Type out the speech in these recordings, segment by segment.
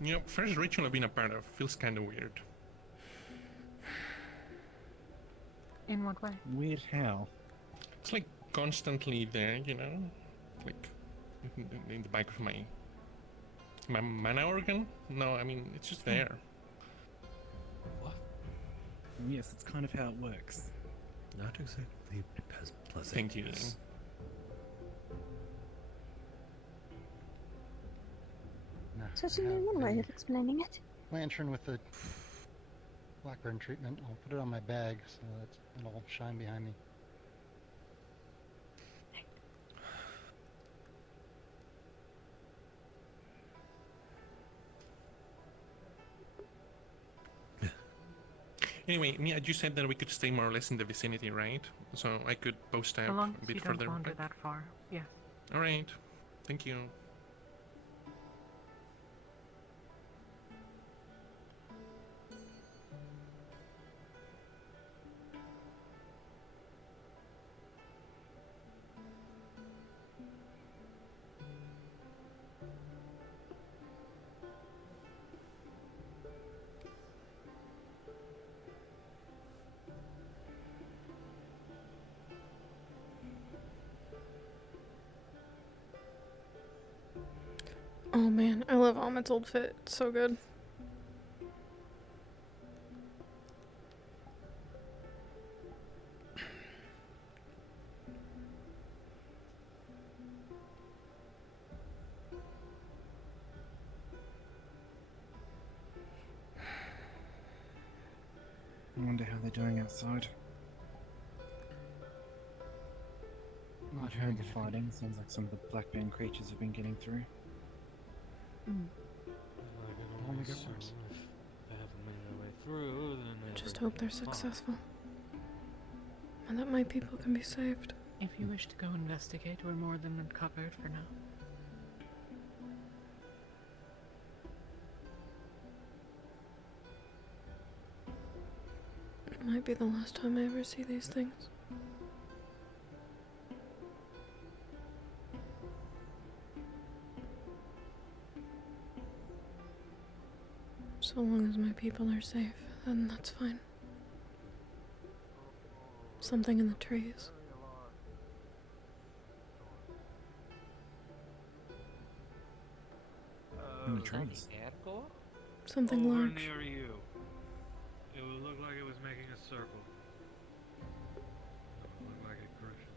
You know, first ritual I've been a part of feels kind of weird. In what way? Weird how? It's like constantly there, you know, like in the back of my mana organ. No, I mean it's just there. What? Yes, it's kind of how it works. Not exactly pleasant. Thank you. Yes. No, Certainly one way of explaining it. lantern with the blackburn treatment. I'll put it on my bag so that it'll shine behind me. Anyway, Mia, you said that we could stay more or less in the vicinity, right? So I could post So up long a as bit you further. don't wander Right? that far. Yes. All right. Thank you. Oh man, I love Ahmed's old fit. It's so good. I wonder how they're doing outside. I've heard the fighting. Sounds like some of the black-band creatures have been getting through. Only get worse. If they haven't made their way through, then Just hope they're successful. And that my people can be saved. If you wish to go investigate, we're more than covered for now. It might be the last time I ever see these things. So long as my people are safe, then that's fine. Something in the trees. In the trees. Something Over large. near you. It would look like it was making a circle. It would look like a Griffin.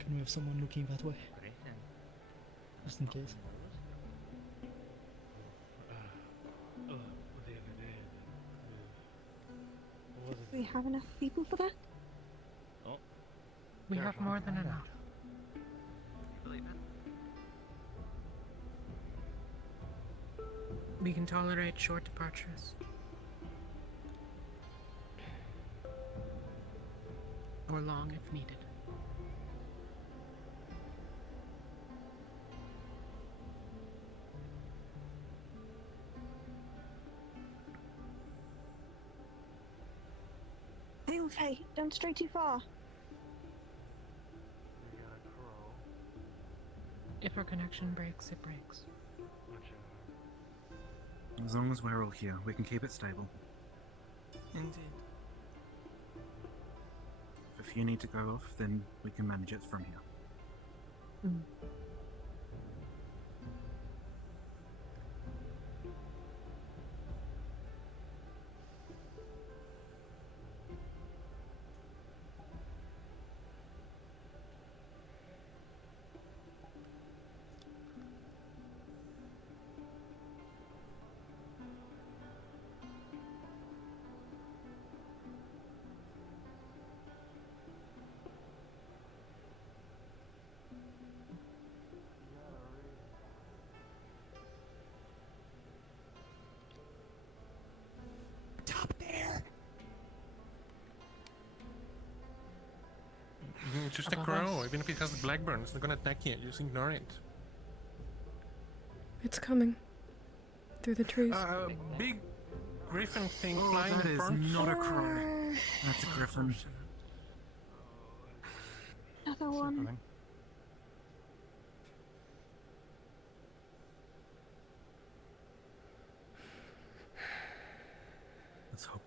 Can we have someone looking that way? Just in case. The other day. What was Do we have enough people for that? We have more than enough. We can tolerate short departures. Or long if needed. Hail, Faye, don't stray too far. We got a crow. If our connection breaks, it breaks. Watch out. As long as we're all here, we can keep it stable. Indeed. If you need to go off, then we can manage it from here. It's just a Above crow. us. Even if it has the blackburn, it's not gonna attack you. Just ignore it. It's coming. Through the trees. Big griffin thing Oh, flying that in is front. not a crow. That's a griffin. Another one. Circling.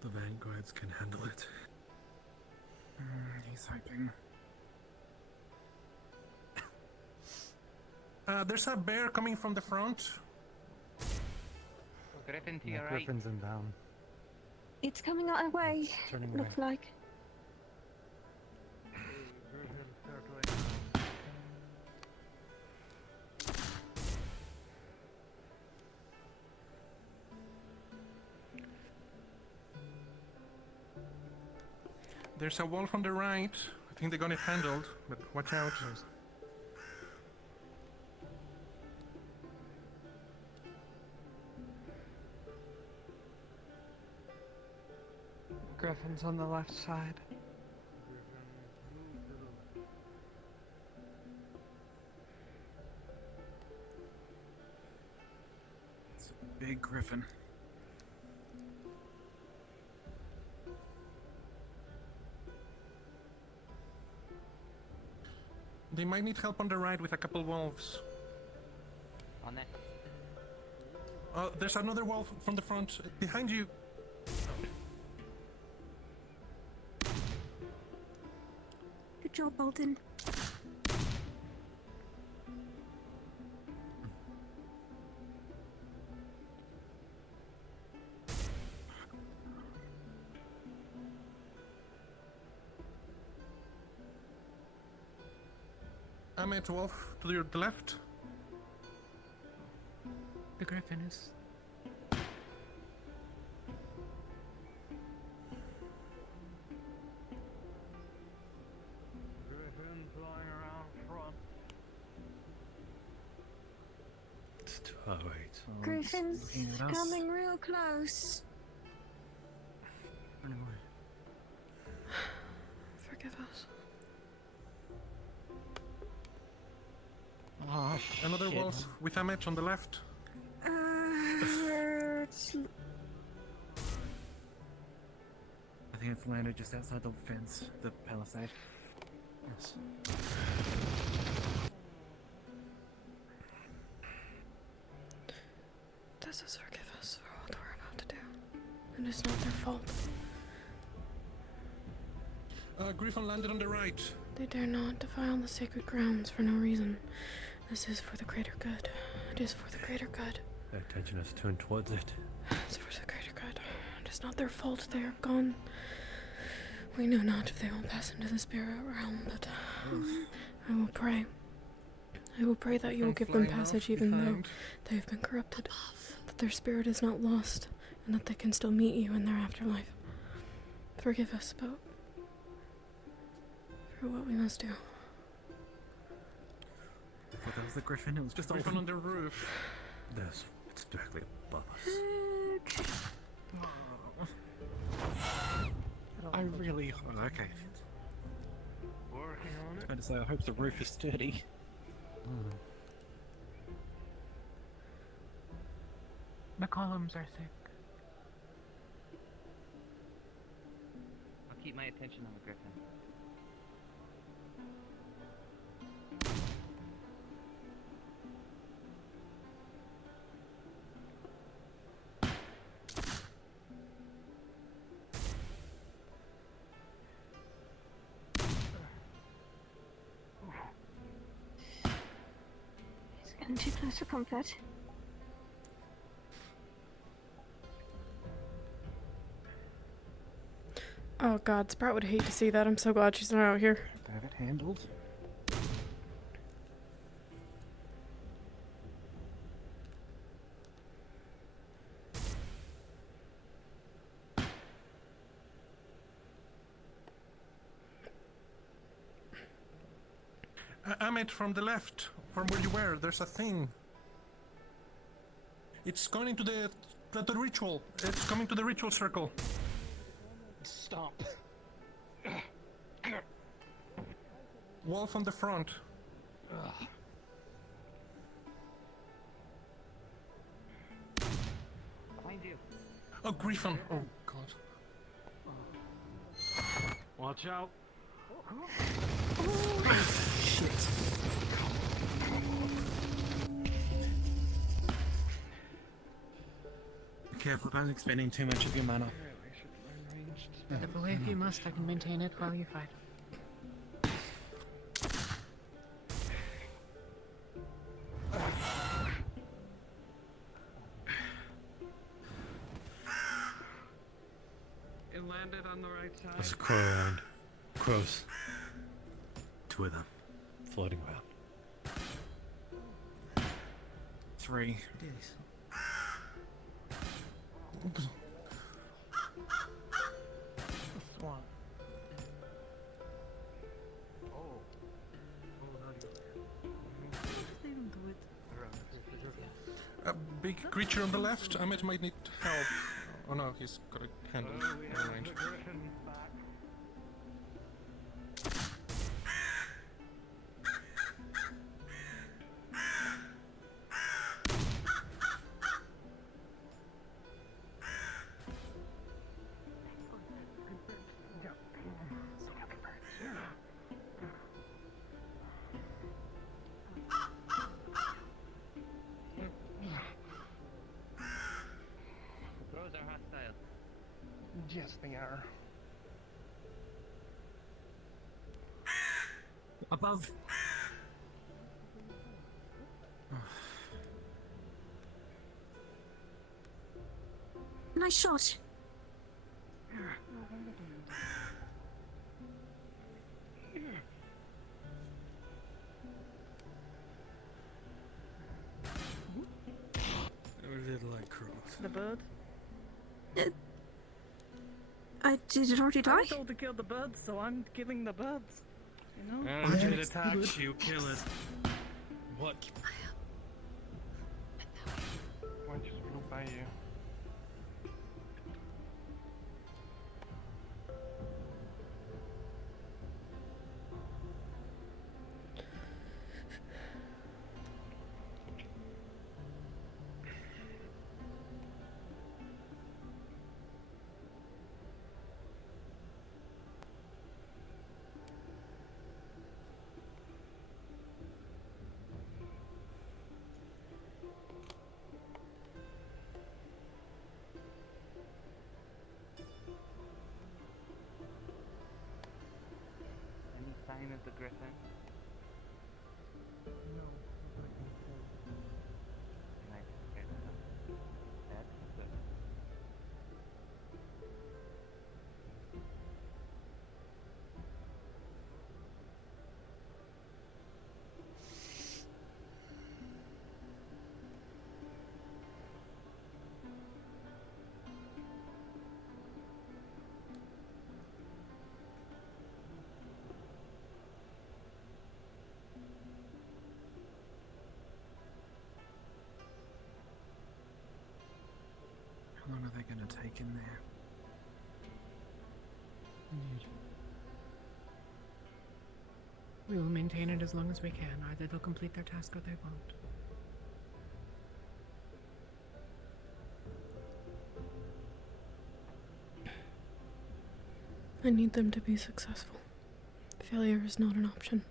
The vanguards can handle it. He's hoping. There's a bear coming from the front. Griffin to Yeah, your right. Griffin's in down. It's coming our way. It's turning away. Looks like. Griffin, start way now. There's a wall from the right. I think they got it handled, but watch out. Griffin's on the left side. Griffin, move to the left. It's a big griffin. They might need help on the right with a couple wolves. On it. There's another wolf from the front. Behind you. Good job, Bolden. I'm at wolf to the left. The Griffin is. Griffin flying around front. It's too hard. Oh, he's Griffin's looking at us. coming real close. Anyway. Forgive us. Oh, Another shit. wolf with a match on the left. It's I think it's landed just outside the fence, the palisade. Yes. Jesus, forgive us for what we're about to do. It is not their fault. Griffin landed on the right. They dare not defile the sacred grounds for no reason. This is for the greater good. It is for the greater good. Their attention is turned towards it. It's for the greater good. It is not their fault they are gone. We know not if they will pass into the spirit realm, but I will pray. I will pray that you will give them passage even though they have been corrupted, that their spirit is not lost, and that they can still meet you in their afterlife. Forgive us, but for what we must do. I thought that was the griffin, it was just Griffin open. on the roof. There's. It's directly above us. I really... Oh, okay. Working on it. Trying to say, I hope the roof is sturdy. The columns are thick. I'll keep my attention on the Griffin. It's getting too close for comfort. Oh god, Sprout would hate to see that. I'm so glad she's not out here. I have it handled. Amit, from the left, from where you were, there's a thing. It's going into the ritual. It's coming to the ritual circle. Stop. Wolf on the front. Behind you. Oh, Griffin. Oh, God. Watch out. Be careful about expending too much of your mana. Yeah, we should learn I believe you must. I can maintain it while you fight. It landed on the right side. There's a crow around. Crows. 2 of them. Floating around. 3. Yes. One. Oh, how do They don't do it. A big creature on the left. I might need help. Oh no, he's got a handle. we Never have mind. the griffin back. Crows are hostile. Yes, they are. Above! Nice shot. I really like crows. The bird? Did it already die? I told to kill the birds, so I'm killing the birds. You know? And if it attacks you, kill it. What? One just flew by you. Any sign of the griffin? No. Nice. Okay, that's good. How long are they gonna take in there? Indeed. We will maintain it as long as we can. Either they'll complete their task or they won't. I need them to be successful. Failure is not an option.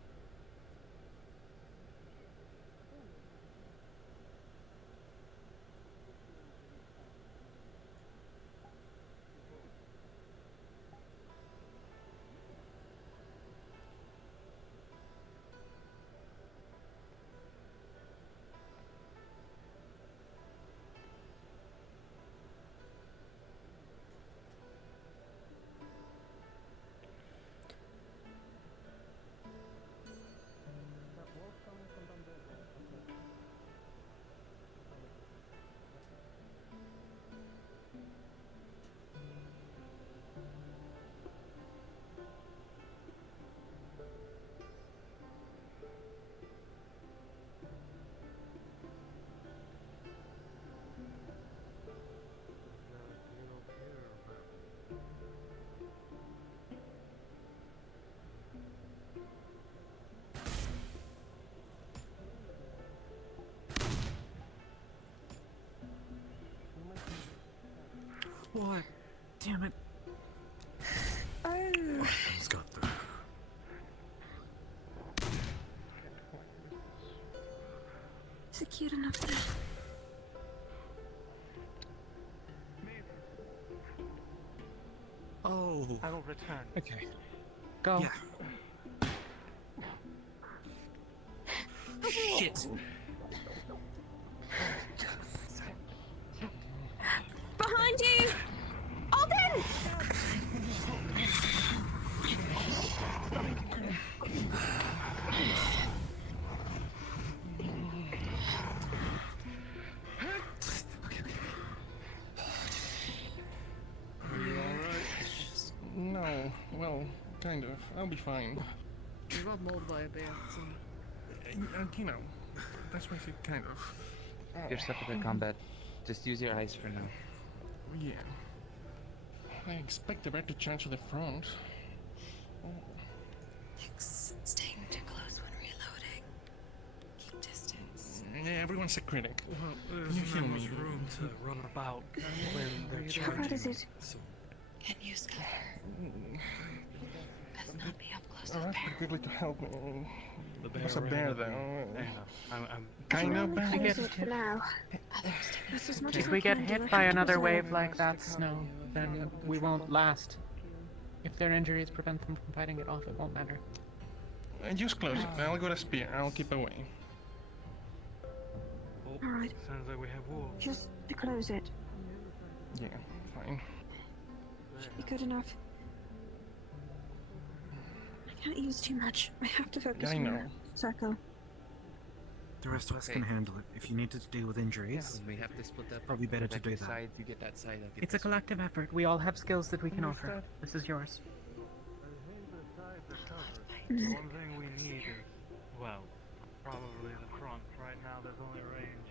What? Damn it. Oh, He's got through. is it cute enough there? Oh. I will return. Okay. Go. Yeah. Shit. Behind you! Alden! Are you alright? No, well, kind of. I'll be fine. You got mauled by a bear, so... You know, that's why I said kind of. You're stuck with the combat. Just use your eyes for now. Yeah. I expect the bear to charge to the front. Staying too close when reloading. Keep distance. Yeah, everyone's a critic. Well, Can there's you not heal much me? room to run about when they're How hard is charging. it? So Can you scare? Best not be up close I'll to the ask bear. quickly to help me. the bear There's a ran bear up there. and- I know. I'm Kind of Only bad. close it for now. That's as much as If I we get can do. hit I by have to another preserve. wave like that, Snow, then we won't last. If their injuries prevent them from fighting it off, it won't matter. Just close it. I'll go to spear. I'll keep away. Oh, Alright. sounds like we have wolves. Just to close it. Yeah, fine. Should be good enough. I can't use too much. I have to focus I on know. the circle. The rest of us can Okay. handle it. If you need to deal with injuries, We have to split up. probably better to Rebecca do that. side, you get that side. I'll get It's a this one. collective effort. We all have skills that we can offer. This is yours. The one thing we need is, well, probably the front. Right now, there's only range.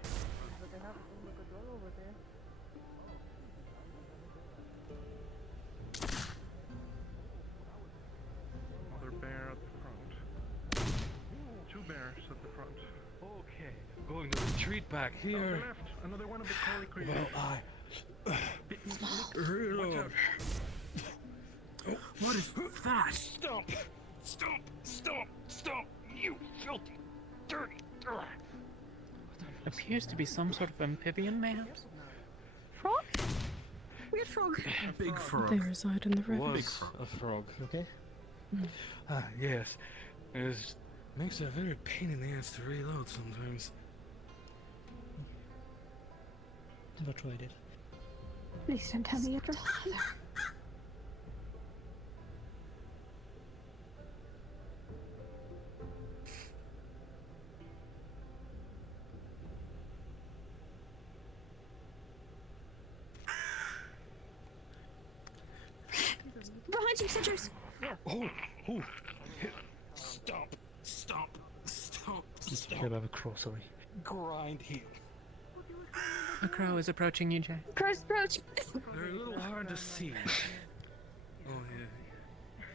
But they have a door over there. Another bear at the front. Two bears at the front. Okay, going to retreat back On the here. left, another one of the collie creatures. Reload. What is that? Stop! Stop! Stop! Stop! You filthy, dirty. Appears to be some sort of amphibian, mayhaps? Frog? Weird frog. Big frog. They reside in the river. Was a frog. Okay. Ah, yes. It makes it a very pain in the ass to reload sometimes. Never tried it. Please don't tell me you're drunk. Behind you, Citrus! Oh, oh. Stop! Stop! Stop! Stop. Have a crow, sorry. Grind heel. A crow is approaching you, Jay. Crow's approach! They're a little hard to see. Oh, yeah. Yeah,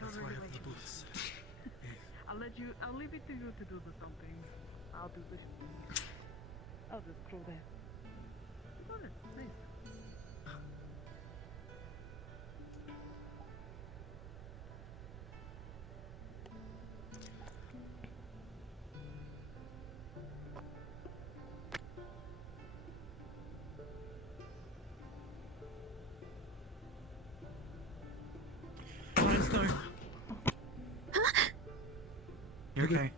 that's why I have the boots. I'll leave it to you to do the something. I'll do the... I'll just crawl there. Go ahead, please. You okay?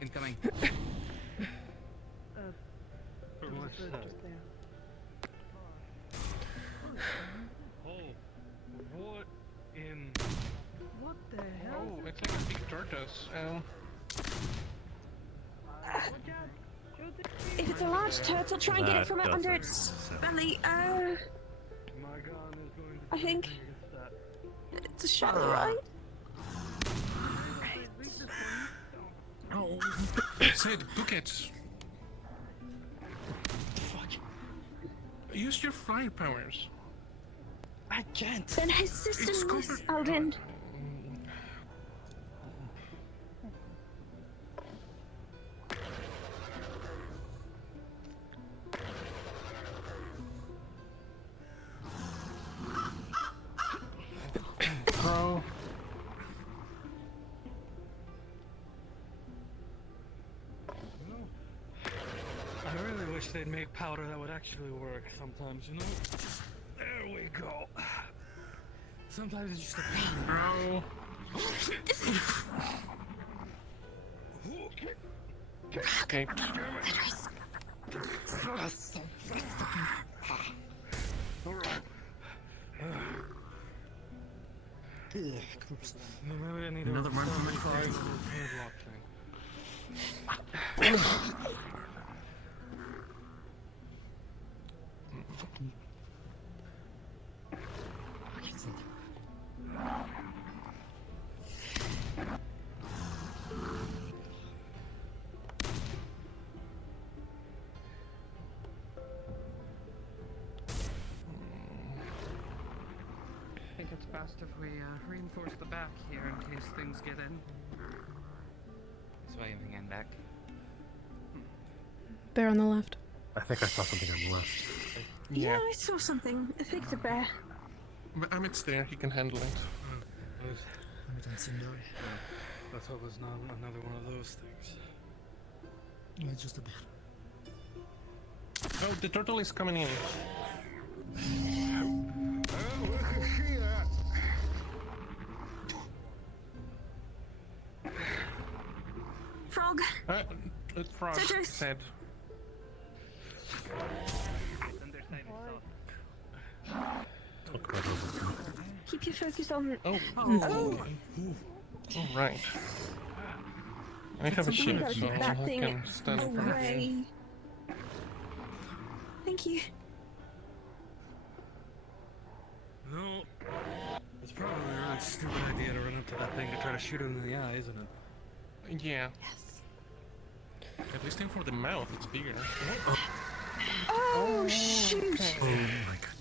Incoming. What's that? Oh, what in... What the hell? Oh, it's like a big tortoise. If it's a large turtle, try and get it from under its belly. My gun is going to I think against that. it's a shadow, right? Oh, Sid, book it. Fuck. Use your fire powers. I can't. Then his system was Alden. Crow. I really wish wish they'd make powder that would actually work sometimes, you know? Just, there we go. Sometimes it's just a Bro. Okay. Maybe I need Another run from the try cars. the padlock thing. I think it's best if we reinforce the back here in case things get in. So anything in back? Bear on the left. I think I saw something on the left. Yeah, I saw something. I think the bear. But Amit's there, he can handle it. Let's hope it's not another one of those things. It's just a bit. Oh, the turtle is coming in. Frog. Frog Citrus. said. Talk about those. Keep your focus on. Oh. Oh. All right. I have a shield, That so I thing can stand in front of you. away. Thank you. No. It's probably a really stupid idea to run up to that thing to try to shoot it in the eye, isn't it? Yeah. Yes. At least aim for the mouth, it's bigger. Oh, shoot! Oh my goodness.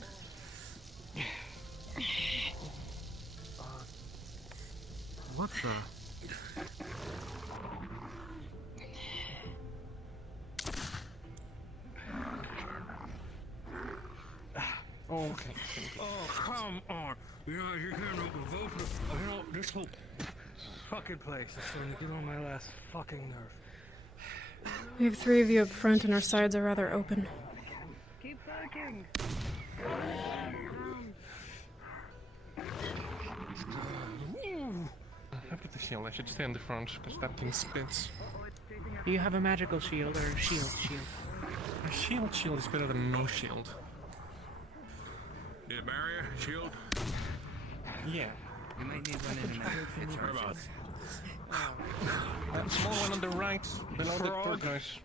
What the? Okay. Oh, come on! You can't vote for. You know, this whole fucking place is starting to get on my last fucking nerve. We have 3 of you up front and our sides are rather open. Keep fighting. I have the shield, I should stay on the front, because that thing spits. Do you have a magical shield or a shield? A shield is better than no shield. Need a barrier? Shield? Yeah. You might need one in a minute. It's our job. That small one on the right, below the turquoise.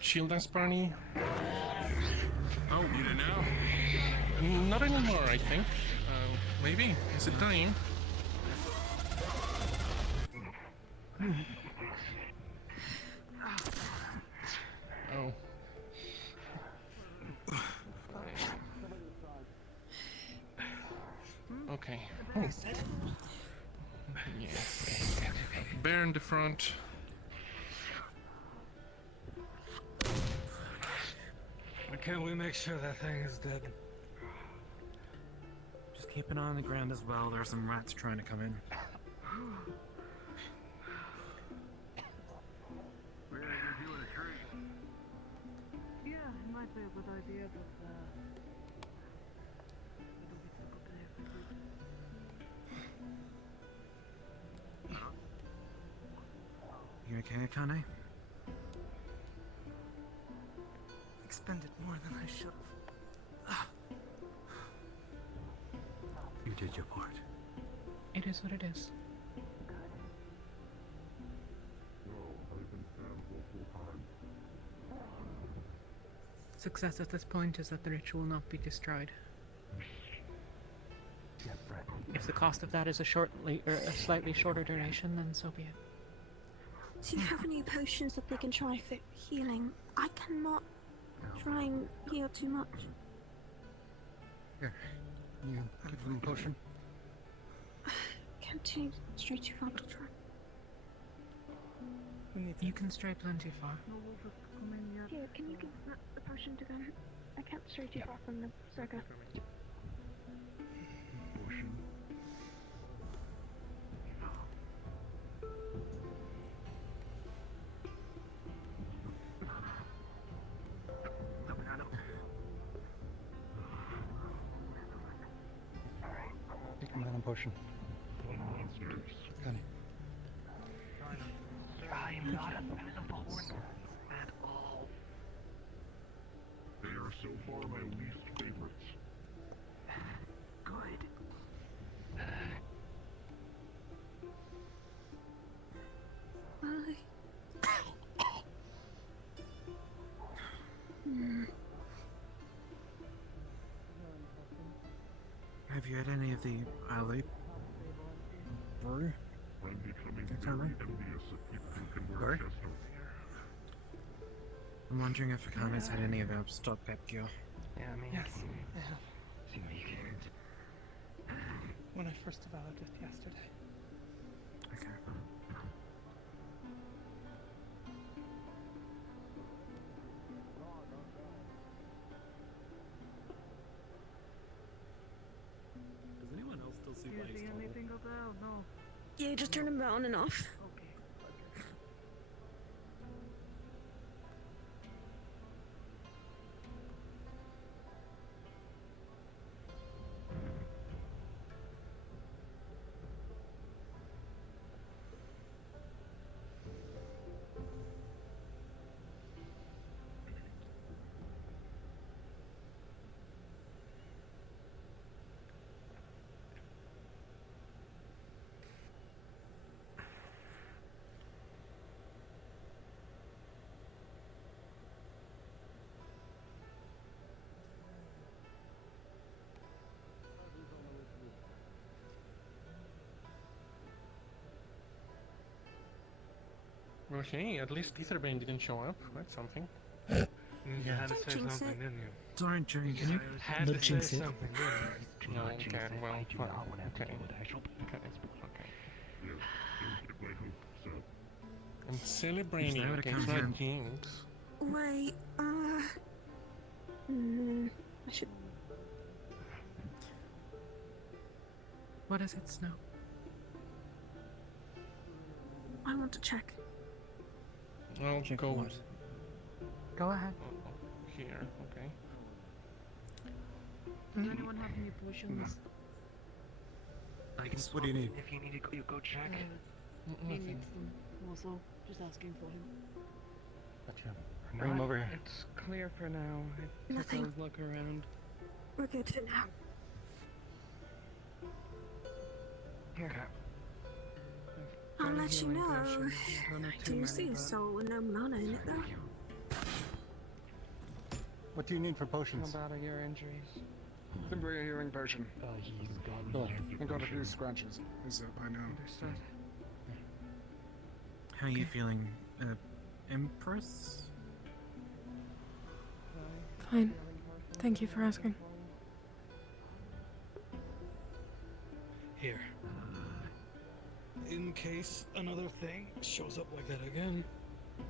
Shield us, Barney. Oh, need it now? Not anymore, I think. Maybe. Is it dying? Oh. Okay. Oh. Yeah. Bear in the front. Why can't we make sure that thing is dead? Just keep an eye on the ground as well. There are some rats trying to come in. Yeah, it might be a good idea, but You okay, Akane? Expended more than I should have. You did your part. It is what it is. Success at this point is that the ritual will not be destroyed. If the cost of that is a slightly shorter duration, then so be it. Do you have any potions that they can try for healing? I cannot try and heal too much. Here, you give them a potion. Can't do straight too far to try. You can stray plenty far. no wolf is coming yet. Here, can you give the potion to them? I can't stray too far from the circle. one potion. Got it. I am not a fan of the horn at all. They are so far my least favorites. Good. Have you had any of the Ali brew? I'm becoming Tell me. very envious of people who can wear Sorry? chest over here. I'm wondering if Akana's had any of our stock pep gear. Yeah, I mean, Yes. See, you can't. When I first devoured it yesterday. Okay. Does anyone else still see Do you lights? see anything of that or no? Yeah, just turn them on and off. Okay. Okay, at least Peterbane didn't show up. That's something. You had to Don't say jinx something, it. didn't you? Don't drink. Can you? Had to say something, didn't No, okay, well, fine. Okay. Okay. Yes, don't get my hopes up. I'm celebrating. Is that what it Okay, comes it's not in? jinx. Wait, I should. What is it, Snow? I want to check. I'll Check go what? Go ahead. here. Okay. Does anyone have any potions? I can. What do you need? If you need to, you go check. He Nothing. needs them. Also, just asking for him. Gotcha. Bring him over here. It's clear for now. I Nothing. always look around. We're good for now. Here. I'll Got a let you healing know. potion. Don't have I too do many, see a but- soul with no mana in it though. What do you need for potions? How about your injuries? Can bring a healing potion. He's Oh, I got a few scratches. Is up, I know. Understood. How are you feeling, Empress? Fine. Thank you for asking. Here. In case another thing shows up like that again,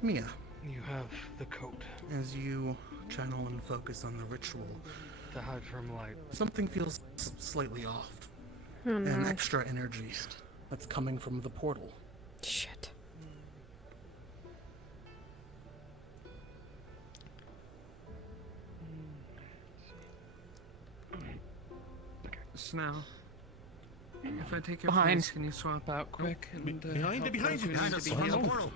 Mia, you have the coat as you channel and focus on the ritual, to hide from light. something feels slightly off. Oh An no. extra energy that's coming from the portal. Shit. Snow. If I take your Behind. place, can you swap out quick? And, Behind help you, behind those you, who need to be healed? portal.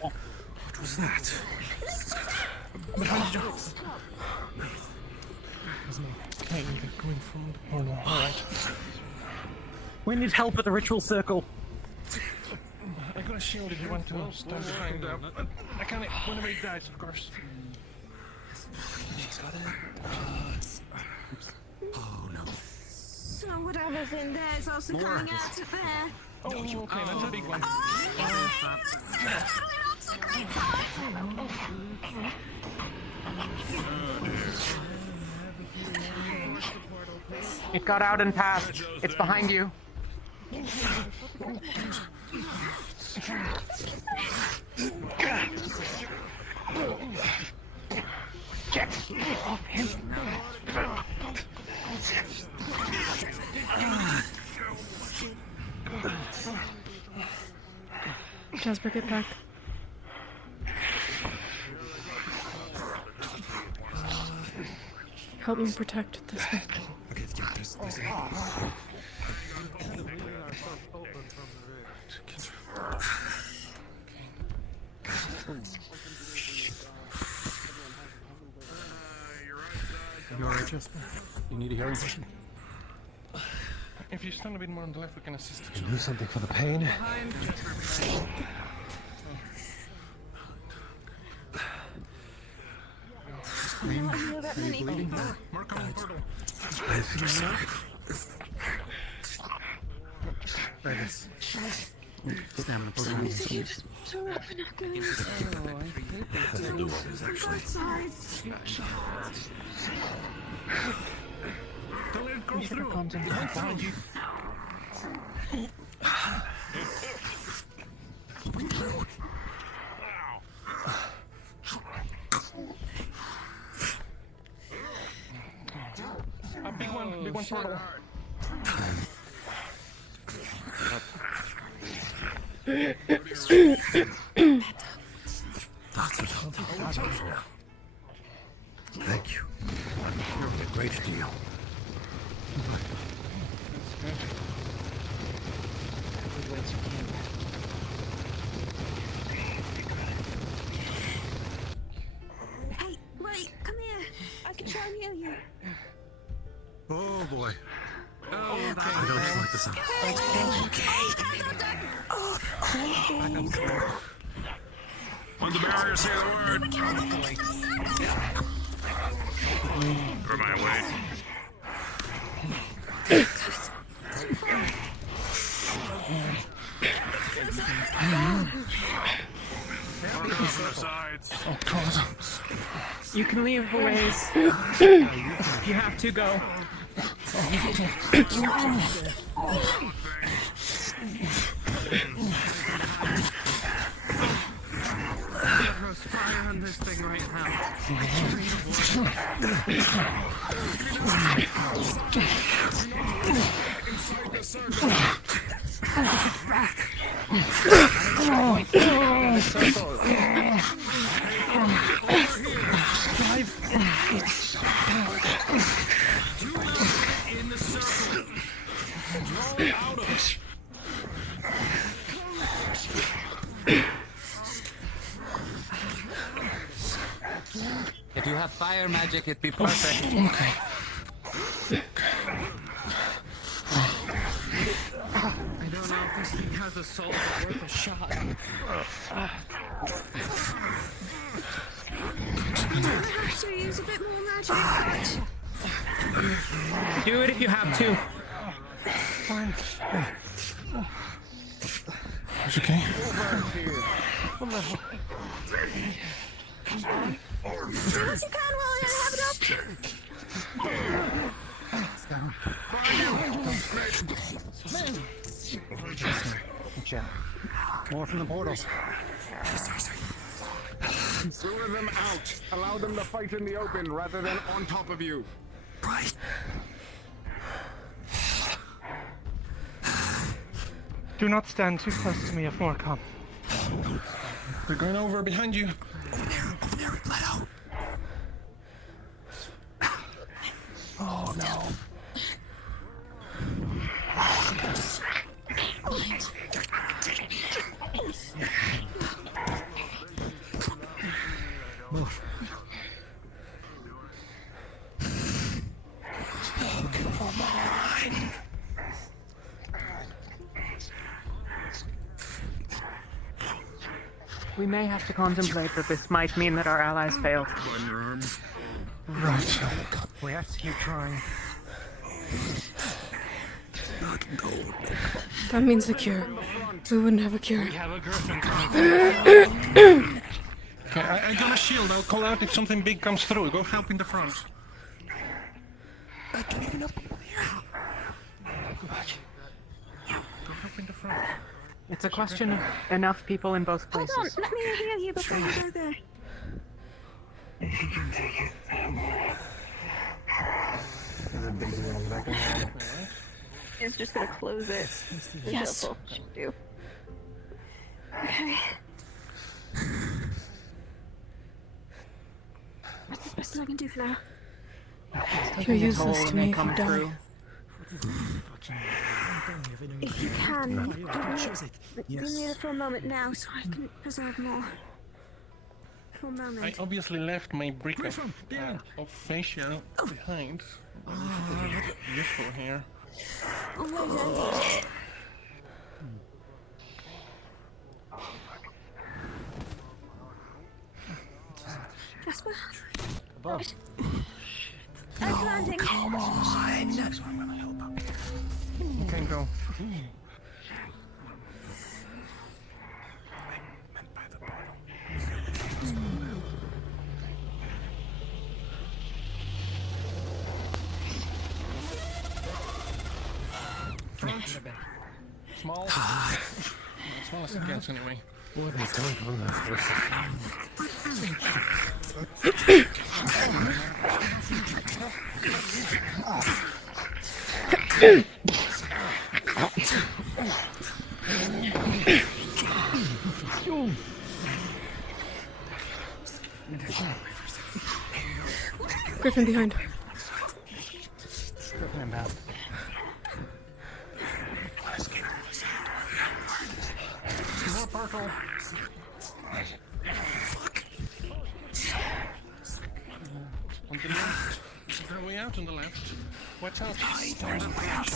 What was that? Behind you. There's no pain coming from the portal. Alright. We need help at the ritual circle. I got a shield if you want to stand behind. I can't. Whenever he dies, of course. She's got it. Oh no. So whatever's in there is also coming out of there. Oh, okay, that's a big one. It got out and passed. It's behind you. Get off him. Jasper, get back. Help me protect this one. Okay, yeah, there's You alright, Jasper? You need a healing potion? If you stand a bit more on the left, we can assist Can do something for the pain. You know that Are you many. bleeding? More coming portal. Vegas. Stamina potion. So often I go That'll do all this, actually. both sides. Don't let it go You should have through. contemplated Behind you. A big one portal. Thank you. You're a great deal. Hey, wait, come here. I can try and heal you. Oh boy. I don't like the sound. When the barrier say the word. For my way. From the sides. Oh God. You can leave a ways. You have to go. There's fire on this thing right now. Inside the circle. In the circle. Draw it out of it. If you have fire magic, it'd be perfect. Okay. I don't know if this thing has a soul worth a shot. I have to use a bit more magic, but Do it if you have to. It's okay. do what you can while I have it up. Watch out. More from the portals. Lure them out. Allow them to fight in the open rather than on top of you. Right. Do not stand too close to me if more come. They're going over behind you. Over there, let out. Oh no. Move. We may have to contemplate that this might mean that our allies failed. On your arm. Right. We have to keep trying. That means the cure. We wouldn't have a cure. We have a griffin coming. Okay, I got a shield. I'll call out if something big comes through. Go help in the front. I don't even know people here. Go help in the front. It's a question of enough people in both Hold places. on, let me heal you before you go there. Go It's just gonna close it. Yes. Should do. Okay. That's the best I can do for now. You're useless to me if you die. Through. If you can, give me the full moment now so I can preserve more. Full moment. I obviously left my brick of fascia behind. Useful here. Oh, wait, Jasper? Above. Earth landing! Come on! Okay, go. Front. Small. Small as it gets, anyway. What are they doing on the other side? Griffin behind. Griffin in path. More purple. On the left. Is there a way out on the left? Watch out. There's a way out.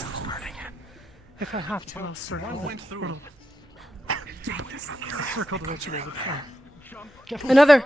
If I have to, I'll circle. One went through. Circle the ritual with fire. Another!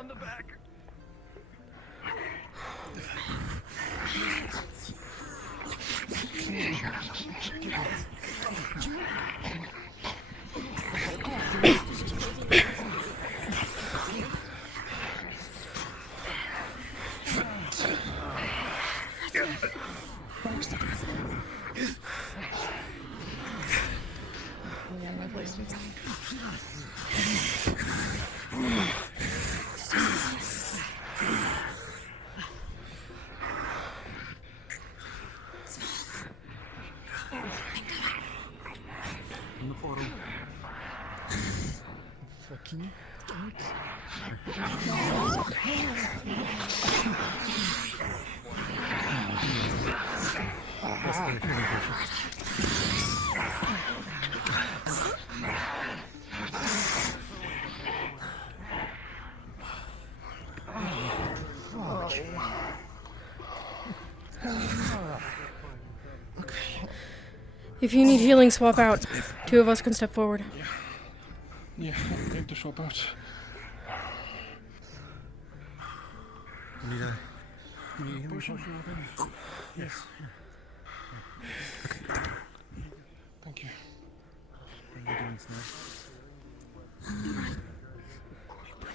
In the portal. Fucking. If you need healing, swap out. Two of us can step forward. Yeah, I need to swap out. You need a healing potion? Yes. Thank you. What are you doing, Snake?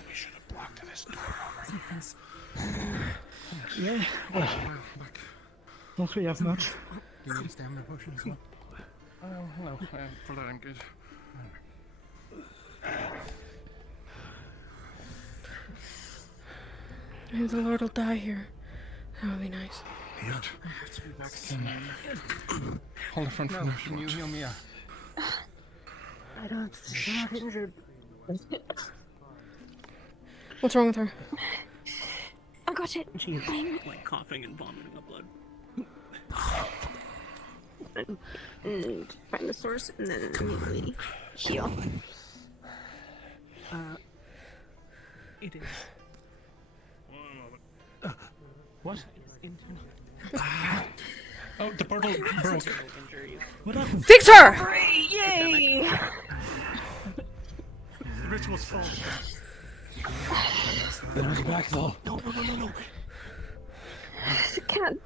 We should have blocked this door. Yeah, well, Back. don't we have much? Do you need a stamina potion as well? Oh, no. For that I'm good. Maybe the Lord will die here. That would be nice. I have to be back soon. Hold the front for No, now. can you heal me up? I don't. I'm not injured. What's wrong with her? I got it. She's like coughing and vomiting up blood. And find the source and then immediately heal. It is. What? It is internal. Oh, the portal broke. What happened? Fix her! Hooray! Yay! The ritual's full. There's back though. No. I can't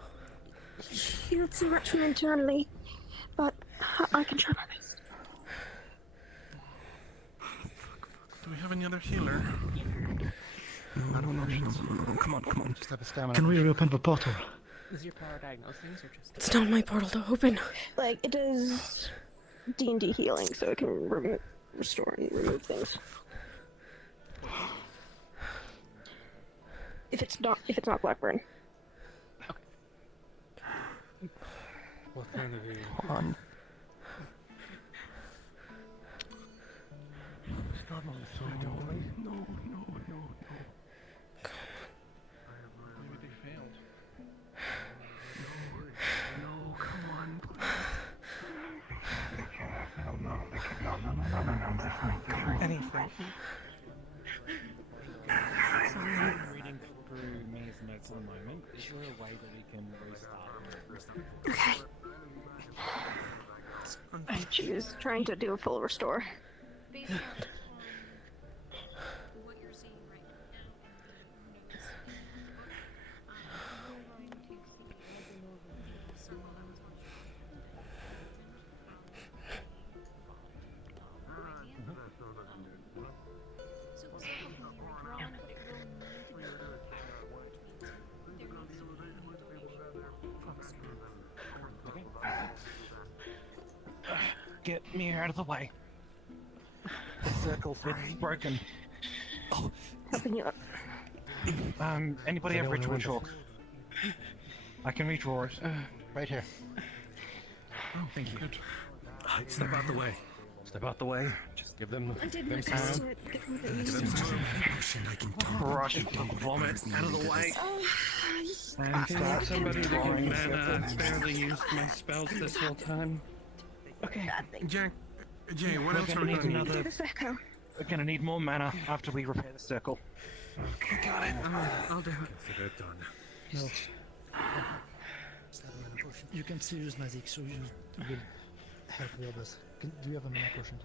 heal too much from internally, but I can try my best. Do we have any other healer? No. Come on. Just have a stamina. Can we reopen the portal? Is your power diagnose things or just? It's not my portal to open. Like, it does D&D healing, so it can restore and remove things. If it's not Blackburn. What kind of healing? On. Stop on the side, No, no, no, no. Maybe they failed. No, come on. No. Anything. I'm reading through May's notes at the moment. Is there a way that we can restart? Okay. She was trying to do a full restore. Based on what you're seeing right now in the notes, we're going to see someone so it's not drawn, but it will need to be power, which means there needs to be Get me out of the way. The circle fit's broken. Oh. Helping you up. Anybody have ritual chalk? I can redraw it. Right here. Oh, thank you. Good. Step out the way. Step out the way. Just give them I did them my time. best to give them the Give them time. I can Brush the vomit out of the way. Can you have somebody to give mana? I've barely used my spells this whole time. Okay. Jay, what else are we need gonna need? We're gonna need more mana after we repair the circle. Okay, got it. I'll do it. Consider it done. No. You can still use magic, so you will help the others. Do you have a mana potion?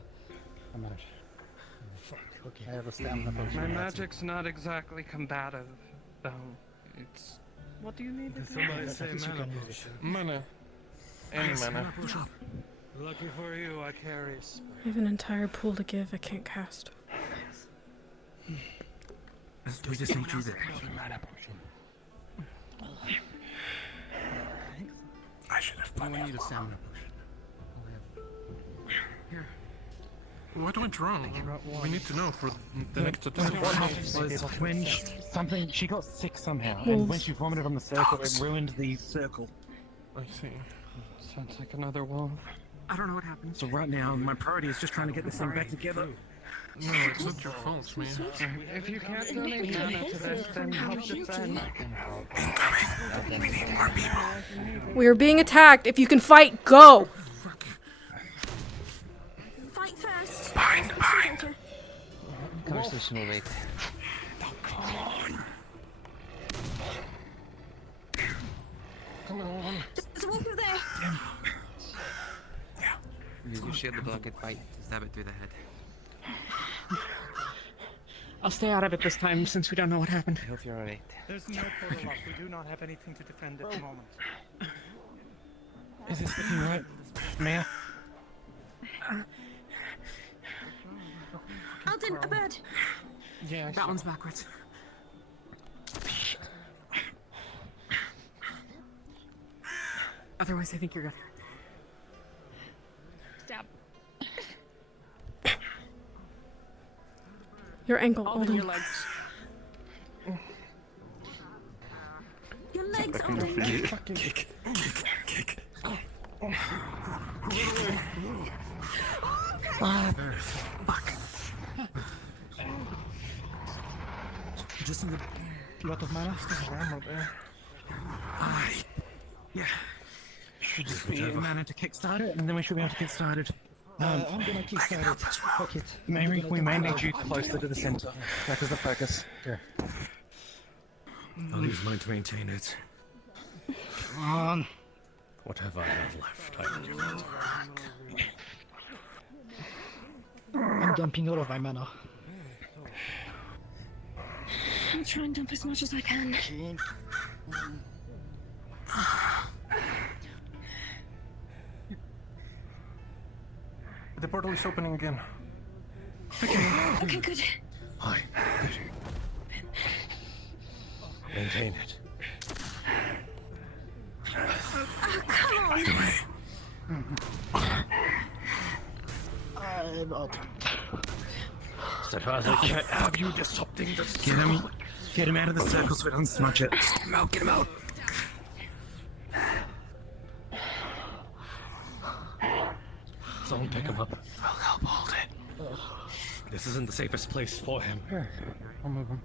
I'm not. Fuck. Okay. I have a stamina potion. My magic's not exactly combative, though. It's... What do you need? Somebody say At least you mana can use potion. Mana. Any mana. Lucky for you, I carry a spell. I have an entire pool to give. I can't cast. We just need you there. Mana potion. I should have put need a stamina potion. What went wrong? We need to know for the next attack. What happened was when she got sick somehow, and Wolves. when she vomited on the circle, it ruined the circle. I see. Sounds like another wolf. I don't know what happened. So right now, my priority is just trying to get this thing back together. No, it's not your fault, man. If you can't donate mana to this, then help defend. We are being attacked. If you can fight, go! Fight first. Fine. Conversation will wait. Come on. There's a wolf over there. Use your shield to block it. Bite. Stab it through the head. I'll stay out of it this time since we don't know what happened. I hope you're alright. There's no portal up. We do not have anything to defend at the moment. Is this looking right, Maya? Alden, a bird. Yeah, That one's backwards. Otherwise, I think you're good. Stab. Your ankle, Alden, Alden. your legs. Your legs, Alden. Kick. Fuck. Just need a lot of mana. Yeah. Should just be mana to kickstart it, and then we should be able to get started. I'm gonna kickstart it. Fuck it. Maybe we may need you closer to the center. That is the focus. Here. I'll use mine to maintain it. Come on. What have I got left? I will give it. I'm dumping all of my mana. I'll try and dump as much as I can. The portal is opening again. Okay, good. Hi. Good. Maintain it. Oh, come on. I'm up. Step out. I can't have you disrupting the circle. Get him out of the circle so we don't smudge it. Get him out. Get him out. Someone pick him up. I'll help hold it. This isn't the safest place for him. Here, I'll move him.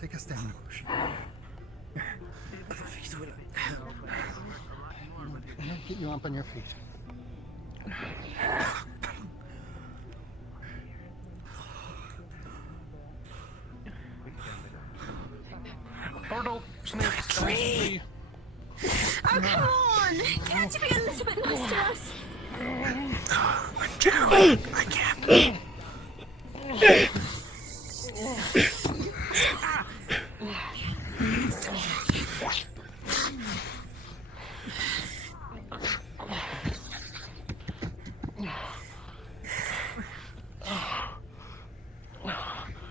Take a stamina potion. Get you up on your feet. Portal, snakes, tree. Oh, come on! Can't you be a little bit nice to us? I'm down. I can't.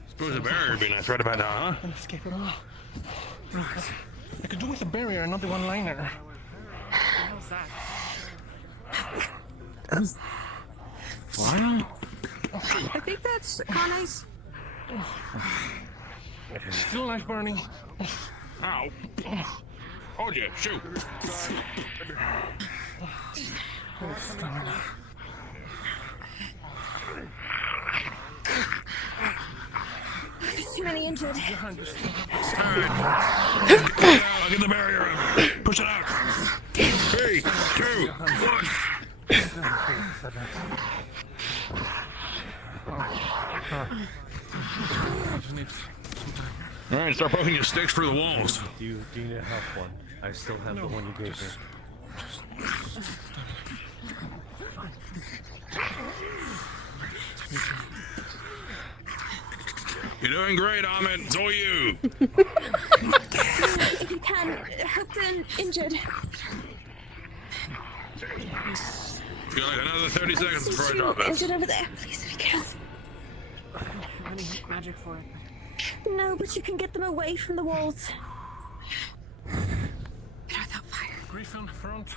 Suppose a barrier would be nice right about now, huh? And escape it all. I could do with a barrier, not the one-liner. What? I think that's Connie's. Still nice, Barney. Ow. Oh, yeah, shoot. There's too many injured. Alright. I'll get the barrier up. Push it out. 3, 2, 1. Alright, start poking your sticks through the walls. Do you need a health one? I still have the one you gave me. You're doing great, Ahmed. It's all you. If you can, help the injured. You got like another 30 seconds before I drop this. Injured over there, please, if you can. Any magic for it? No, but you can get them away from the walls. Get without fire. Griffin, front.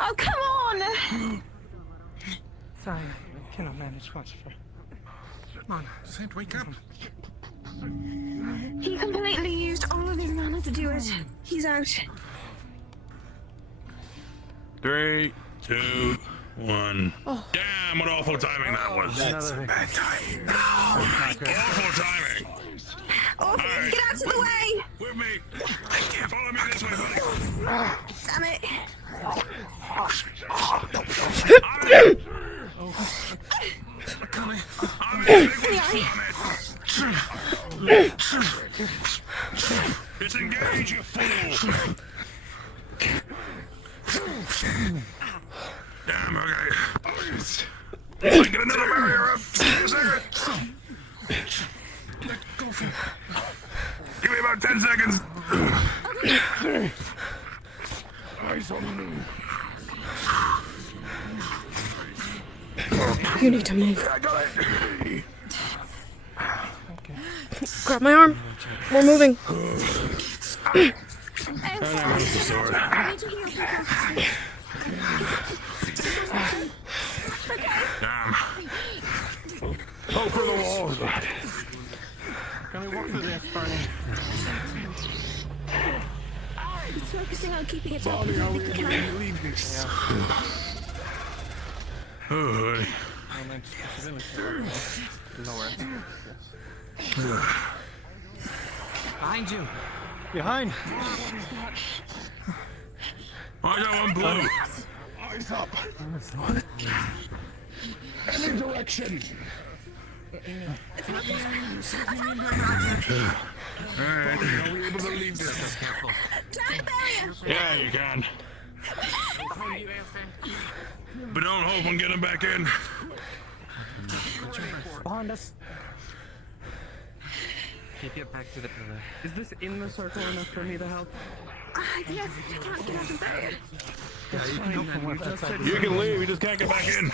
Oh, come on! Sorry, I cannot manage much for. Come on, Saint, wake up. He completely used all of his mana to do it. He's out. 3, 2, 1. Oh. Damn, what awful timing that was. That's bad timing. Awful timing. Oh, Right. get out of the way! With me. Follow me this way, buddy. Damn it! Disengage, you fool! Damn, okay. Get another barrier up! Just a second! Give me about 10 seconds! Eyes on me. You need to move. I got it! Grab my arm. We're moving. I need to heal people. Damn. Oh, for the walls! Can we walk through this, Barney? It's focusing on keeping it up as long as it can. Leave this. Oh, buddy. Behind you. Behind. I got one blue. Eyes up. Any direction. Alright. Are we able to leave this? Yeah, you can. But don't hope I'm getting back in. Behind us. Keep it back to the pillar. Is this in the circle enough for me to help? Yes, you can't get out of there. That's fine then. You just said You can leave, you just can't get back in.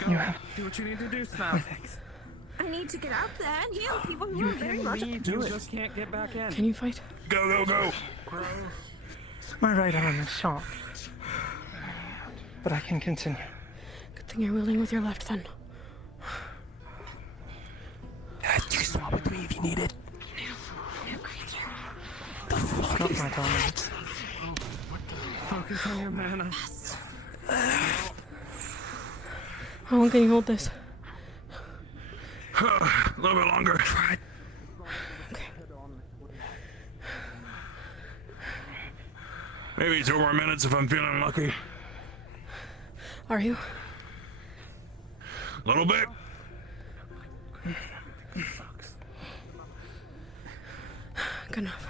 Go. Do what you need to do, Snap. I need to get out there and heal people who You are very can much. leave, you just can't get back in. Can you fight? Go, go, go. My right arm is shot. But I can continue. Good thing you're willing with your left then. with me if you need it. Stop my dominance. Focus on your mana. How long can you hold this? A little bit longer. Okay. Maybe 2 more minutes if I'm feeling lucky. Are you? A little bit. Good enough.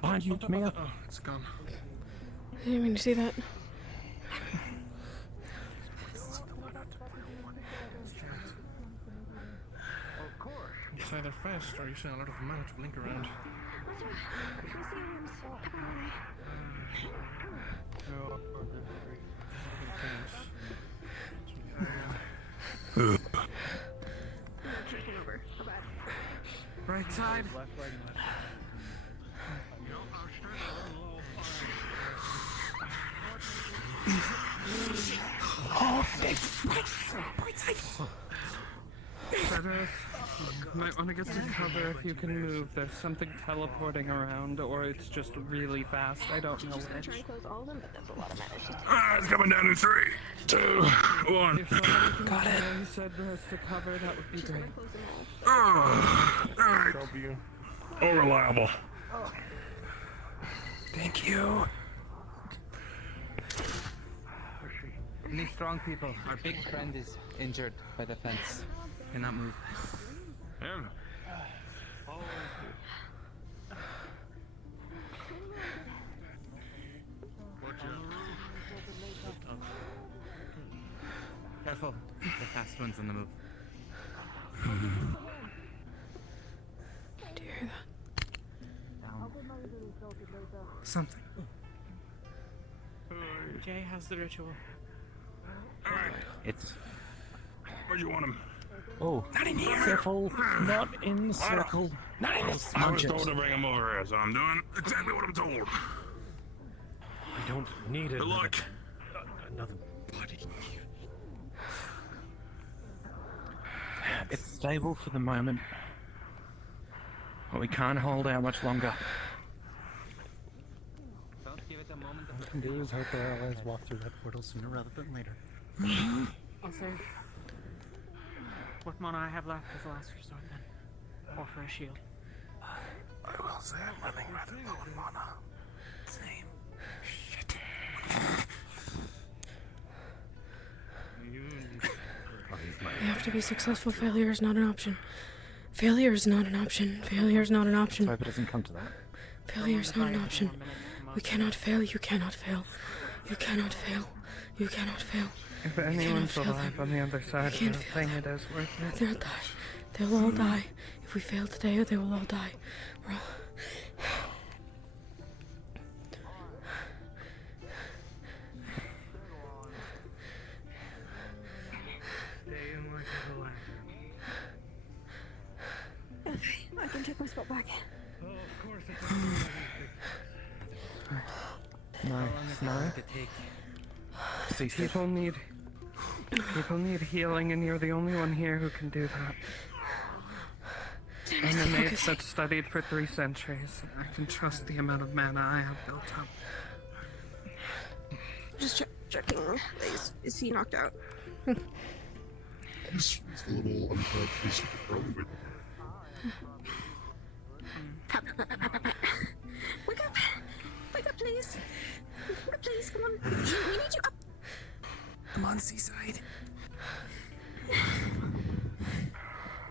Behind you, Mia. Oh, it's gone. I didn't mean to see that. It's either fast or using a lot of mana to blink around. Right side. Oh, Shadows, you might want to get some cover if you can move. There's something teleporting around, or it's just really fast. I don't know which. It's coming down in 3, 2, 1. If somebody can Got it. you said us to cover, that would be great. Alright. Oh, reliable. Thank you. Any strong people? Our big friend is injured by the fence. Cannot move. Him. Careful. The fast one's on the move. Do you hear that? Down. Something. Jay has the ritual. Alright. It's. Where'd you want him? Oh, Not in here. careful. Not in the circle. Not in this. I was Smudge it. told to bring him over here, so I'm doing exactly what I'm told. I don't need it. Good luck. Another body. It's stable for the moment. But we can't hold out much longer. Don't give it a moment All I can do is hope our allies walk through that portal sooner rather than later. I'll save what mana I have left as a last resort then. Or for a shield. I will say I'm running rather low on mana. Same. Shit. We have to be successful. Failure is not an option. Failure is not an option. Failure is not an option. I hope it doesn't come to that. Failure is not an option. We cannot fail. You cannot fail. You cannot fail. You cannot fail. If You cannot anyone's fail alive them. on the other side You of can't the fail thing, them. it is worth it. They'll die. They will all die. If we fail today, they will all die. We're all... Stay in like a lion. Okay, I can take my spot back. Oh, of course it's No. Cease it. People need healing, and you're the only one here who can do that. I'm a mage that studied for 3 centuries. I can trust the amount of mana I have built up. Just checking. Is he knocked out? He's a little unconscious at the moment. Wake up! Wake up, please! Wake up, please! Come on! We need you up! Come on, Seaside.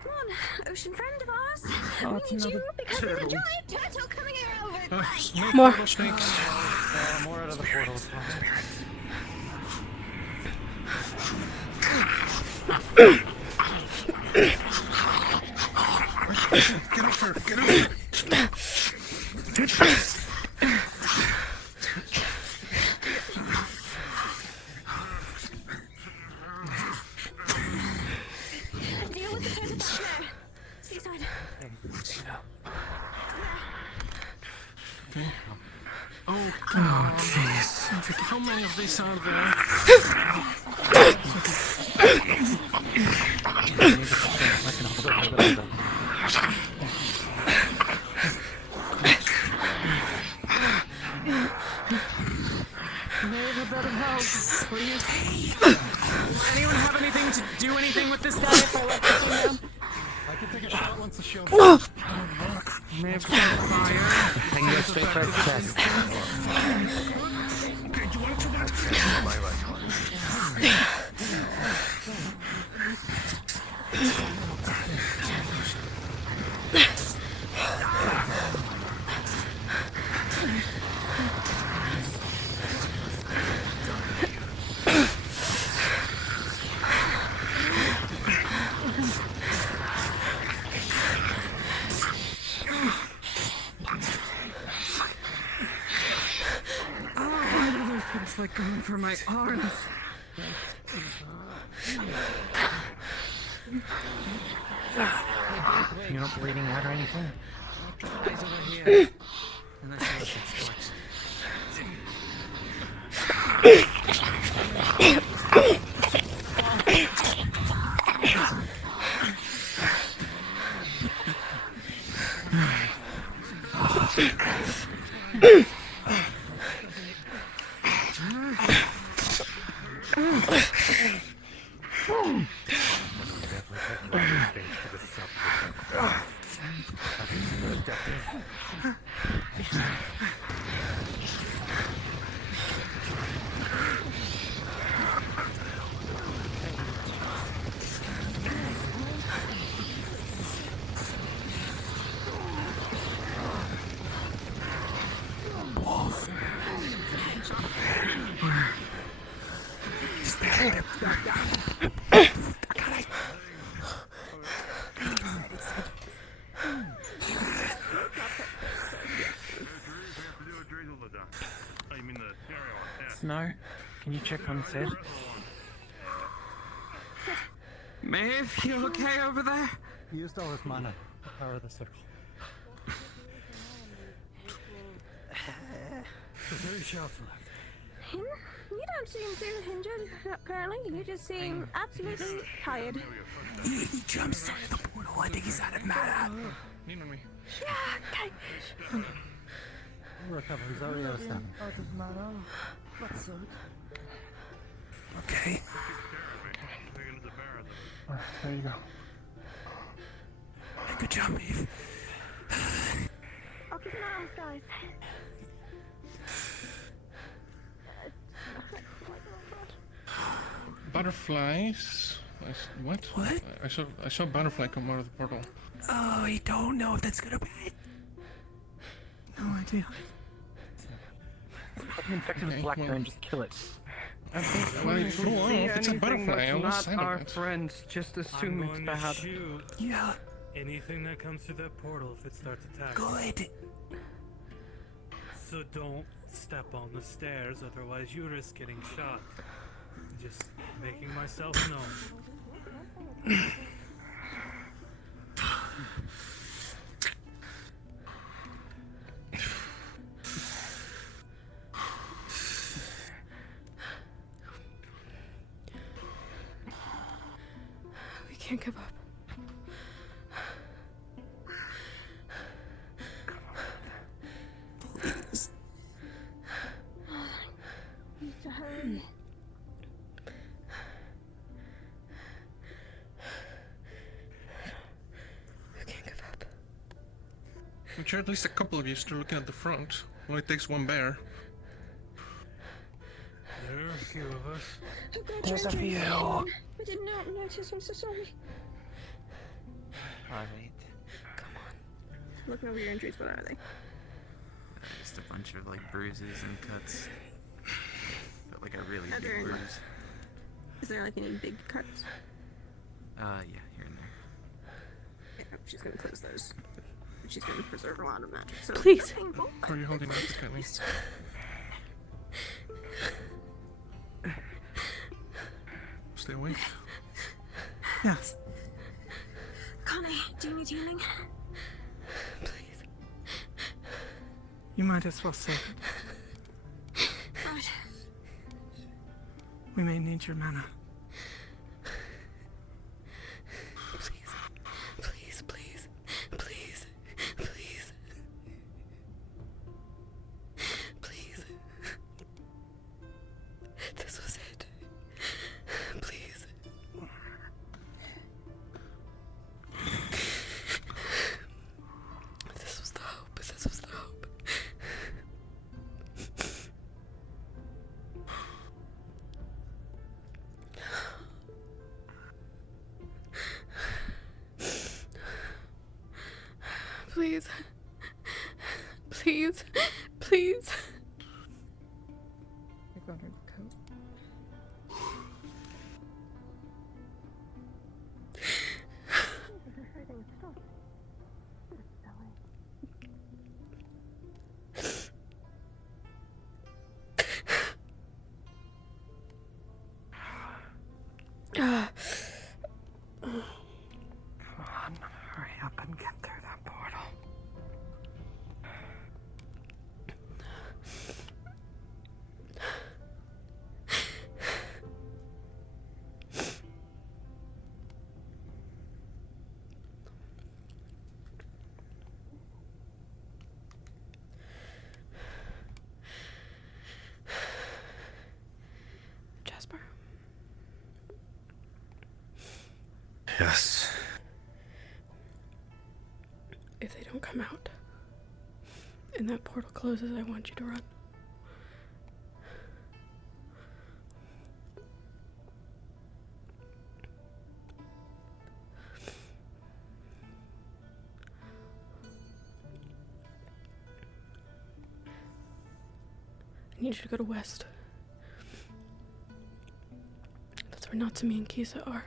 Come on, ocean friend of ours! Oh, We it's need you another because there's a turtle. giant turtle coming over! More. More out of the portals. Get up here. Get up here. Deal with the turtle back there! Seaside! Oh, jeez. How many of these are there? Maeve, a bit of help, please. Will anyone have anything to do anything with this guy if I let this thing down? I can take a shot once the show. Maeve, fire. I can go straight for his chest. Okay, do you want to that? It's like going for my arms. You're not bleeding out or anything? Eyes over here. And I see what's torch. Snow, can you check on Sid? Maeve, you okay over there? He used all his mana to power the circle. Very shelter. Him? You don't seem too injured, currently. You just seem absolutely tired. He jump started the portal. I think he's out of mana. Lean on me. Yeah, okay. He'll recover. He's already out of stamina. Out of mana. What's up? Okay. There you go. Good job, Eve. I'll keep an eye on those guys. Butterflies. What? What? I saw a butterfly come out of the portal. Oh, I don't know if that's gonna be it. No idea. If I'm infected with black burn, just kill it. Well, it's full on. If it's a butterfly, I will not sign our it. friends, just assume it's I'm going bad. to shoot Yeah. anything that comes through that portal if it starts attacking. Good. So don't step on the stairs, otherwise you risk getting shot. Just making myself known. We can't give up. Please. Need to hurry. We can't give up. I'm sure at least a couple of you still looking at the front. Only takes one bear. There are a few of us. Oh God, There's a you're few. injured. I did not notice. I'm so sorry. Alright. Looking over your injuries, what are they? Just a bunch of like bruises and cuts. But like a really Are big there- bruise. Is there like any big cuts? Yeah, here and there. Yeah, she's gonna close those. She's gonna preserve a lot of magic. So Please. nothing painful. How are you holding up at least? Stay awake. Yes. Connie, do you need healing? You might as well say. Right. We may need your mana. Please, please, please, please, please. This was it. Please. This was the hope. This was the hope. Please. Please. Please. I got her the coat. Come on, hurry up and get through that portal. Jasper. Yes. If they don't come out and that portal closes, I want you to run. I need you to go to West. That's where Natsumi and Kisa are.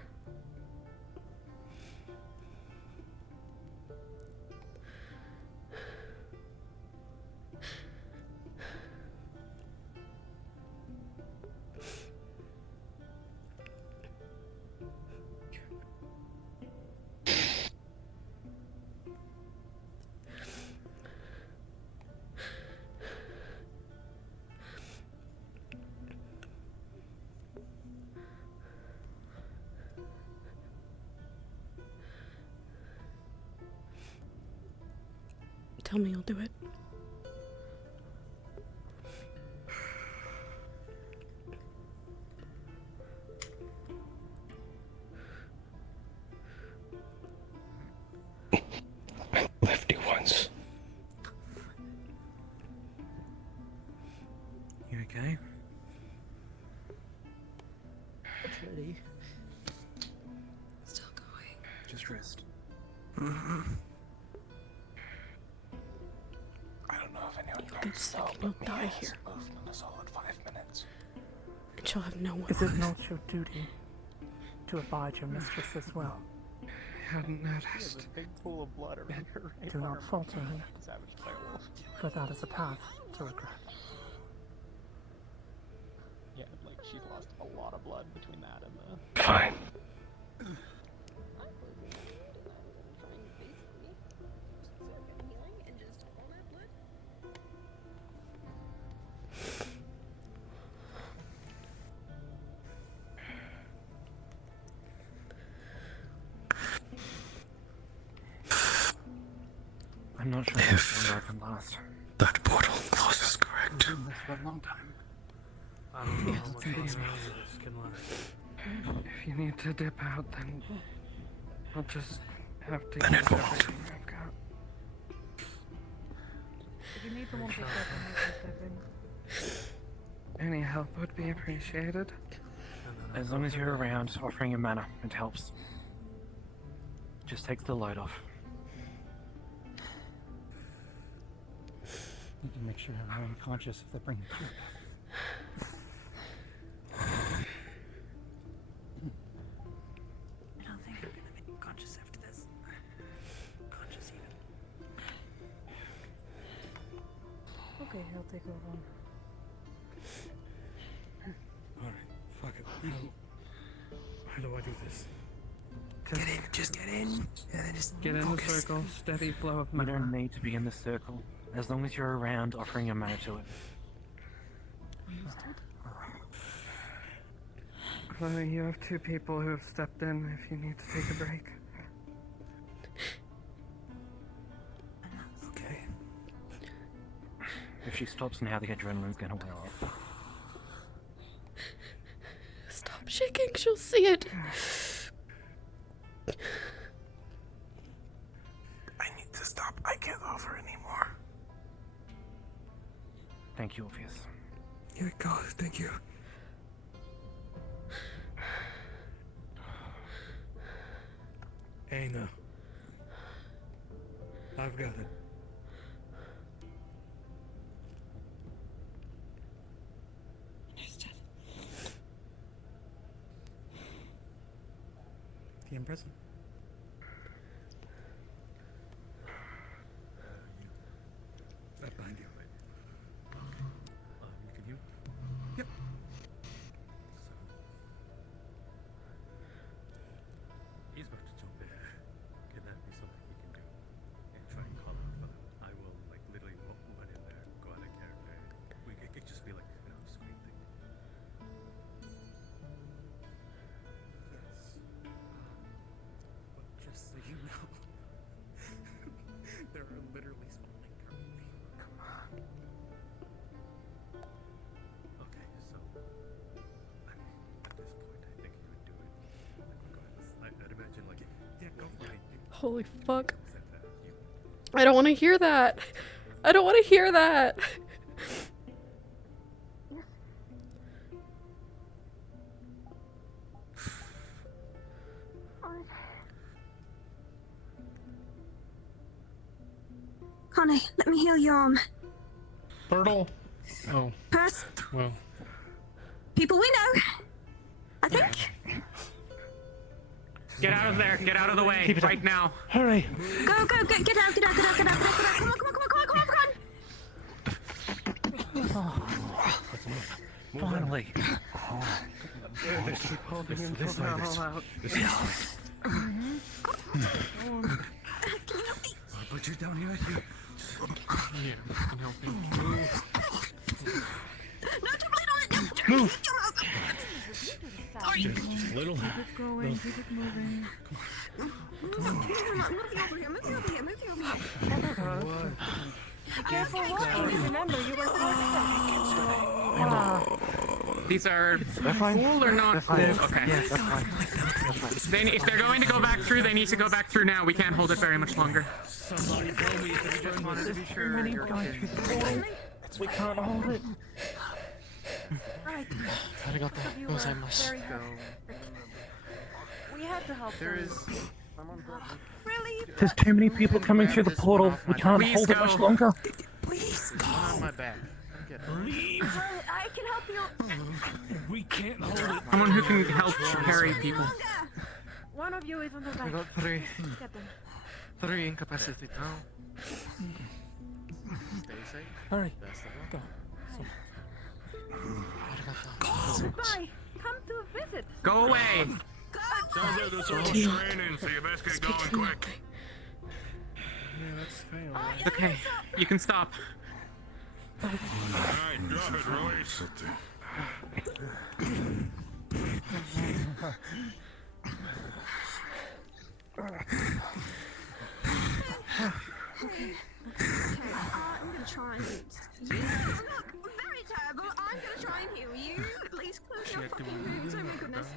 Tell me you'll do it. Left you once. You okay? Ready? Still going. Just rest. Mm-hmm. I don't know if anyone You'll get sick and you'll die here. Moved in a solid 5 minutes. And she'll have no one. Is it not your duty to abide your mistress as well? I hadn't noticed. a big pool of blood around her right Do not falter in it, Savaged by a wolf. for that is a path to regret. Yeah, like she's lost a lot of blood between that and the. Fine. I'm not sure how long I can last. That portal closes, correct? We've been doing this for a long time. I don't know how much longer this can last. If you need to dip out, then I'll just have to Then use it won't. everything I've got. If you need someone to step in, Any help would be appreciated. As long as you're around, offering your mana, it helps. Just takes the load off. You can make sure I'm unconscious if they bring me through. I don't think I'm gonna be conscious after this. Conscious even. Okay, I'll take over. Alright, fuck it. How do I do this? Get in, just get in. Yeah, just Get in the focus. circle, steady flow of mana. You don't need to be in the circle. As long as you're around, offering your mana to it. Chloe, you have two people who have stepped in if you need to take a break. Okay. If she stops now, the adrenaline's gonna wear off. Stop shaking, she'll see it. I need to stop. I can't offer anymore. Thank you, Orpheus. Yeah, God, thank you. Anna. I've got it. The Empress? Right behind you. You can heal? Yep. So, he's about to jump in. Can that be something we can do? And try and call out for them. I will, like, literally run in there, go out of character. It could just be like, you know, screen thing. Yes. But just so you know, there are literally spawning currently. Come on. Okay, so at this point, I think you would do it. I'd imagine, like, yeah, go for it. Holy fuck. I don't want to hear that. I don't want to hear that. Connie, let me heal your arm. Birtle. Oh. Pass. Well. People we know. I think. Get out of there. Get out of the way right now. Hurry. Go, get out, get out. Come on. Finally. Keep holding until they're all out. But you're down here, I think. Yeah, can help me. No, don't bleed on it. Move. Sorry. Just a little. Keep it going, keep it moving. Move over here. Be careful walking. Remember, you were These are full or not full? Okay. Yes, that's fine. Then if they're going to go back through, they need to go back through now. We can't hold it very much longer. Somebody tell me if you just wanted to be sure you're okay. We can't hold it. right. Very We had to help There them. is. Really? There's too many people coming through the portal. We can't hold it much longer. Please go. On my back. Leave. I can help you. We can't hold it. Someone who can help carry people. One of you is on the back. We got three. Get them. 3 incapacitated now. Stay safe. Hurry. Best of luck. Goodbye. Come to visit. Go away. Sounds like there's so much training, so you best get going quick. Yeah, that's fail. Okay, you can stop. Alright, drop it, release. I'm gonna try and you look very terrible. I'm gonna try and heal you. Please close your fucking wounds. Oh my goodness.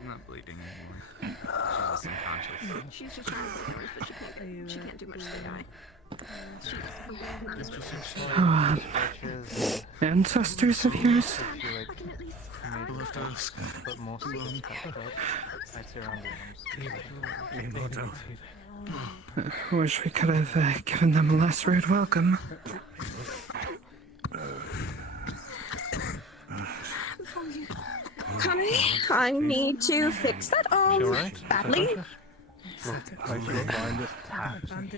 I'm not bleeding anymore. She's just unconscious. She's just trying to break but she can't do much to die. Ancestors of yours? I can at least But most of them popped up. I'd say around the arms. I wish we could have given them a less rude welcome. Connie, I need to fix that arm badly.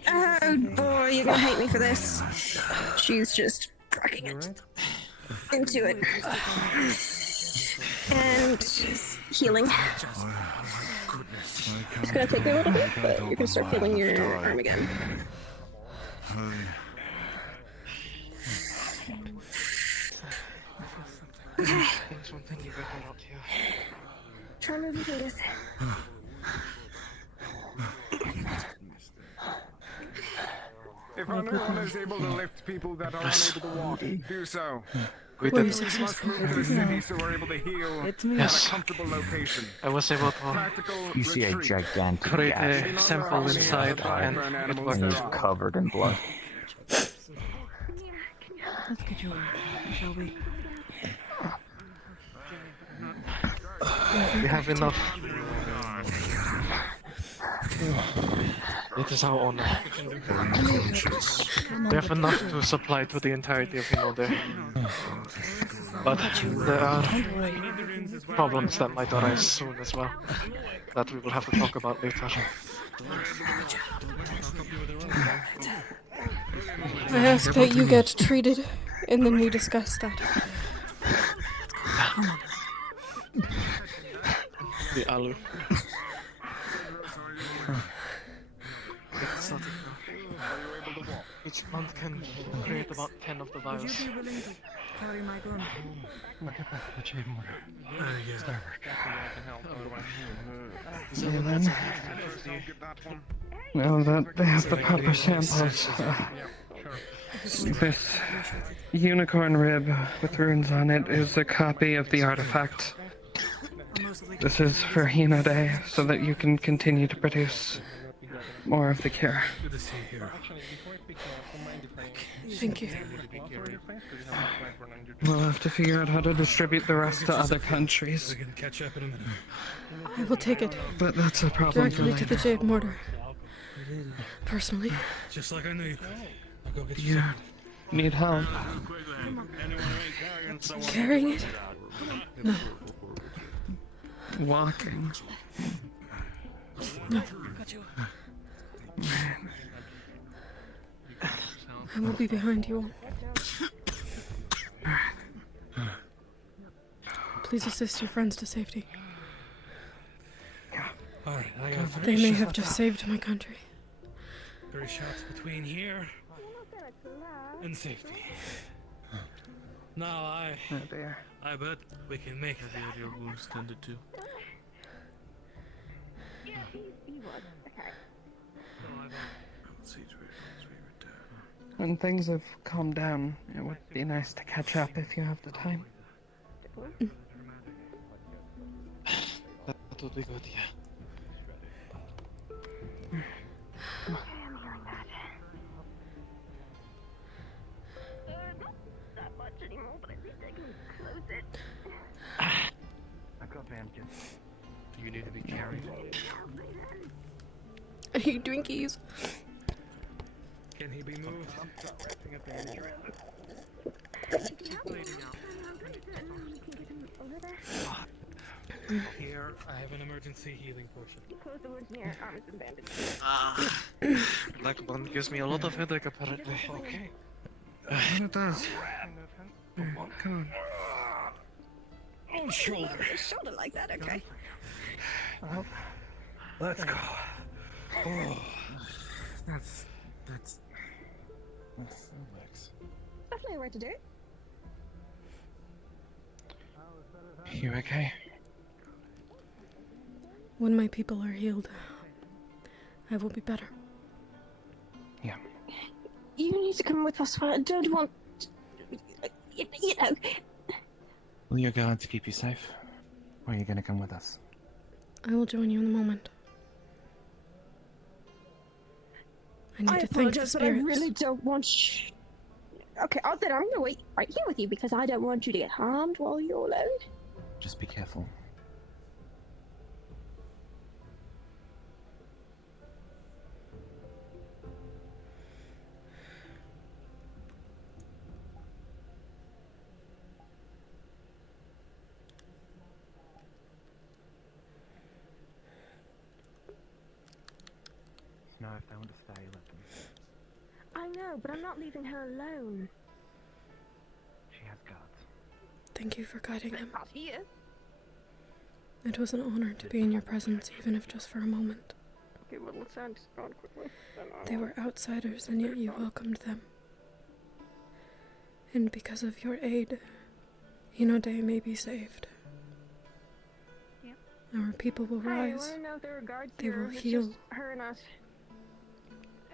Oh boy, you're gonna hate me for this. She's just cracking it into it. And healing. It's gonna take me a little bit, but you can start feeling your arm again. Okay. Try and move your fingers. If anyone is able to lift people that are unable to walk, do so. We Were did. you successful? Must move to the city so we're able to heal at Yes. a comfortable location. I was able to Practical You see a retreat. gigantic create gash. a sample inside, and it worked. And he's covered in blood. Let's get you in, shall we? We have enough. It is our honor. We have enough to supply to the entirety of Hinode. But there are problems that might arise soon as well, that we will have to talk about later. I ask that you get treated, and then we discuss that. The alu. Each month can create about 10 of the virus. Would you be willing to carry my gun? Look at that, the chain mortar. Yes. Well, that they have the proper samples. This unicorn rib with runes on it is a copy of the artifact. This is for Hinode, so that you can continue to produce more of the cure. Good to see you here. Thank you. We'll have to figure out how to distribute the rest to other countries. We can catch up in a minute. I will take it But that's a problem for directly to the later. jade mortar. Personally. Just like I knew. I'll go get You you. need help. Carrying it? No. Walking. No. I will be behind you all. Please assist your friends to safety. Alright, I got They may have just saved my country. 3 shots between here and safety. Now I bet we can make it. Your wounds tended to. Yeah, he was. Okay. When things have calmed down, it would be nice to catch up if you have the time. That would be good, yeah. Not that much anymore, but at least I can close it. I've got bandages. Do you need to be carried? I hate Twinkies. Can he be moved? Here, I have an emergency healing potion. Close the wounds near arms and bandages. That one gives me a lot of headache, apparently. Okay. What it does. Come on. Oh, shoulder. Shoulder like that, okay. Let's go. Oh. That's Definitely a way to do it. You okay? When my people are healed, I will be better. Yeah. You need to come with us. I don't want... You know... Will your guards keep you safe? Or are you gonna come with us? I will join you in a moment. I need to thank the apologize, but I spirits. really don't want... Okay, I'm gonna wait right here with you because I don't want you to get harmed while you're alone. Just be careful. No, if they want to stay, let them. I know, but I'm not leaving her alone. She has guards. Thank you for guiding them. Not here. It was an honor to be in your presence, even if just for a moment. Okay, well, let's just gone quickly. They were outsiders, and yet you welcomed them. And because of your aid, Hinode may be saved. Yep. Our people will Hi, I rise. want to know if there are guards They here. will It's heal. just her and us.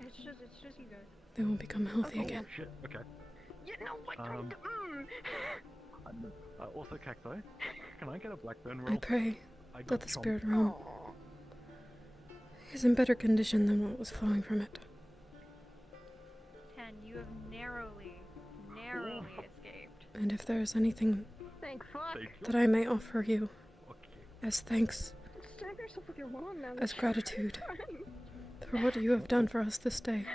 It's just you guys. They will become healthy Okay. again. Shit, okay. You know what? Also, Cacti, can I get a blackburn I roll? pray I got that the chomped. spirit realm is in better condition than what was flowing from it. 10. You have narrowly escaped. And if there is anything Thank fuck. that I may offer you as thanks, Stab yourself with your wand now. as gratitude for what you have done for us this day,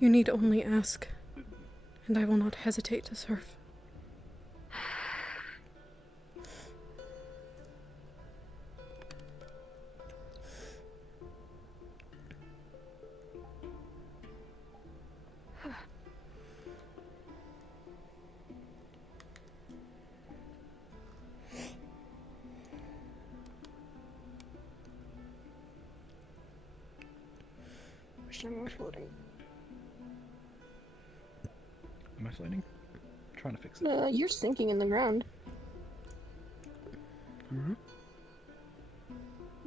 you need only ask, and I will not hesitate to serve. Wish I were floating. Am I floating? I'm trying to fix it. You're sinking in the ground. Mm-hmm.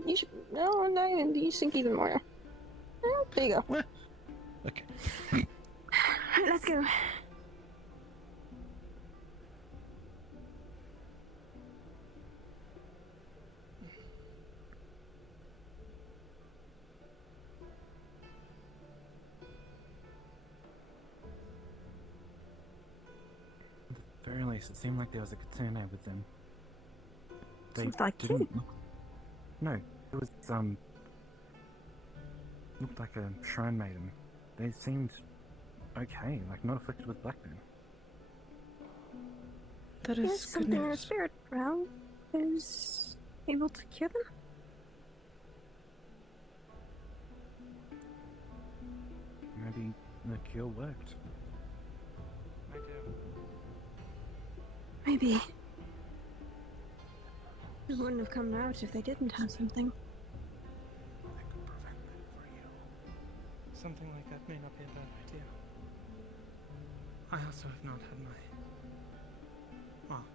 You should. No, you sink even more. Oh, there you go. Okay. Alright, let's go. At the very least, it seemed like there was a Kitsune with them. They Seems like didn't you. look... No, it was, looked like a shrine maiden. They seemed okay, like not afflicted with blackburn. That There's is good something in the news. spirit realm is able to cure them. Maybe the cure worked. Maybe. It wouldn't have come out if they didn't have something. Something like that may not be a bad idea. I also have not had my... Well,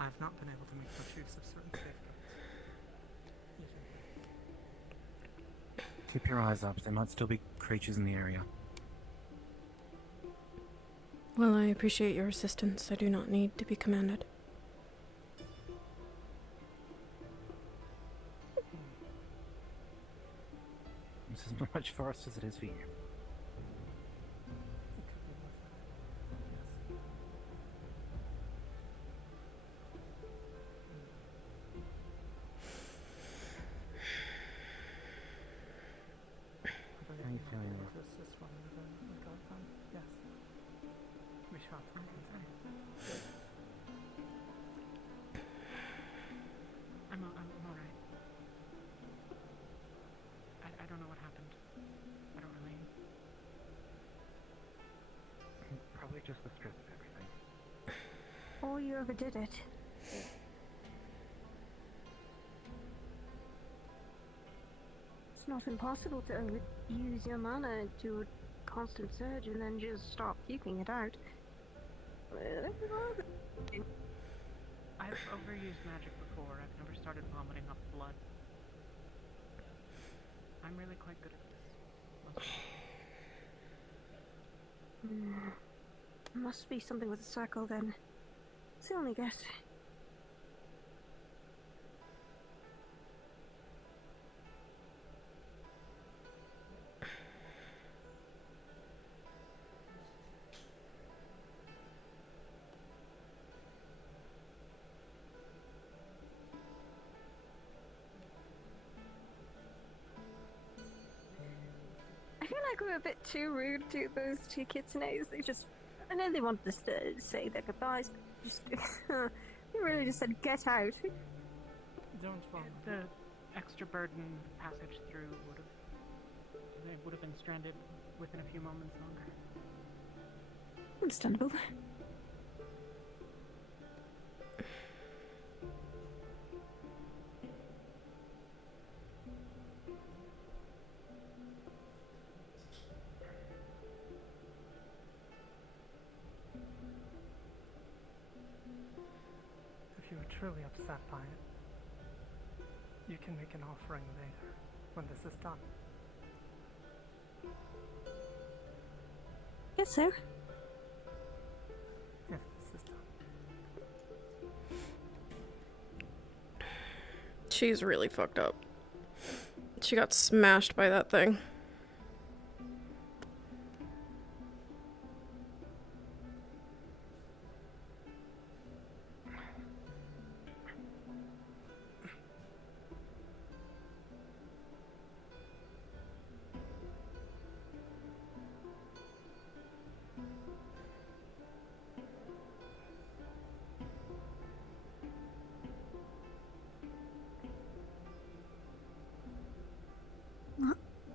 I have not been able to make much use of certain safeguards. Keep your eyes up, there might still be creatures in the area. Well, I appreciate your assistance. I do not need to be commanded. This is not much for us as it is for you. How are you feeling now? This is one of the we got from. Yes. We shot from inside. I'm alright. I don't know what happened. I don't really. Probably just the stress of everything. Or you overdid it. It's not impossible to overuse your mana to a constant surge and then just stop puking it out. I've overused magic before. I've never started vomiting up blood. I'm really quite good at this. Must be something with a circle then. It's the only guess. I feel like we're a bit too rude to those two kitsunes. They just, I know they wanted us to say their goodbyes, but just, they really just said, get out. Don't worry. The extra burden passage through would have been stranded within a few moments longer. Understandable. If you would truly upset by it, you can make an offering later, when this is done. Yes, sir. If this is done. She's really fucked up. She got smashed by that thing.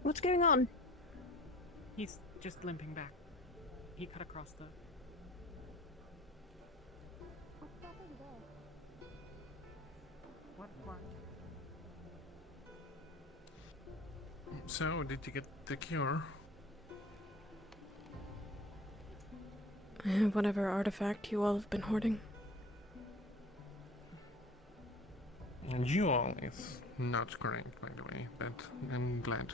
What's going on? He's just limping back. He cut across the... What part? So, did you get the cure? I have whatever artifact you all have been hoarding. And you all is not correct, by the way, but I'm glad.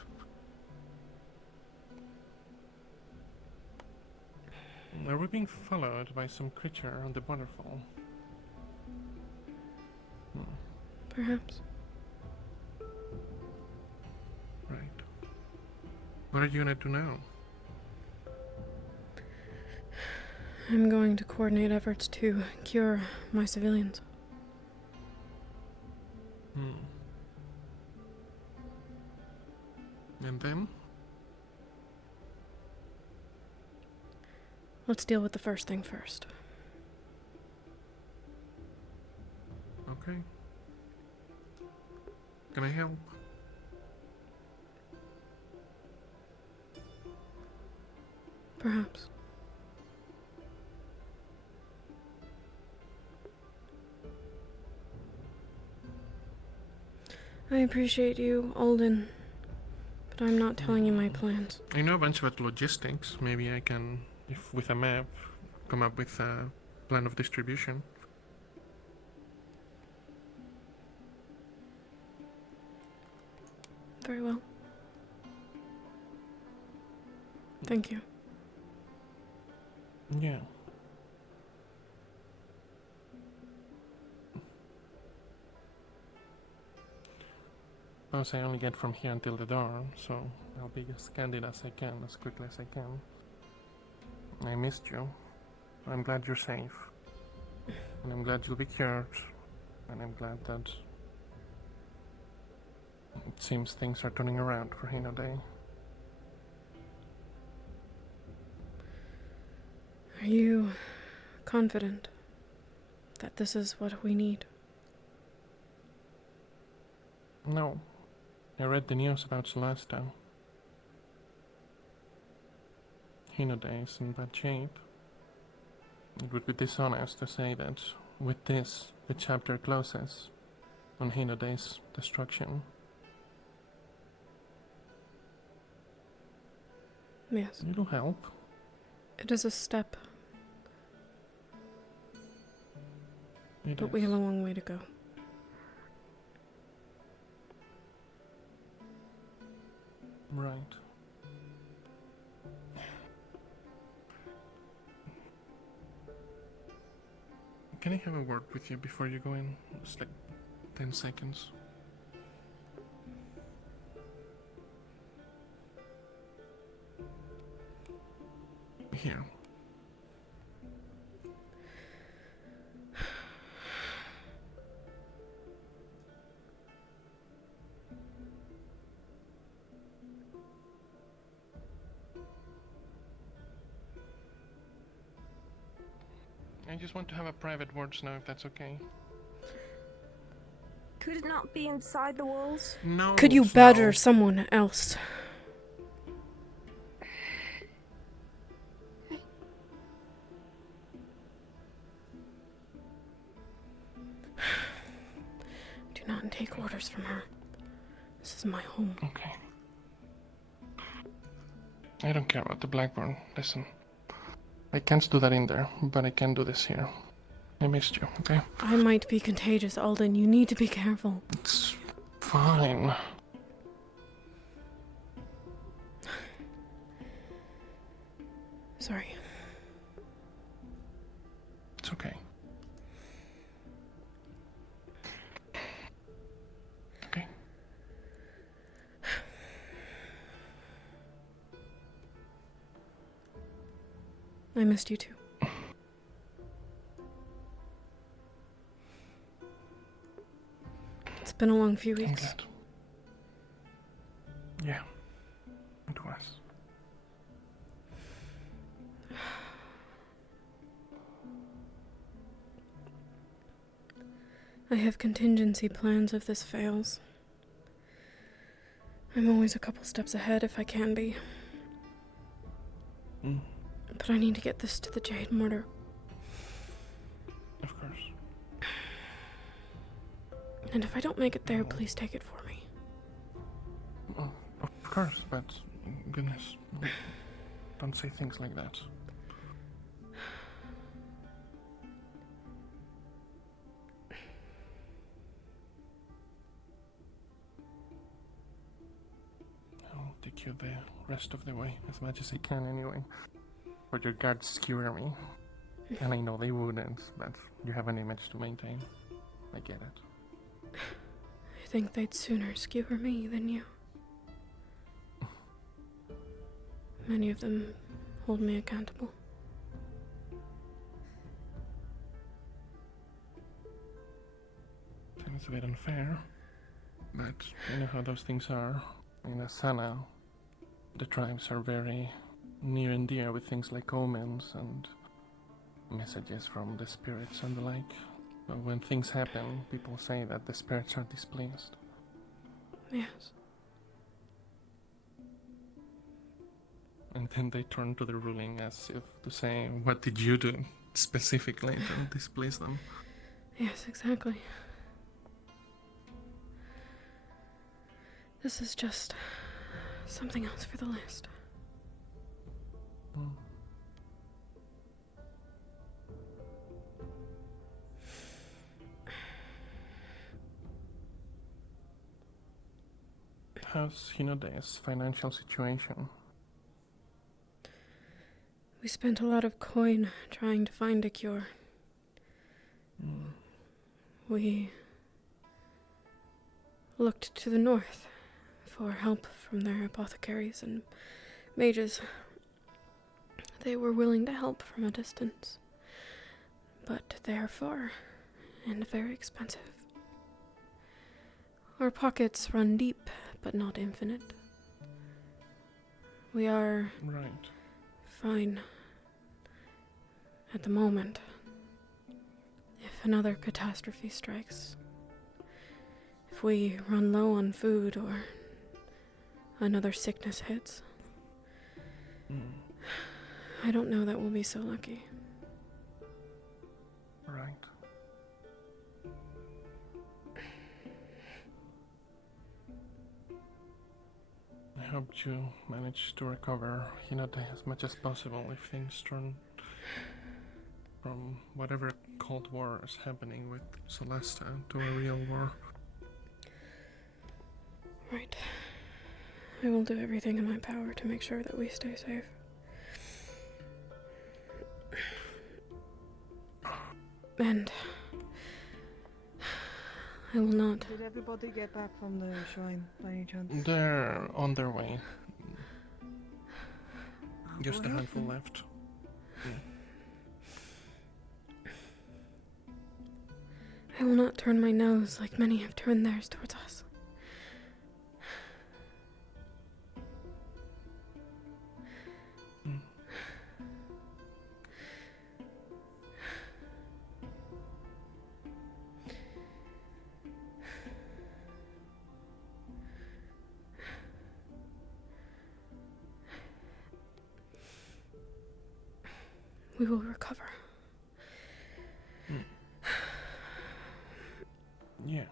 Are we being followed by some creature on the waterfall? Perhaps. Right. What are you gonna do now? I'm going to coordinate efforts to cure my civilians. And then? Let's deal with the first thing first. Okay. Can I help? Perhaps. I appreciate you, Alden, but I'm not telling you my plans. I know a bunch about logistics. Maybe I can, if with a map, come up with a plan of distribution. Very well. Thank you. Yeah. Suppose I only get from here until the door, so I'll be as candid as I can, as quickly as I can. I missed you. I'm glad you're safe. And I'm glad you'll be cured. And I'm glad that it seems things are turning around for Hino Day. Are you confident that this is what we need? No. I read the news about Celesta. Hino Day is in bad shape. It would be dishonest to say that with this, the chapter closes on Hino Day's destruction. Yes. It'll help. It is a step. But we is. have a long way to go. Right. Can I have a word with you before you go in? Just like 10 seconds. Here. I just want to have a private words now, if that's okay. Could it not be inside the walls? No. Could you badger someone else? Do not take orders from her. This is my home. Okay. I don't care about the Blackburn. Listen. I can't do that in there, but I can do this here. I missed you, okay? I might be contagious, Alden. You need to be careful. It's fine. Sorry. It's okay. Okay. I missed you too. It's been a long few I'm weeks. glad. Yeah, it was. I have contingency plans if this fails. I'm always a couple steps ahead if I can be. Mm, But I need to get this to the Jade Mortar. of course. And if I don't make it there, please take it for me. Well, of course, but goodness, don't say things like that. I'll take you the rest of the way, as much as I can anyway. But your guards skewer me. And I know they wouldn't, but you have an image to maintain. I get it. I think they'd sooner skewer me than you. Many of them hold me accountable. Seems a bit unfair, but you know how those things are. In Asana, the tribes are very near and dear with things like omens and messages from the spirits and the like. But when things happen, people say that the spirits are displeased. Yes. And then they turn to the ruling as if to say, what did you do specifically to displease them? Yes, exactly. This is just something else for the list. Hmm. How's Hinode's financial situation? We spent a lot of coin trying to find a cure. Mm. We looked to the north for help from their apothecaries and mages. They were willing to help from a distance, but they are far and very expensive. Our pockets run deep, but not infinite. We are Right. fine at the moment. If another catastrophe strikes, if we run low on food or another sickness hits, I don't know that we'll be so lucky. Right. I hope you manage to recover Hinode as much as possible if things turn from whatever Cold War is happening with Celesta to a real war. Right. I will do everything in my power to make sure that we stay safe. And I will not. Did everybody get back from the shrine by any chance? They're on their way. Just a Go ahead handful then. left. Yeah. I will not turn my nose like many have turned theirs towards us. We will recover. Yeah.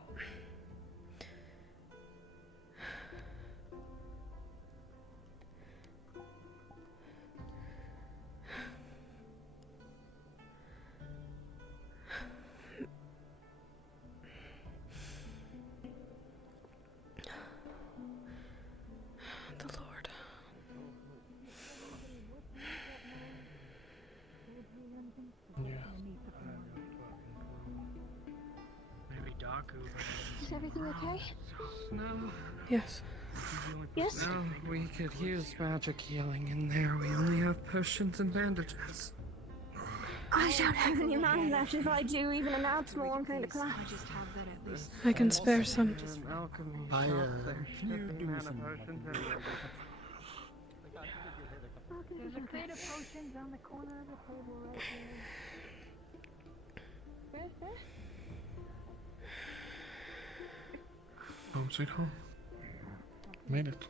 Everything okay? No. Yes. Yes? No, we could use magic healing in there. We only have potions and bandages. I don't have any money left. If I do, even an ounce more, I'm going to collapse. I can spare some. I, can you do me some There's a crate of potions on the corner of the table right there. Where's that? Home sweet home. Made it.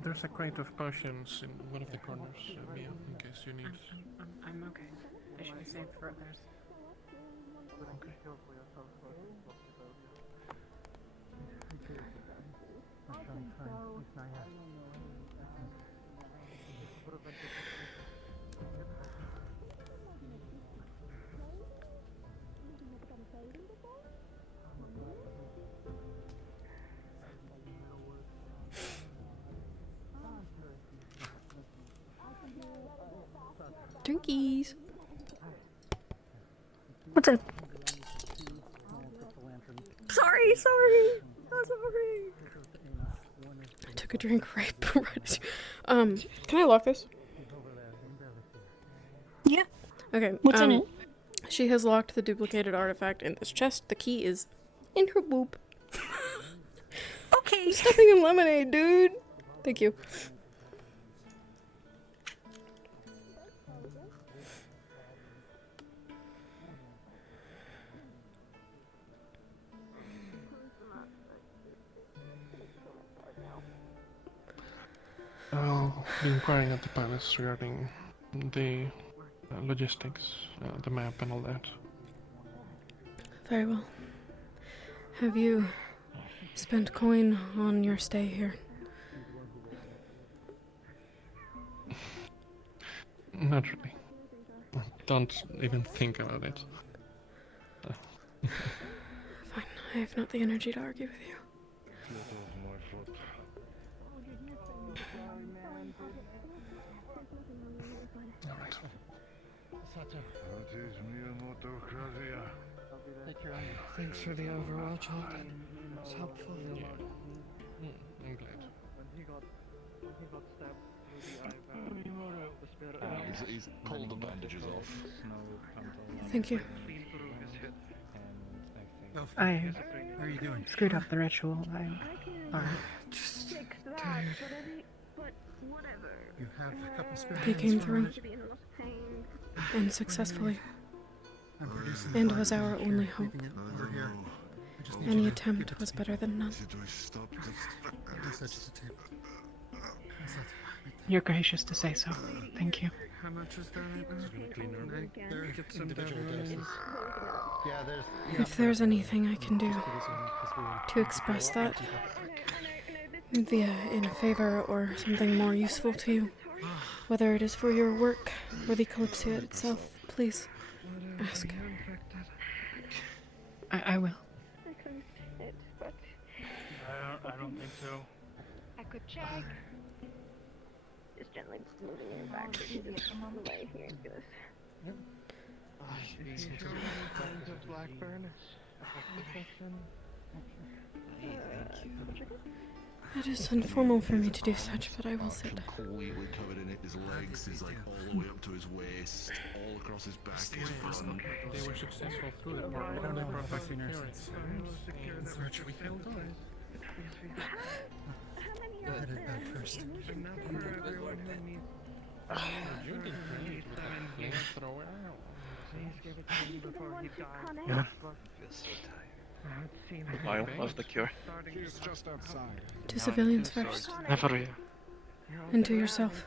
There's a crate of potions in one of the corners, Mia, in case you need. I'm okay. I should be saved for others. Okay. Drinkies. What's up? Sorry. I'm sorry. I took a drink right as you. Can I lock this? Yeah. Okay. What's in it? She has locked the duplicated artifact in this chest. The key is in her boob. Okay. I'm stepping in lemonade, dude. Thank you. I'll be inquiring at the palace regarding the logistics, the map and all that. Very well. Have you spent coin on your stay here? Not really. Don't even think about it. Fine. I have not the energy to argue with you. Alright. Thanks for the overwatch, Alden. It was helpful. Yeah. I'm glad. He's pulled the bandages off. Thank you. How are you doing? Screwed up the ritual. Just Fix that, but whatever. You have a couple spare He hands came for through. me? And successfully. I'm producing And the was our product only here, hope. keeping it over here. I just need Any you to attempt give it was to me. better than none. Just a tip. That's that. You're gracious to say so. Thank you. How much is that right now? They're Get some individual better doses. Yeah, there's. If there's anything I can do to express that via in a favor or something more useful to you, whether it is for your work or the Kalypsia itself, please ask. I will. I don't think so. I could check. Just gently moving it back so you just lay here and goes. Blackburn. It is informal for me to do such, but I will sit. Completely covered in it. His legs is like all the way up to his waist, all across his back, his front. They were successful through the part. We don't have proper security. Search we killed on. Go ahead and back first. You did great with that flamethrower. Yeah. Feels so tired. The vial of the cure. He's just outside. To civilians first, Never yet. and to yourself.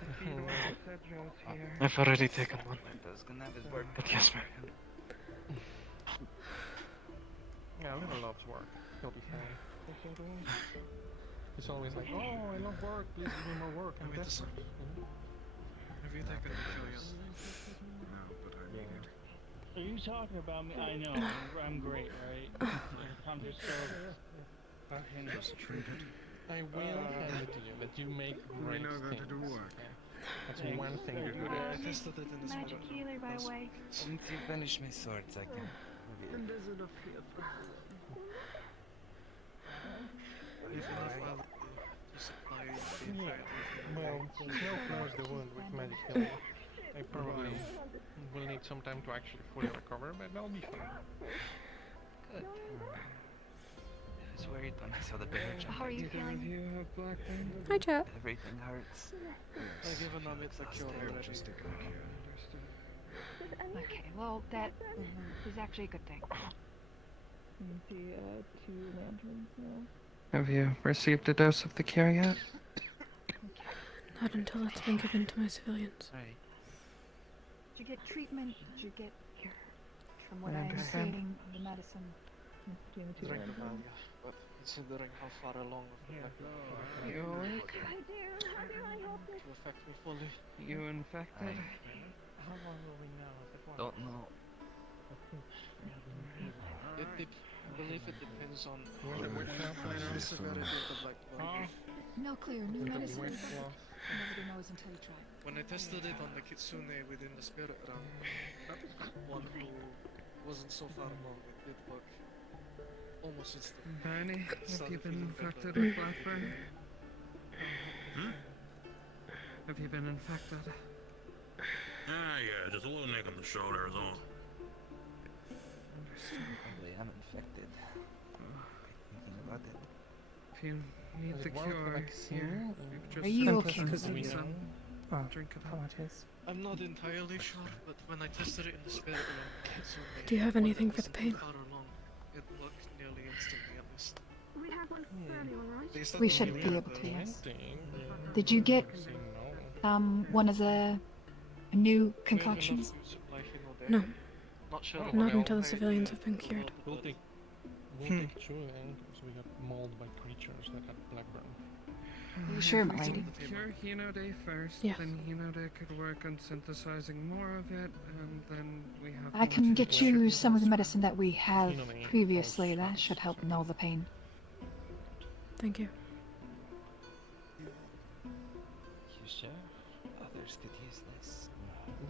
I've already taken one. But yes, ma'am. Yeah, little loves work. He'll be fine. He's always like, oh, I love work, please give me more work. I'm Maybe this- desperate. Have you taken the curious? No, but I'm good. Are you talking about me? I know, I'm great, right? I'm just so... Just treated. I will hand it to you that you make We great know that things. it'll work. Okay? That's one thing you're good I at. tested it in the Magic spirit. healer, by the way. Once you finish my swords, I can. And there's enough here for If enough value to supply the entire Well, Snow cures the wound with magic healing. I probably will need some time to actually fully recover, but that'll be fine. Good. I was worried when I saw the bear jump. How are you Either feeling? of you have Blackburn? Hi, chat. Everything hurts. I've given them it's a cure already. Just a good cure. Okay, well, that is actually a good thing. see 2 lanterns now. Have you received a dose of the cure yet? Not until it's been given to my civilians. Right. Did you get treatment? Did you get your... From what I I'm understand. seeing, the medicine. Gave me 2 Drink the lanterns. value, but considering how far along the You awake? How do I help to affect me fully. You infected? How long will we know if it won't? Don't know. I believe it depends on the severity of the black bug. No clear, new With the medicine. wet cloth. Nobody knows until you try. When I tested it on the kitsune within the spirit realm, one who wasn't so far along, it did work almost instantly. Barney, have Started you been feeling better. infected with Blackburn? Have you been infected? Yeah, just a little nick on the shoulder is all. Probably am infected. Thinking about it. If you need Does the it work cure, like here, we've just Are you sent okay? us Do we some. know? Drink it How up. much is? I'm not entirely sure, but when I tested it in the spirit realm, kitsune, Do you have one anything that for the wasn't pain? far along, it worked nearly instantly at least. We have one early on, right? They said We the should only be way able that to, yes. Yeah. Did you get Say no. one of the new we have concoctions? enough to supply Hino there. No, Not sure Oh, what not well, until the I- civilians have been cured. We'll take two then, because we got mauled by creatures that had blackburn. Are you sure, If we milady? can cure Hinode first, Yes. then Hinode could work on synthesizing more of it, and then we have. I more can to get do. you some of the medicine that we have You know me, previously. I was That should help sorry. null the pain. Thank you. You sure? Others could use this.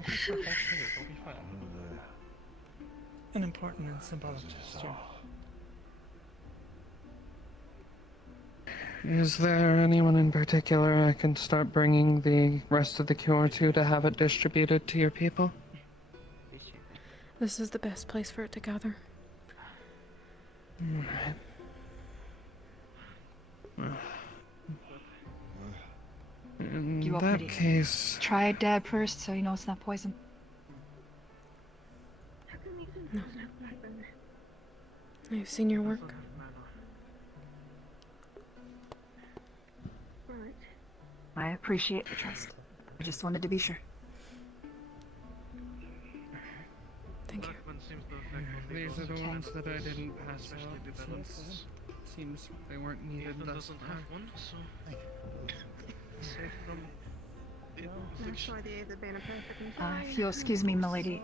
This is the whole city, it'll be fine. An important and symbolic gesture. Is there anyone in particular I can start bringing the rest of the cure to have it distributed to your people? Appreciate it. This is the best place for it to gather. Alright. In You all that pretty. case, Try dab first so you know it's not poison. How come you didn't have blackburn? I've seen your work. Right. I appreciate the trust. I just wanted to be sure. Thank you. Blackburn seems to affect only these those are the who ones have that I didn't pass especially out developed since ones. it seems they weren't needed Ethan thus doesn't far. have one, so safe from it. No Affliction. idea they've been a perfect If you'll excuse me, milady,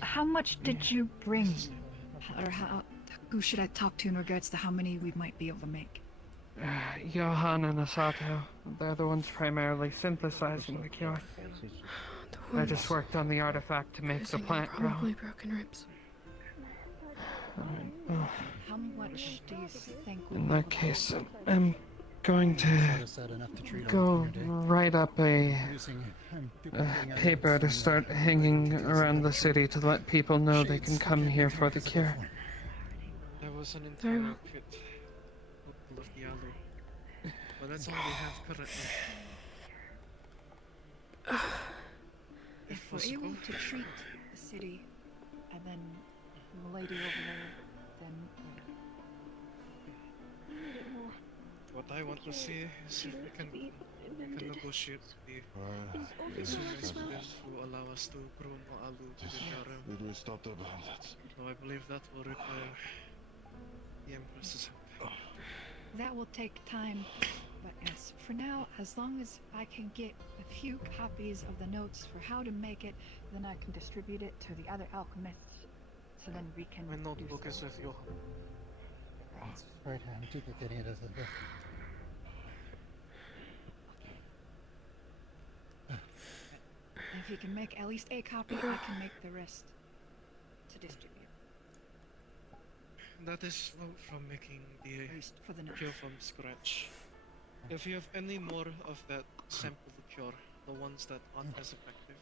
how much did you bring? Or who should I talk to in regards to how many we might be able to make? Johan and Asato, they're the ones primarily synthesizing the cure. The I just worked on the artifact to make the bruising and plant grow. probably broken ribs. How much do you think we In might that case, I'm going to go write up a paper to start hanging around the city to let people know they can come here for the cure. There was an Very entire well. pit of the alley, but that's all we have currently. If If we're possible, able to treat the city and then the lady over there, then what I want to see is if we can can negotiate the Is soon as this will allow us to grow more alu within the realm. Did we stop the bandits? Though I believe that will require the Empress's help. That will take time, but yes, for now, as long as I can get a few copies of the notes for how to make it, then I can distribute it to the other alchemists, so then we can My notebook do is so. with you. It's right hand duplicating it as a gift. If you can make at least a copy, I can make the rest to distribute. That is from making the for the cure from scratch. If you have any more of that sample cure, the ones that aren't as effective,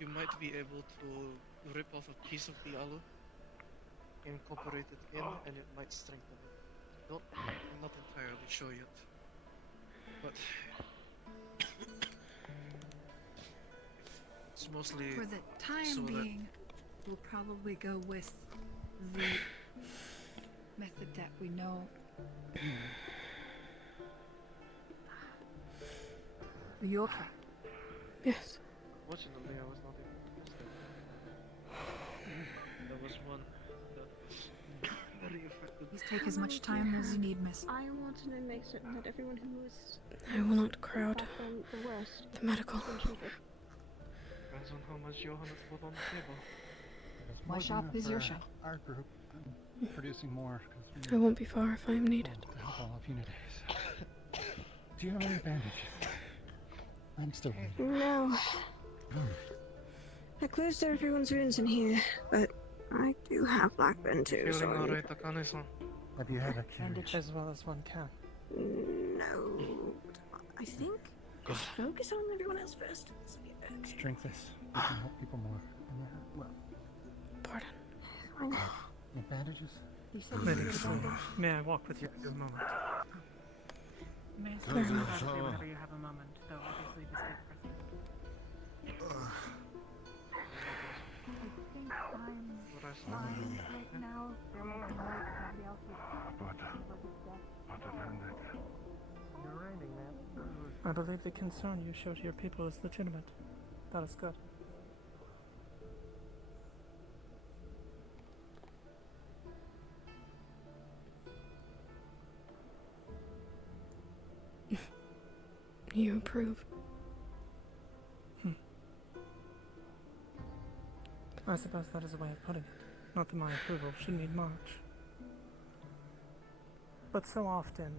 you might be able to rip off a piece of the alu, incorporate it in, and it might strengthen it. I'm not entirely sure yet, but it's mostly For the time so being, we'll probably go with the method that we know. Are you okay? Yes. Fortunately, I was not even interested. There was one that was very effective. Please take as much time as you need, miss. I want to make certain that everyone who was I will not crowd the worst the medical. Depends on how much Johan has put on the table. There's My more shop enough is your for shop. Our group. I'm producing more because I won't be far if I am needed. to help all of Unidays. Do you have any bandages? I'm still waiting. No. I closed everyone's wounds in here, but I do have blackburn too, so Feeling alright, Akane-san? Have you had a Bandage as well as one can. No. I think just focus on everyone else first. Drink this. You can help people more. Well, pardon. Any bandages? May I walk with you for a moment? May I Very speak much. privately whenever you have a moment, though obviously this is Right now, there will be nobody else You're raining, man. I believe the concern you show to your people is legitimate. That is good. You approve. I suppose that is a way of putting it. Not that my approval should mean much. But so often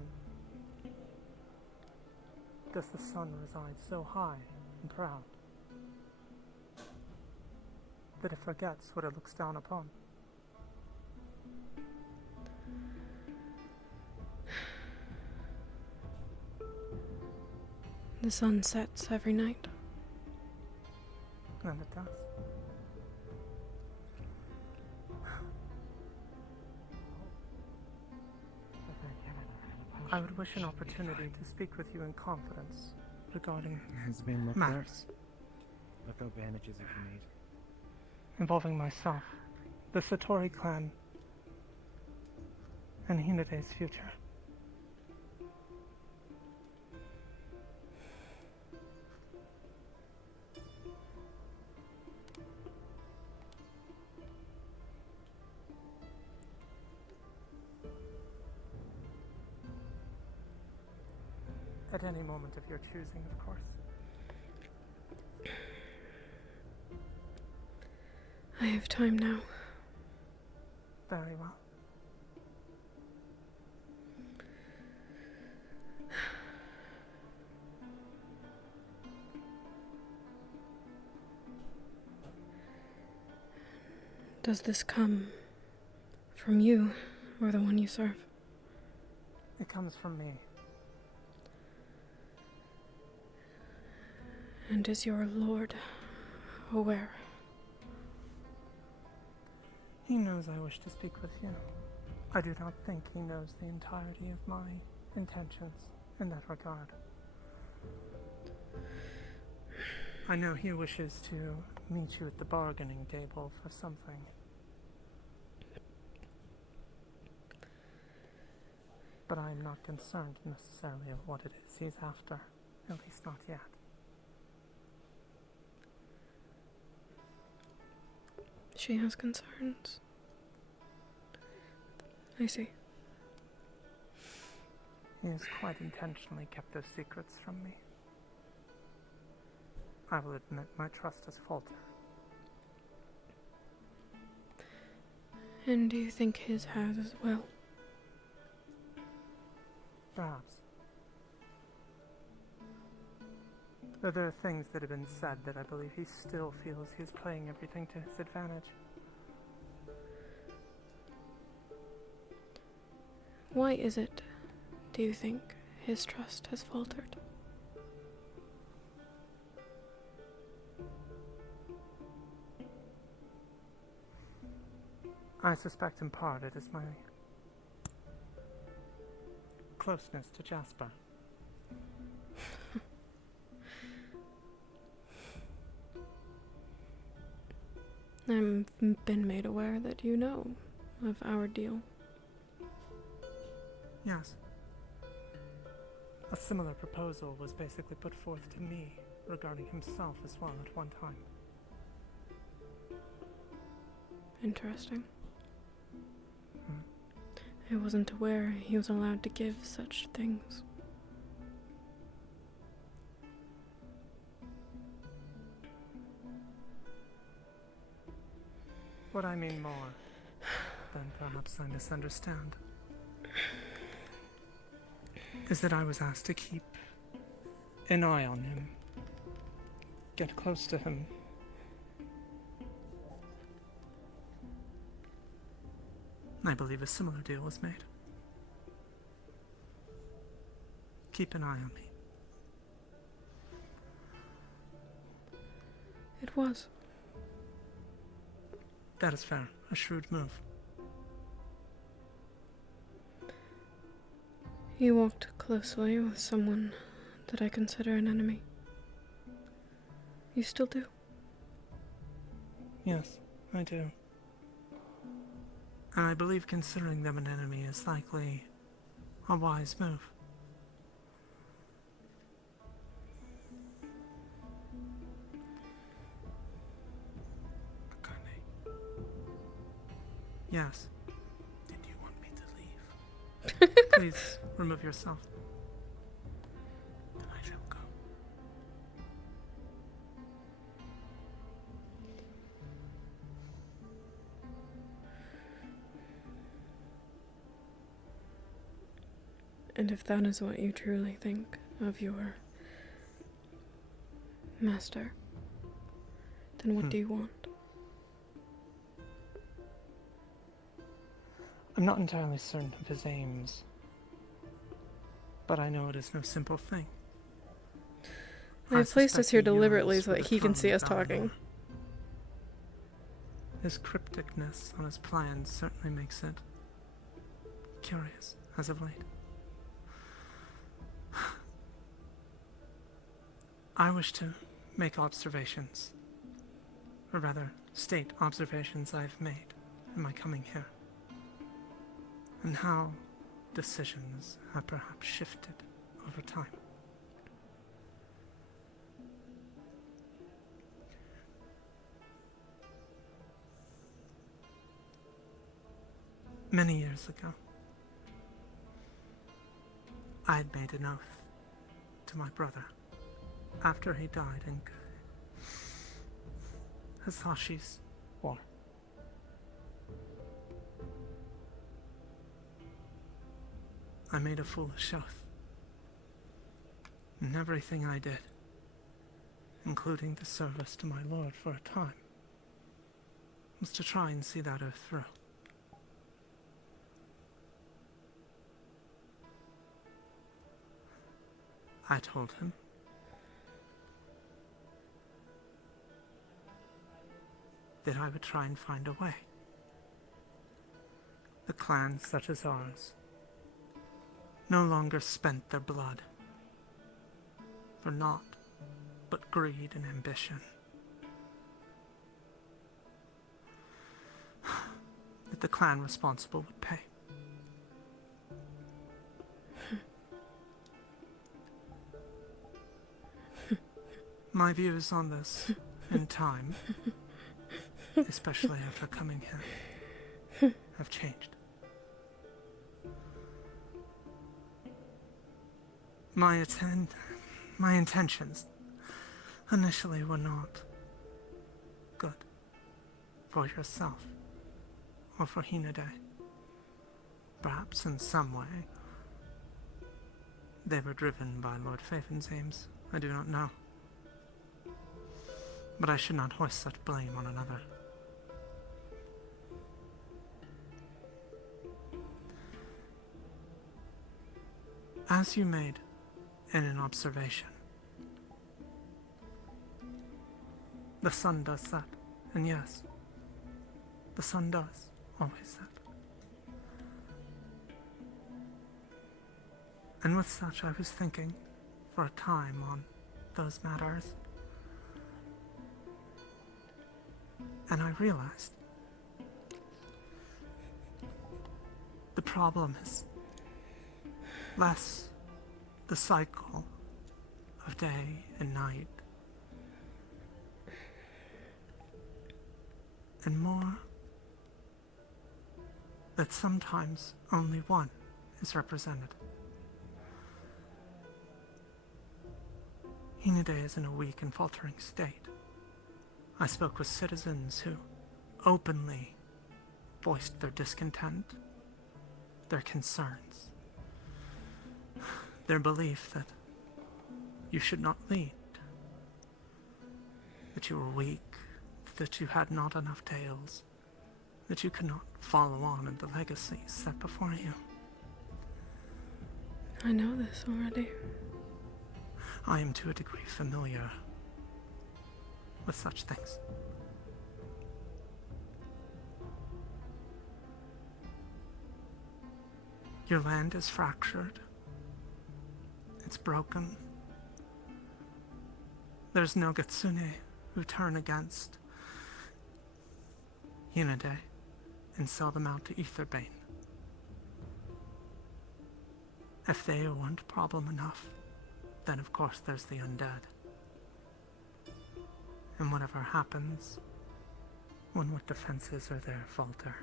does the sun reside so high and proud that it forgets what it looks down upon. The sun sets every night. And it does. I would wish an opportunity to speak with you in confidence regarding Has been looked matters at. Look out bandages if you need. involving myself, the Satori clan, and Hinade's future. At any moment of your choosing, of course. I have time now. Very well. Does this come from you or the one you serve? It comes from me. And is your lord aware? He knows I wish to speak with you. I do not think he knows the entirety of my intentions in that regard. I know he wishes to meet you at the bargaining table for something. But I am not concerned necessarily of what it is he's after. At least not yet. She has concerns. I see. He has quite intentionally kept those secrets from me. I will admit my trust has faltered. And do you think his has as well? Perhaps. But there are things that have been said that I believe he still feels he is playing everything to his advantage. Why is it, do you think, his trust has faltered? I suspect in part it is my closeness to Jasper. I've been made aware that you know of our deal. Yes. A similar proposal was basically put forth to me regarding himself as well at one time. Interesting. I wasn't aware he was allowed to give such things. What I mean more than perhaps I misunderstand is that I was asked to keep an eye on him, get close to him. I believe a similar deal was made. Keep an eye on me. It was. That is fair. A shrewd move. You walked closely with someone that I consider an enemy. You still do? Yes, I do. And I believe considering them an enemy is likely a wise move. Akane, Yes. did you want me to leave? Please remove yourself. Then I shall go. And if that is what you truly think of your master, then what do you want? I'm not entirely certain of his aims, but I know it is no simple thing. I've placed us here suspect he deliberately yearns so for that the he can throne see us of Valinor. talking. His crypticness on his plans certainly makes it curious as of late. I wish to make observations, or rather, state observations I've made in my coming here, and how decisions have perhaps shifted over time. Many years ago, I had made an oath to my brother after he died in Hasashi's war. I made a foolish oath, and everything I did, including the service to my lord for a time, was to try and see that oath through. I told him that I would try and find a way. The clans such as ours no longer spent their blood for naught but greed and ambition. That the clan responsible would pay. My views on this in time, especially after coming here, have changed. My intentions initially were not good for yourself or for Hinode. Perhaps in some way they were driven by Lord Faven's aims. I do not know. But I should not hoist such blame on another. As you made in an observation, the sun does set, and yes, the sun does always set. And with such, I was thinking for a time on those matters, and I realized the problem is less the cycle of day and night, and more that sometimes only one is represented. Hinode is in a weak and faltering state. I spoke with citizens who openly voiced their discontent, their concerns, their belief that you should not lead, that you were weak, that you had not enough tales, that you could not follow on in the legacy set before you. I know this already. I am to a degree familiar with such things. Your land is fractured. It's broken. There's no Gatsune who turn against Hinode and sell them out to Aetherbane. If they weren't problem enough, then of course there's the undead. And whatever happens, when what defenses are there falter.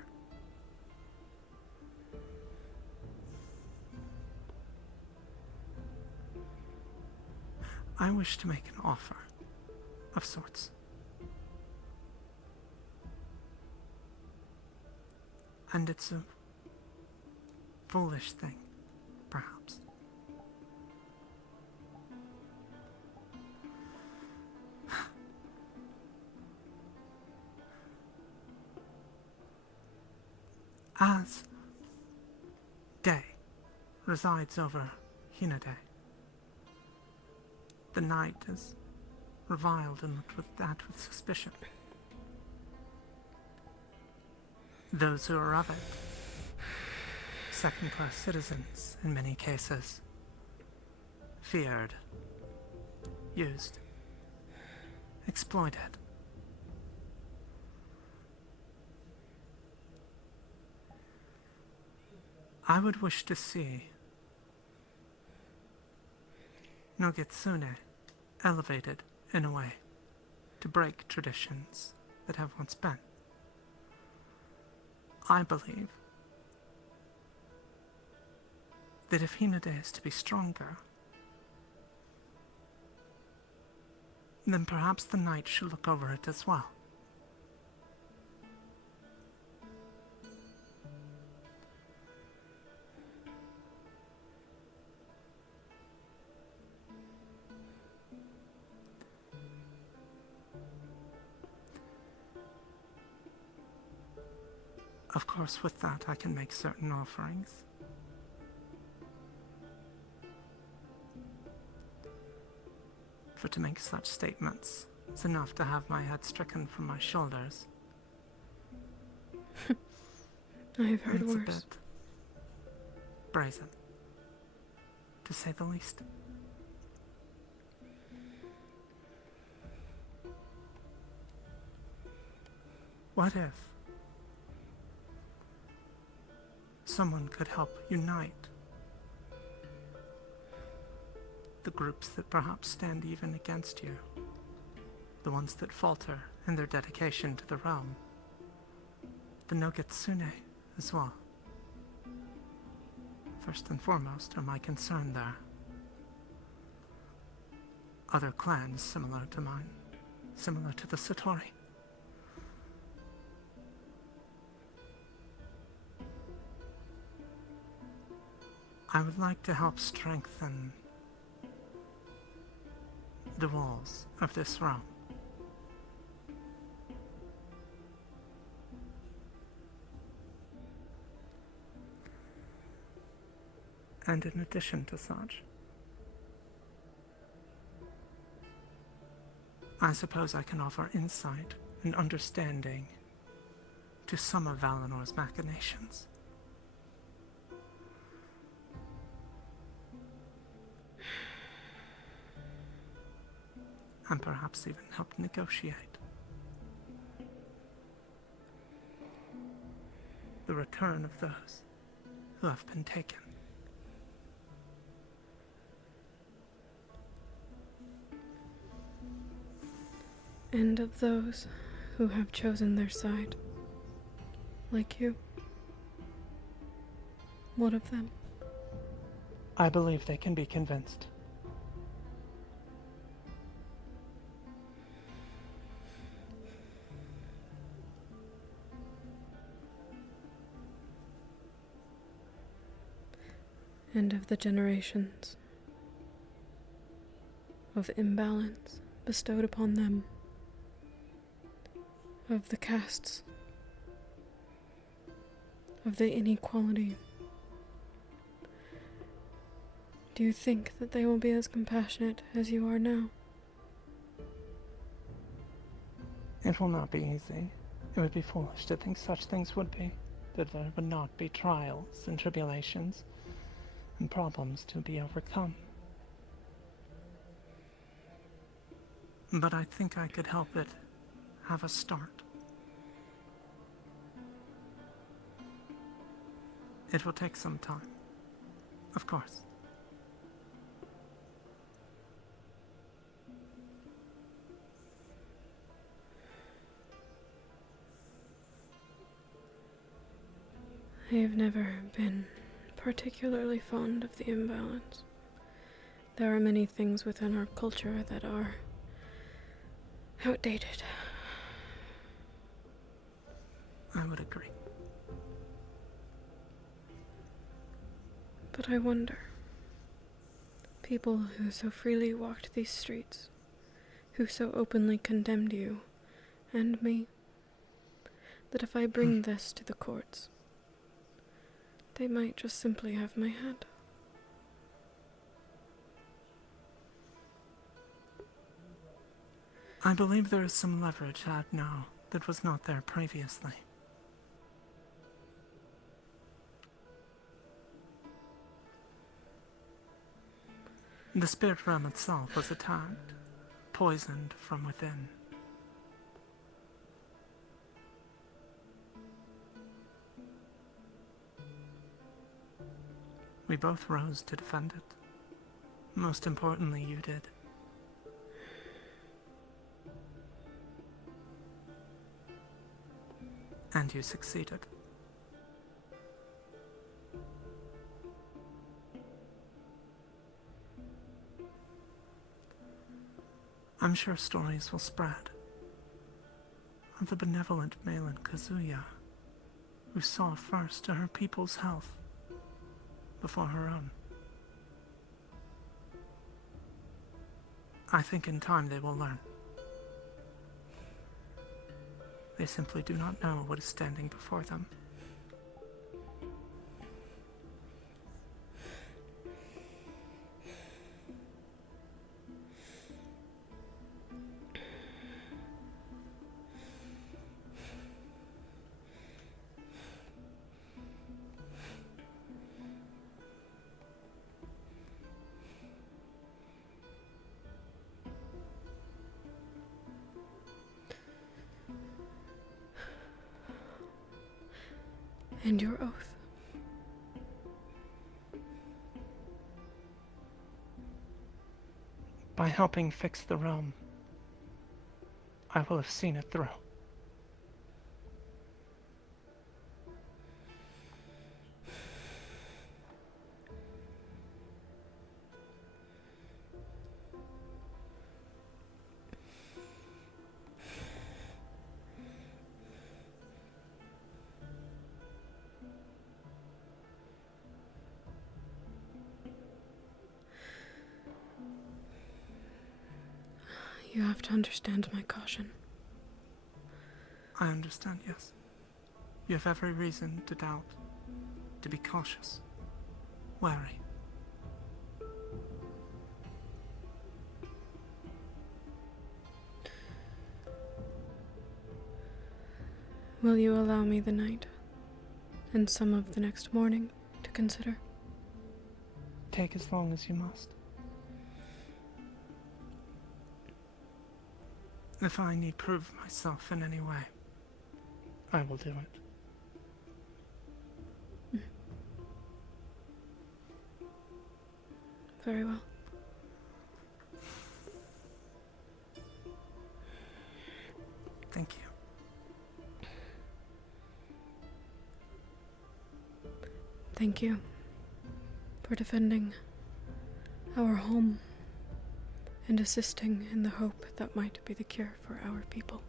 I wish to make an offer of sorts. And it's a foolish thing, perhaps. As day resides over Hinode, the night is reviled and looked at with suspicion. Those who are of it, second-class citizens in many cases, feared, used, exploited. I would wish to see no Gitsune elevated in a way to break traditions that have once been. I believe that if Hinode is to be stronger, then perhaps the knight should look over it as well. Of course, with that, I can make certain offerings. For to make such statements, it's enough to have my head stricken from my shoulders. I've heard It's worse. a bit brazen, to say the least. What if someone could help unite the groups that perhaps stand even against you the ones that falter in their dedication to the realm. The Nogitsune as well. First and foremost are my concern there. Other clans similar to mine, similar to the Satori. I would like to help strengthen the walls of this realm. And in addition to such, I suppose I can offer insight and understanding to some of Valinor's machinations. And perhaps even help negotiate the return of those who have been taken. And of those who have chosen their side, like you. What of them? I believe they can be convinced. And of the generations of imbalance bestowed upon them, of the castes, of the inequality. Do you think that they will be as compassionate as you are now? It will not be easy. It would be foolish to think such things would be, that there would not be trials and tribulations and problems to be overcome. But I think I could help it have a start. It will take some time, of course. I have never been particularly fond of the imbalance. There are many things within our culture that are outdated. I would agree. But I wonder, people who so freely walked these streets, who so openly condemned you and me, that if I bring this to the courts, they might just simply have my head. I believe there is some leverage had now that was not there previously. The spirit realm itself was attacked, poisoned from within. We both rose to defend it. Most importantly, you did. And you succeeded. I'm sure stories will spread of the benevolent Malin Kazuya, who saw first to her people's health before her own. I think in time they will learn. They simply do not know what is standing before them. And your oath. By helping fix the realm, I will have seen it through. You have to understand my caution. I understand, yes. You have every reason to doubt, to be cautious, wary. Will you allow me the night and some of the next morning to consider? Take as long as you must. If I need prove myself in any way, I will do it. Very well. Thank you. Thank you for defending our home and assisting in the hope that might be the cure for our people.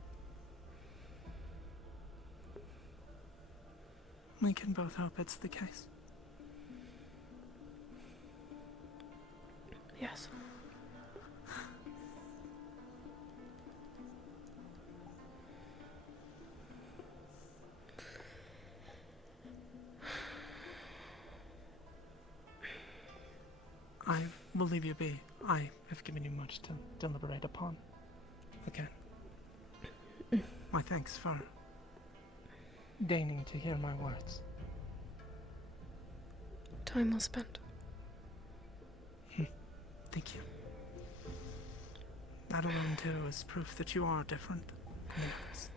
We can both hope it's the case. Yes. I will leave you be. I have given you much to deliberate upon. Again. My thanks for deigning to hear my words. Time well spent. Thank you. That alone, too, is proof that you are different than the others.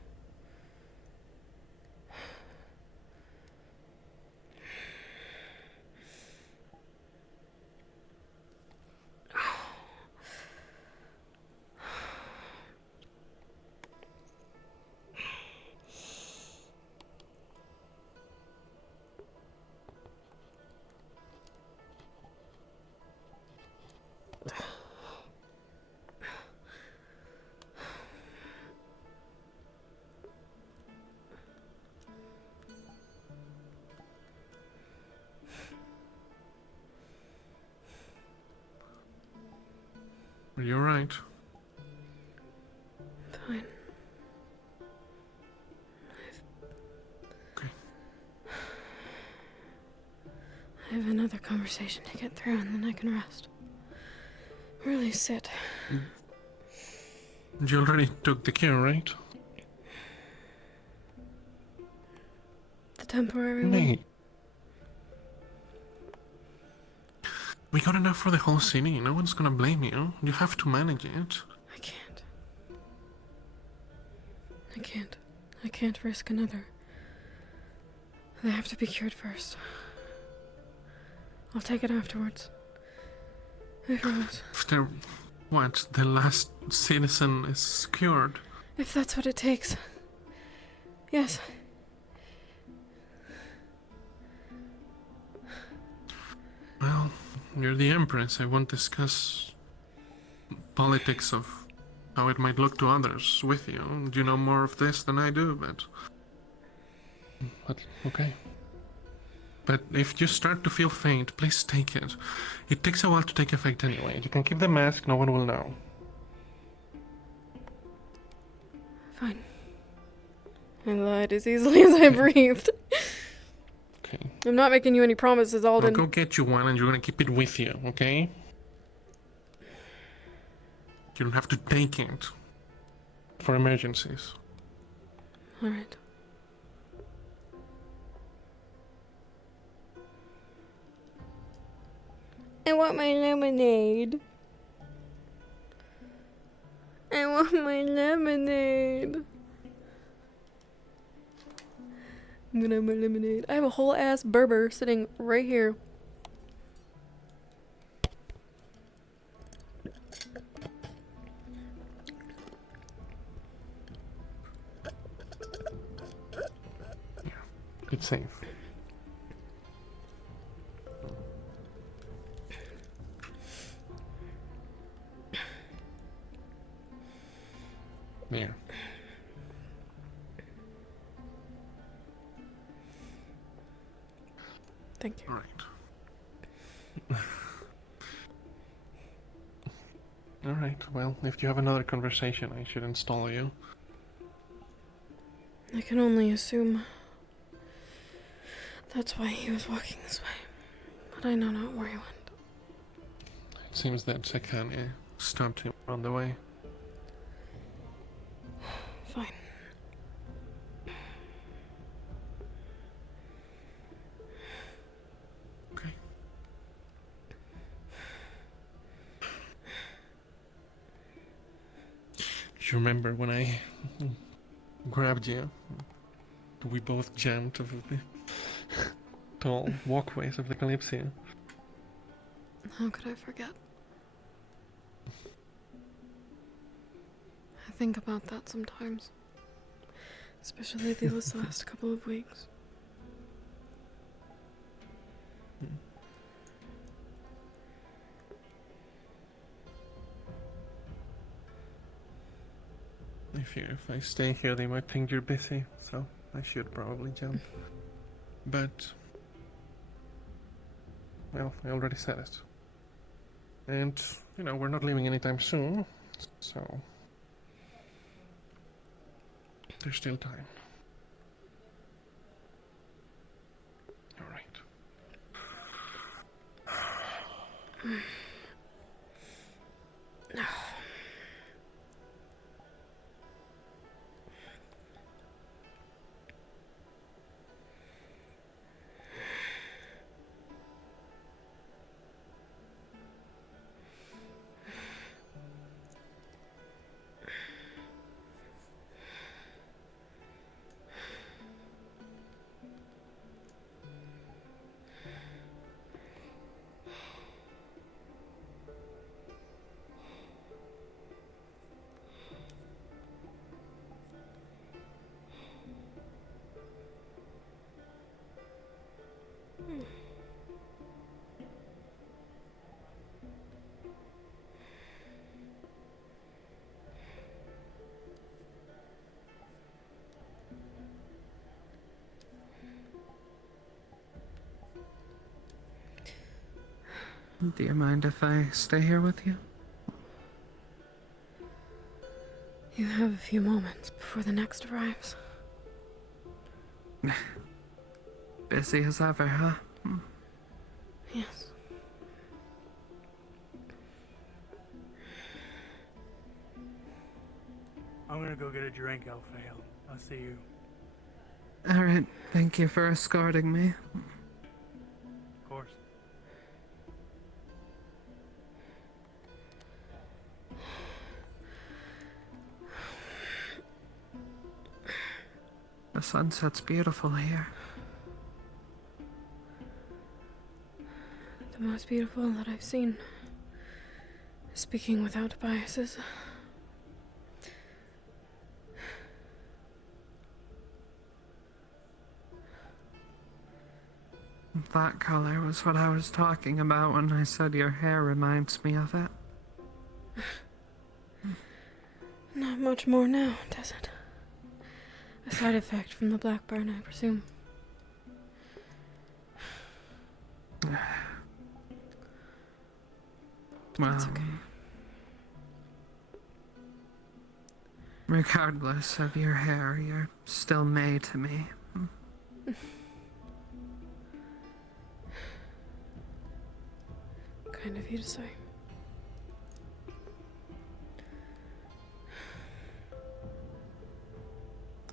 You're right. Fine. Okay. I have another conversation to get through and then I can rest. Really sit. You already took the cure, right? The temporary one. Mate. We got enough for the whole city. No one's gonna blame you. You have to manage it. I can't. I can't risk another. They have to be cured first. I'll take it afterwards. I promise. If they're... What? The last citizen is cured? If that's what it takes. Yes. Well, you're the Empress. I won't discuss politics of how it might look to others with you. You know more of this than I do, but okay. But if you start to feel faint, please take it. It takes a while to take effect anyway. You can keep the mask, no one will know. Fine. I lied as easily as I breathed. Okay. I'm not making you any promises, Alden. I'll go get you one and you're gonna keep it with you, okay? You don't have to take it for emergencies. Alright. I want my lemonade. I want my lemonade. I'm gonna have my lemonade. I have a whole ass Berber sitting right here. it safe. There. Thank you. Right. Alright, well, if you have another conversation, I should install you. I can only assume that's why he was walking this way, but I know not where he went. It seems that Sekane stopped him on the way. Fine. Okay. Do you remember when I grabbed you? We both jumped over the tall walkways of the Kalypsia. How could I forget? I think about that sometimes. Especially these last couple of weeks. If I stay here, they might think you're busy, so I should probably jump. But, well, I already said it. And, you know, we're not leaving anytime soon, so there's still time. All right. Do you mind if I stay here with you? You have a few moments before the next arrives. Busy as ever, huh? Yes. I'm gonna go get a drink, Alphael. I'll see you. Alright, thank you for escorting me. Of course. The sunset's beautiful here. The most beautiful that I've seen. Speaking without biases. That color was what I was talking about when I said your hair reminds me of it. Not much more now, does it? A side effect from the blackburn, I presume. Well, That's okay. Regardless of your hair, you're still May to me. Kind of you to say.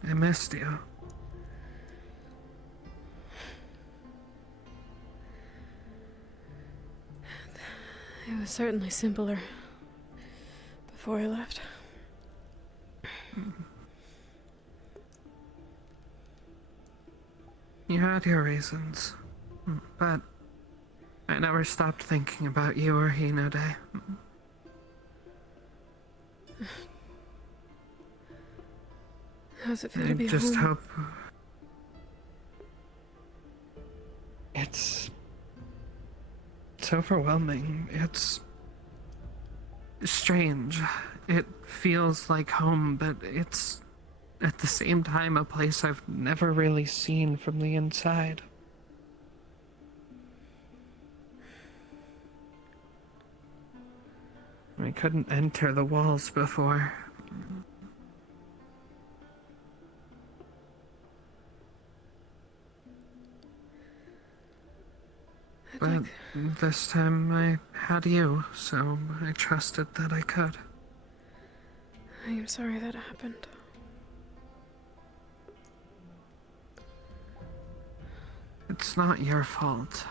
I missed you. It was certainly simpler before I left. You had your reasons, but I never stopped thinking about you or Hinode. How's it feel to be I just home? hope It's overwhelming. It's strange. It feels like home, but it's at the same time a place I've never really seen from the inside. I couldn't enter the walls before. But this time I had you, so I trusted that I could. I am sorry that happened. It's not your fault.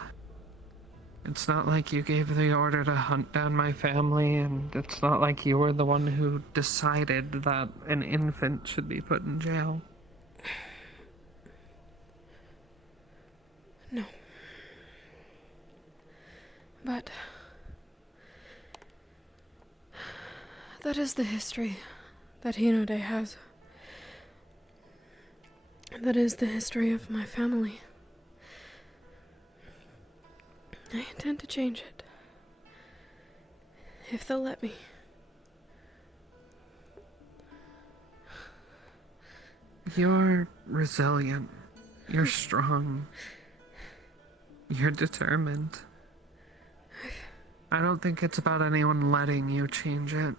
It's not like you gave the order to hunt down my family, and it's not like you were the one who decided that an infant should be put in jail. No. But that is the history that Hinode has. That is the history of my family. I intend to change it. If they'll let me. You're resilient. You're strong. You're determined. I don't think it's about anyone letting you change it.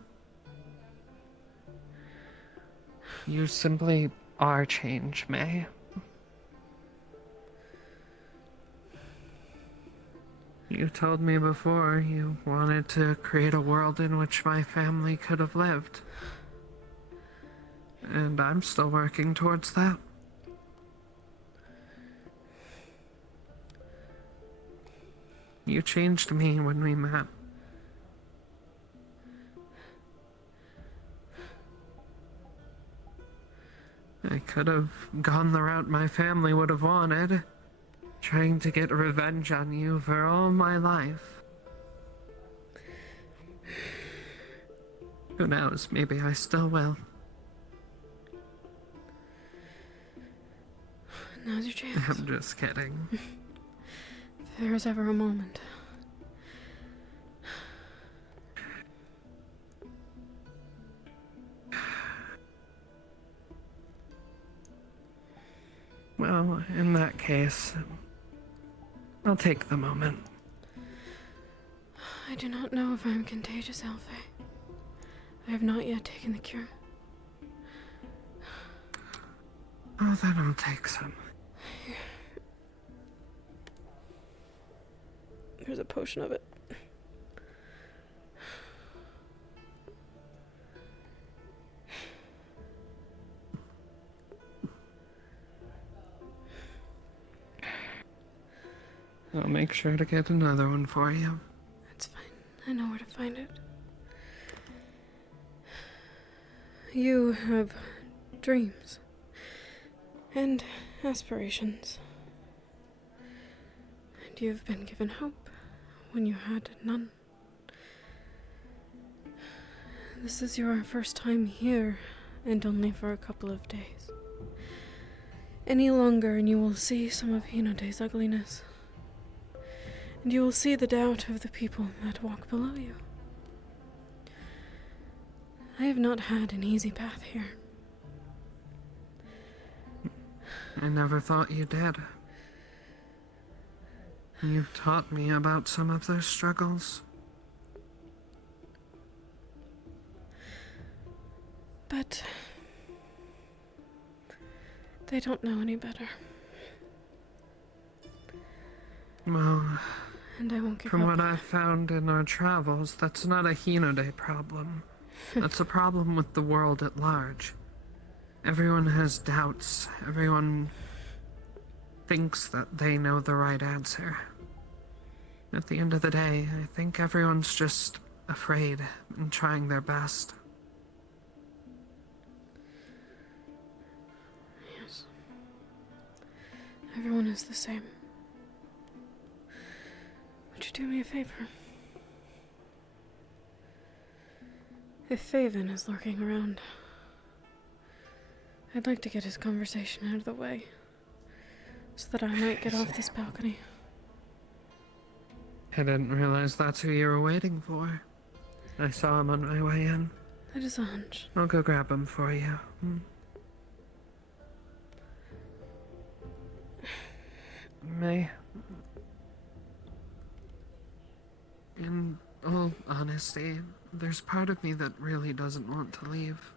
You simply are change, May. You told me before you wanted to create a world in which my family could have lived. And I'm still working towards that. You changed me when we met. I could have gone the route my family would have wanted, trying to get revenge on you for all my life. Who knows, maybe I still will. Now's your chance. I'm just kidding. If there is ever a moment. Well, in that case, I'll take the moment. I do not know if I am contagious, Alfie. I have not yet taken the cure. Oh, then I'll take some. There's a potion of it. I'll make sure to get another one for you. It's fine. I know where to find it. You have dreams and aspirations. And you've been given hope when you had none. This is your first time here, and only for a couple of days. Any longer, and you will see some of Hinode's ugliness. And you will see the doubt of the people that walk below you. I have not had an easy path here. I never thought you did. You've taught me about some of those struggles. But they don't know any better. Well, And I won't give from up. what I've found in our travels, that's not a Hinode problem. That's a problem with the world at large. Everyone has doubts. Everyone thinks that they know the right answer. At the end of the day, I think everyone's just afraid and trying their best. Yes. Everyone is the same. Would you do me a favor? If Faven is lurking around, I'd like to get his conversation out of the way, so that I might get off this balcony. I didn't realize that's who you were waiting for. I saw him on my way in. That is a hunch. I'll go grab him for you. May. In all honesty, there's part of me that really doesn't want to leave.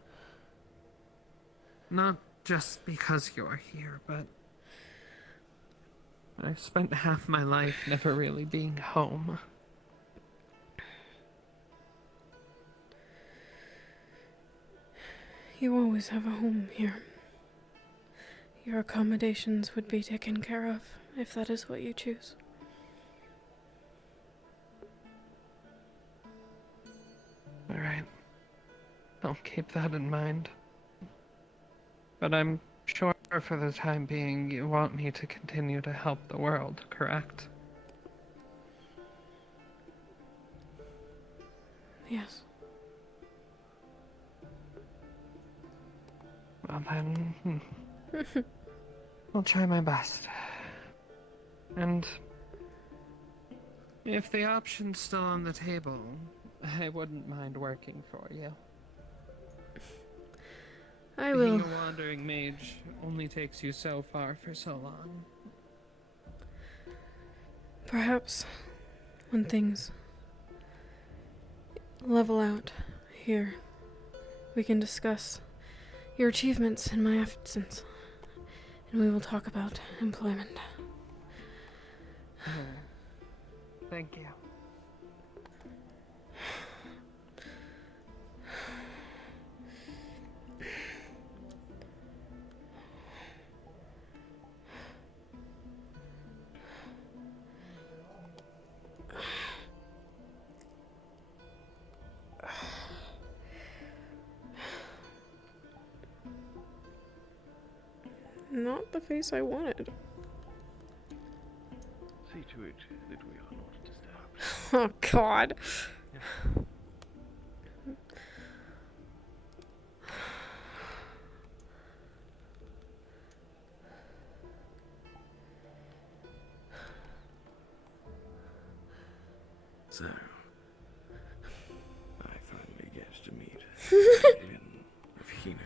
Not just because you're here, but I've spent half my life never really being home. You always have a home here. Your accommodations would be taken care of, if that is what you choose. Alright. I'll keep that in mind. But I'm sure for the time being you want me to continue to help the world, correct? Yes. Well then, I'll try my best. And if the option's still on the table, I wouldn't mind working for you. I will. Being a wandering mage only takes you so far for so long. Perhaps when things level out here, we can discuss your achievements in my absence, and we will talk about employment. Thank you. Not the face I wanted. See to it that we are not disturbed. Oh, God. So, I finally get to meet Lynn of Hinode.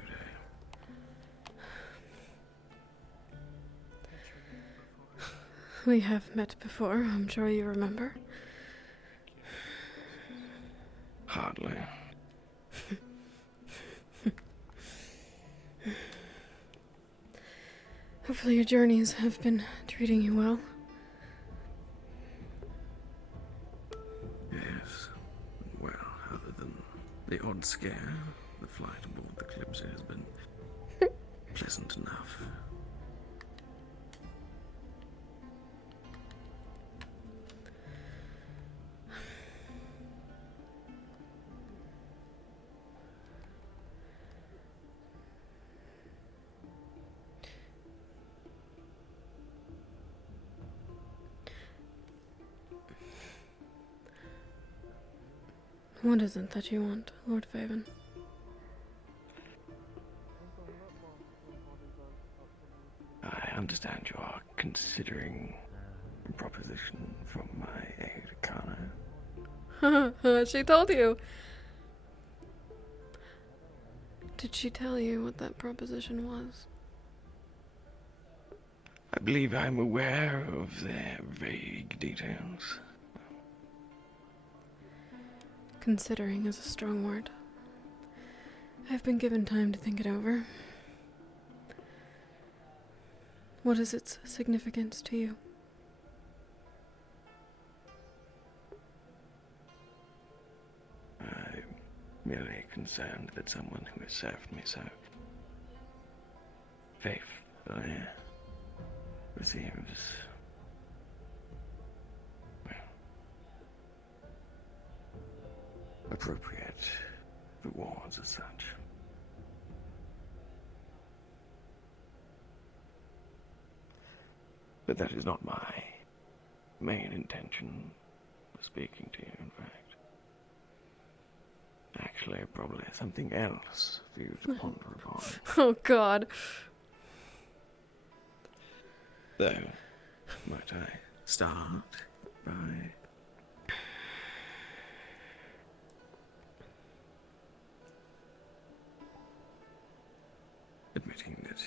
We have met before, I'm sure you remember. Hardly. Hopefully your journeys have been treating you well. Yes. Well, other than the odd scare, the flight aboard the Kalypsia has been pleasant enough. What is it that you want, Lord Faven? I understand you are considering a proposition from my aide, Kana. She told you. Did she tell you what that proposition was? I believe I'm aware of their vague details. Considering is a strong word. I've been given time to think it over. What is its significance to you? I'm merely concerned that someone who has served me so faithfully receives, well, appropriate rewards as such. But that is not my main intention of speaking to you, in fact. Actually, probably something else for you to ponder upon. Oh, God. Though, might I start by admitting that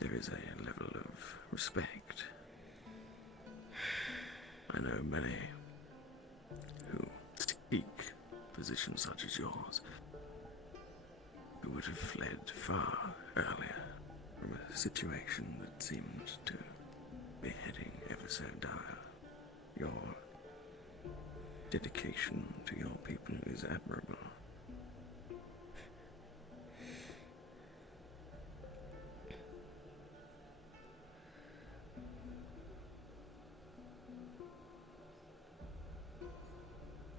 there is a level of respect. I know many who seek positions such as yours who would have fled far earlier from a situation that seemed to be heading ever so dire. Your dedication to your people is admirable.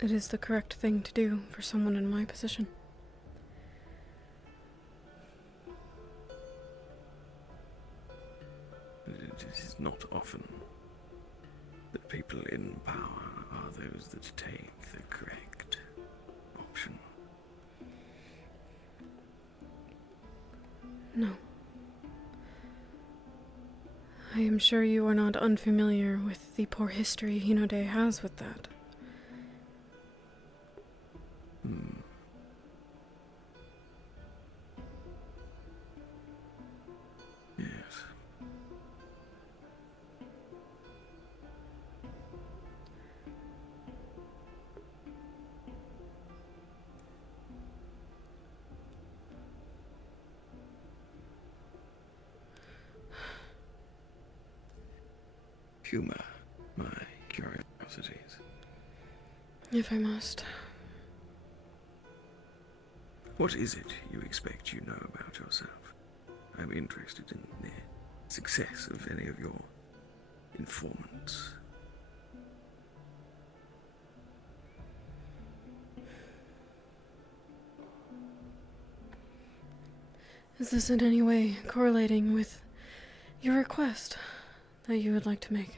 It is the correct thing to do for someone in my position. It is not often that people in power are those that take the correct option. No. I am sure you are not unfamiliar with the poor history Hinode has with that. Yes. Humor my curiosities. If I must. What is it you expect you know about yourself? I'm interested in the success of any of your informants. Is this in any way correlating with your request that you would like to make?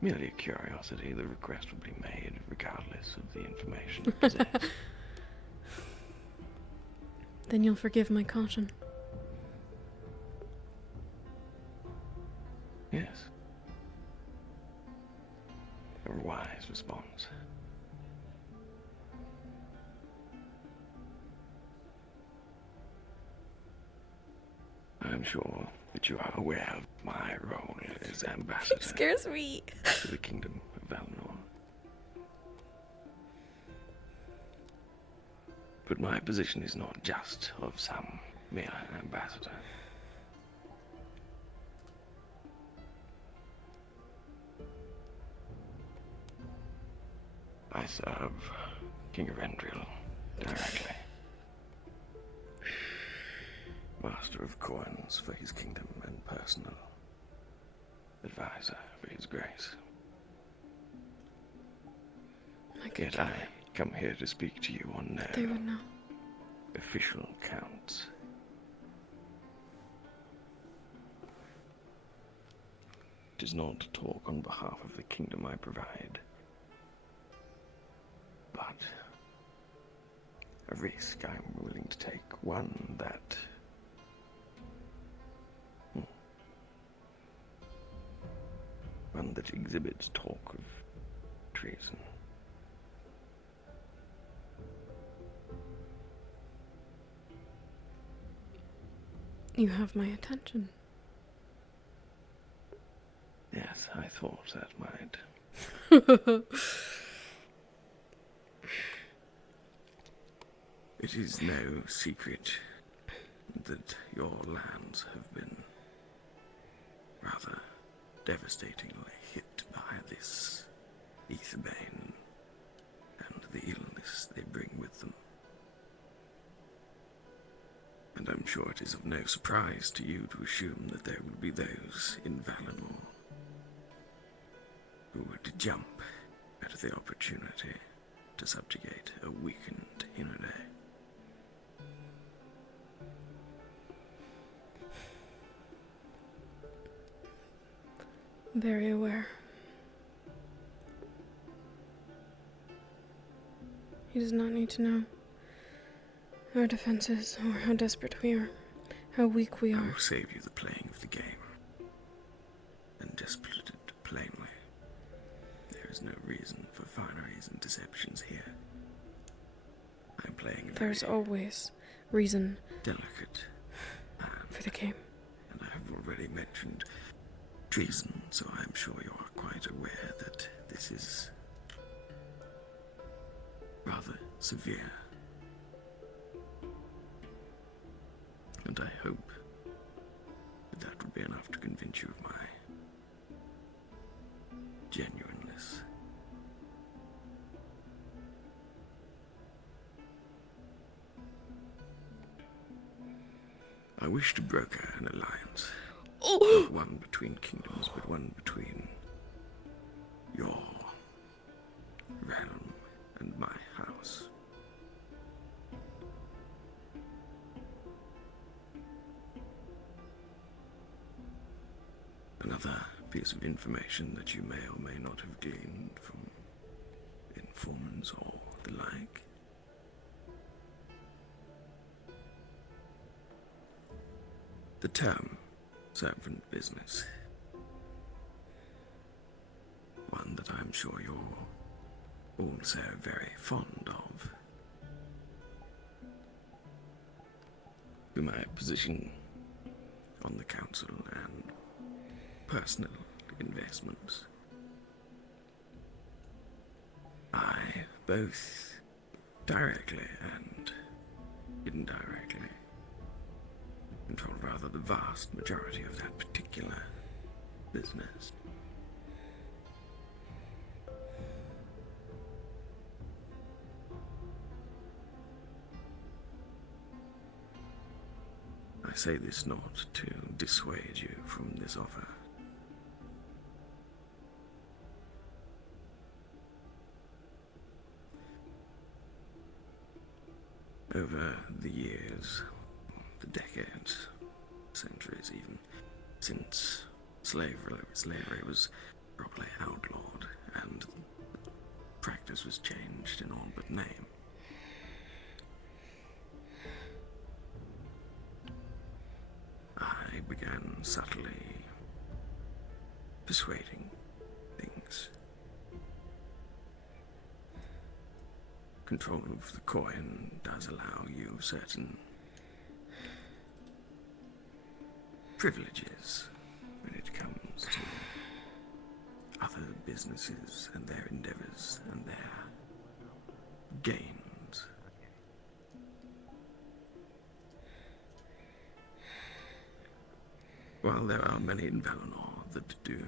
Merely a curiosity. The request will be made regardless of the information it possesses. Then you'll forgive my caution. Yes. A wise response. I'm sure that you are aware of my role as ambassador. It scares me. To the Kingdom of Valinor. But my position is not just of some mere ambassador. I serve King of Endril directly. Master of coins for his kingdom and personal advisor for his grace. Yet I come here to speak to you on no They would know. official counts. It is not to talk on behalf of the kingdom I provide, but a risk I'm willing to take, one that exhibits talk of treason. You have my attention. Yes, I thought that might. It is no secret that your lands have been rather devastatingly hit by this Aetherbane and the illness they bring with them. And I'm sure it is of no surprise to you to assume that there will be those in Valinor who would jump at the opportunity to subjugate a weakened Hinode. Very aware. He does not need to know our defenses or how desperate we are, how weak we I are. will save you the playing of the game, and just put it plainly. There is no reason reason for fineries and deceptions here. I'm playing a There's very always reason delicate for the game. and I have already mentioned treason, so I'm sure you are quite aware that this is rather severe. And I hope that that would be enough to convince you of my genuineness. I wish to broker an alliance. Not one between kingdoms, but one between your realm and my house. Another piece of information that you may or may not have gleaned from informants or the like. The term servant business, one that I'm sure you're also very fond of. Through my position on the council and personal investments, I, both directly and indirectly, control rather the vast majority of that particular business. I say this not to dissuade you from this offer. Over the years, the decades, centuries even, since slavery was properly outlawed and practice was changed in all but name, I began subtly persuading things. Control of the coin does allow you certain privileges when it comes to other businesses and their endeavors and their gains. While there are many in Valinor that do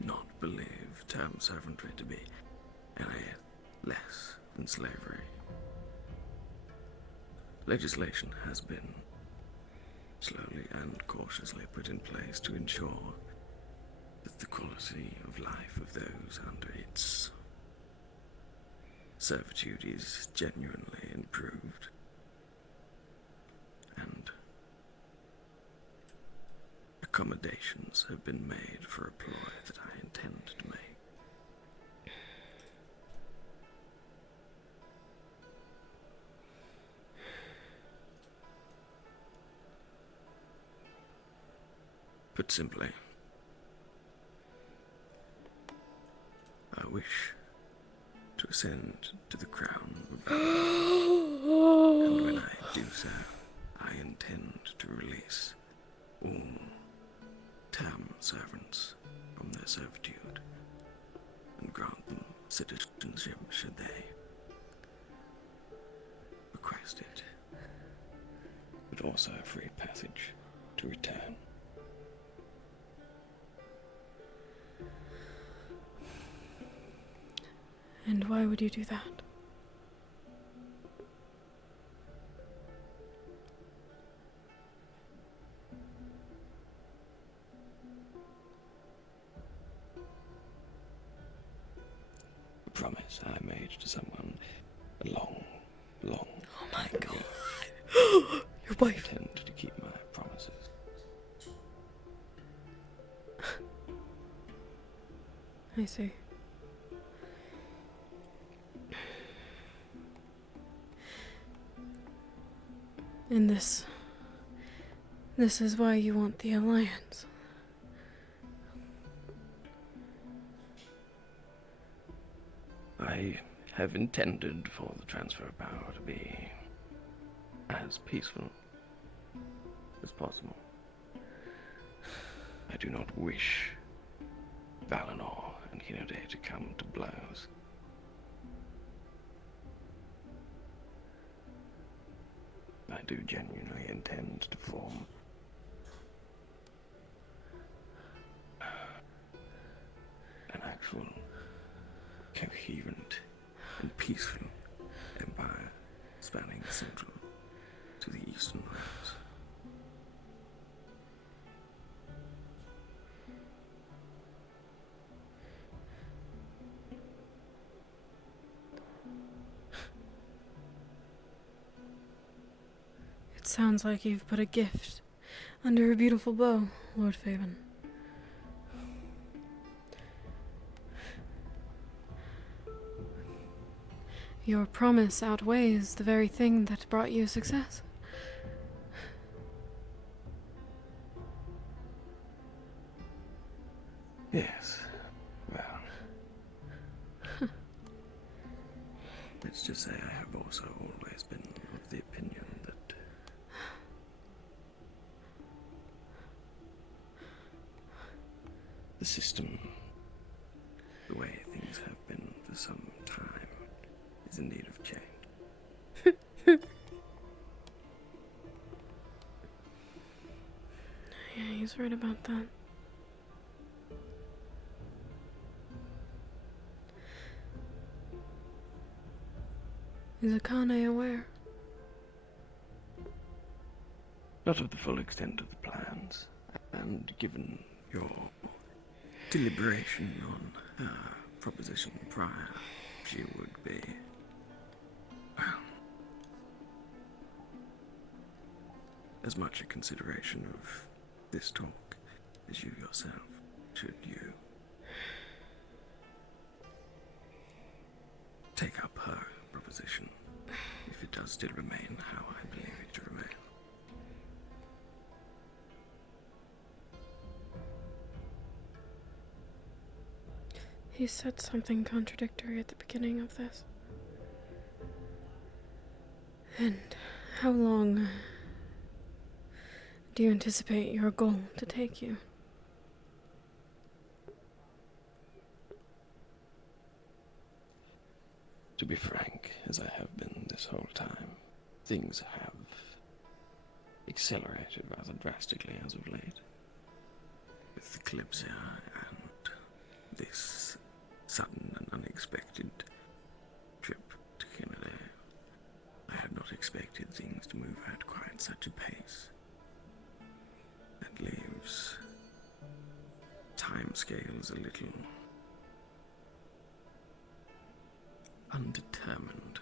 not believe term servantry to be any less than slavery, legislation has been slowly and cautiously put in place to ensure that the quality of life of those under its servitude is genuinely improved, and accommodations have been made for a ploy that I intend to make. Put simply, I wish to ascend to the crown of Valinor, and when I do so, I intend to release all term servants from their servitude and grant them citizenship should they request it, but also a free passage to return. And why would you do that? A promise I made to someone a long, long Oh my time ago. God. Your wife. I intend to keep my promises. I see. And this is why you want the alliance. I have intended for the transfer of power to be as peaceful as possible. I do not wish Valinor and Hinode to come to blows. I do genuinely intend to form an actual coherent and peaceful empire spanning the central to the eastern realms. It sounds like you've put a gift under a beautiful bow, Lord Faven. Your promise outweighs the very thing that brought you success. Yes, well, let's just say I have also always been of the opinion that the system, the way things have been for some time, is in need of change. Yeah, he's right about that. Is Akane aware? Not of the full extent of the plans, and given your deliberation on her proposition prior, she would be, well, as much a consideration of this talk as you yourself, should you take up her proposition, if it does still remain how I believe it to remain. He said something contradictory at the beginning of this. And how long do you anticipate your goal to take you? To be frank, as I have been this whole time, things have accelerated rather drastically as of late. With the Kalypsia and this sudden and unexpected trip to Canada, I had not expected things to move at quite such a pace. That leaves timescales a little undetermined.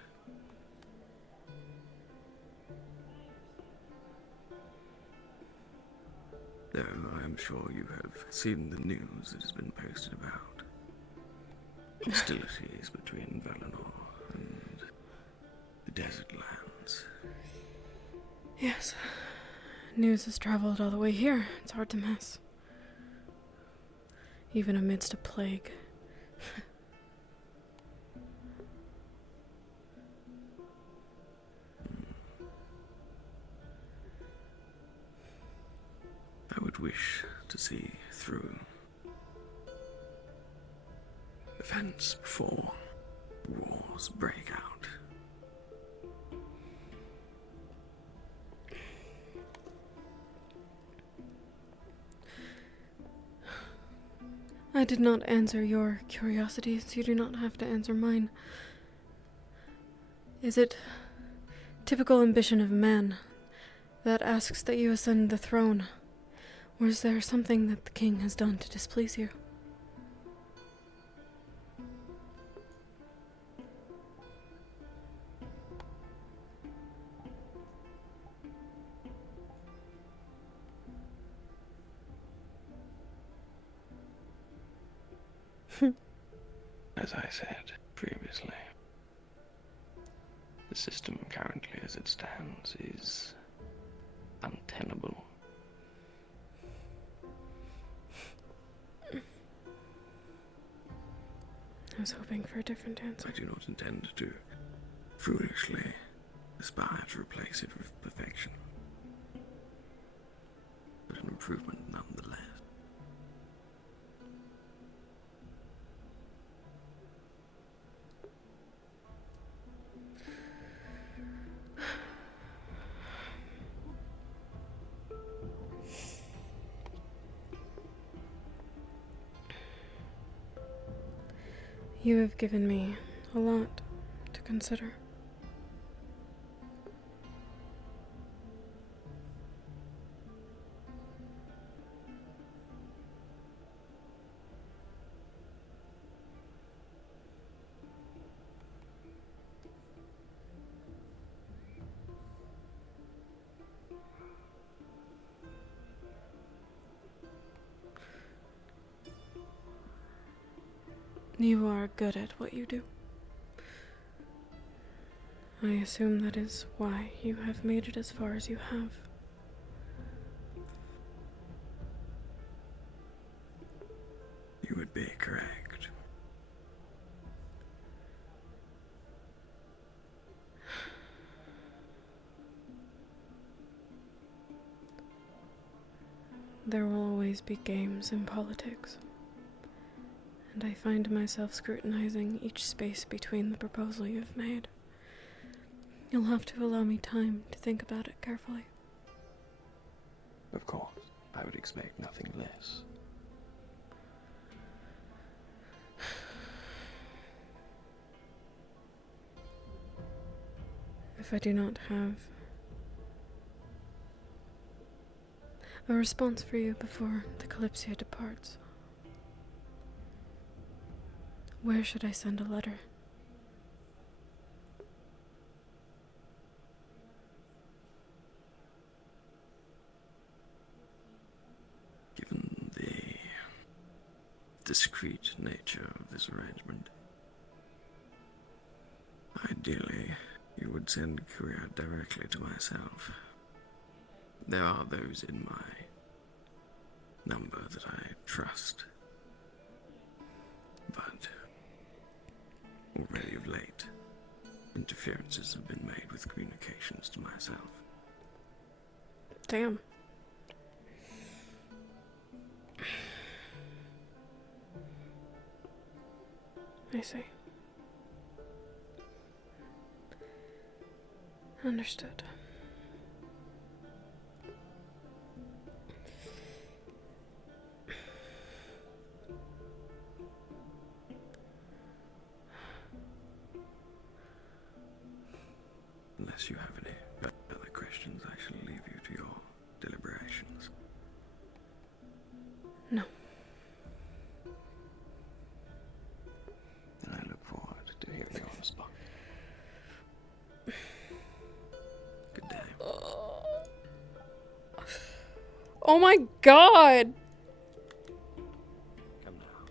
Though I am sure you have seen the news that has been posted about hostilities between Valinor and the desert lands. Yes. News has traveled all the way here. It's hard to miss. Even amidst a plague. I would wish to see through events before wars break out. I did not answer your curiosities. You do not have to answer mine. Is it typical ambition of man that asks that you ascend the throne? Or is there something that the king has done to displease you? As I said previously, the system currently as it stands is untenable. was hoping for a different answer. I do not intend to foolishly aspire to replace it with perfection, but an improvement nonetheless. You have given me a lot to consider. You are good at what you do. I assume that is why you have made it as far as you have. You would be correct. There will always be games in politics, and I find myself scrutinizing each space between the proposal you've made. You'll have to allow me time to think about it carefully. Of course, I would expect nothing less. If I do not have a response for you before the Kalypsia departs, where should I send a letter? Given the discreet nature of this arrangement, ideally you would send a courier directly to myself. There are those in my number that I trust, but already of late, interferences have been made with communications to myself. Damn. I see. Understood. Unless you have any other questions, I shall leave you to your deliberations. No. And I look forward to hearing your response. Good day. Oh my god! Come now.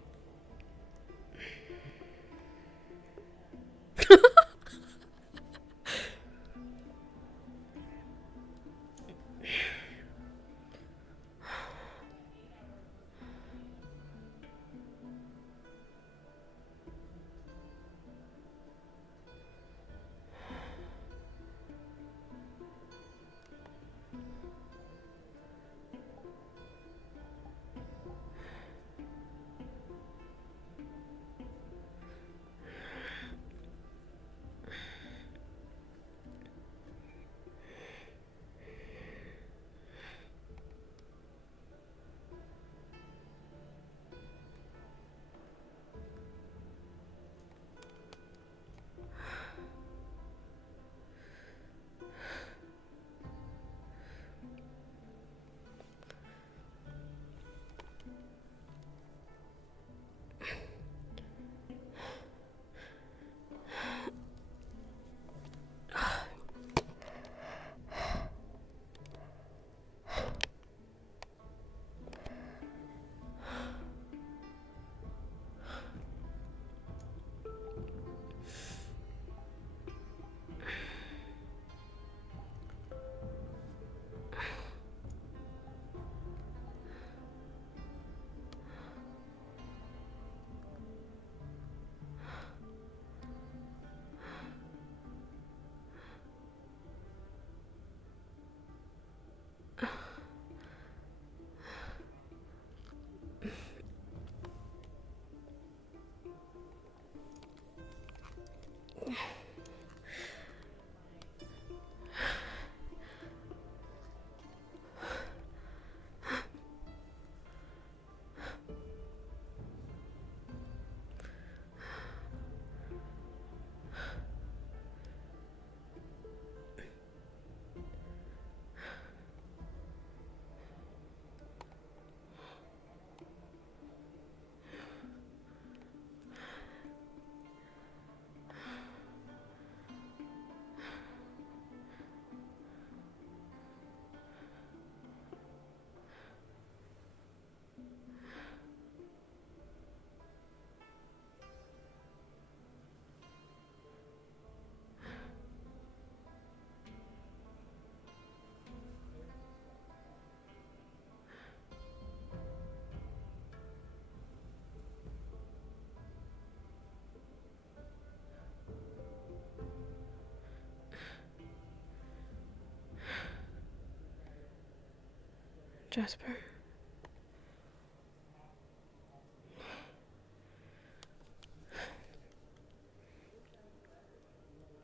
Jasper.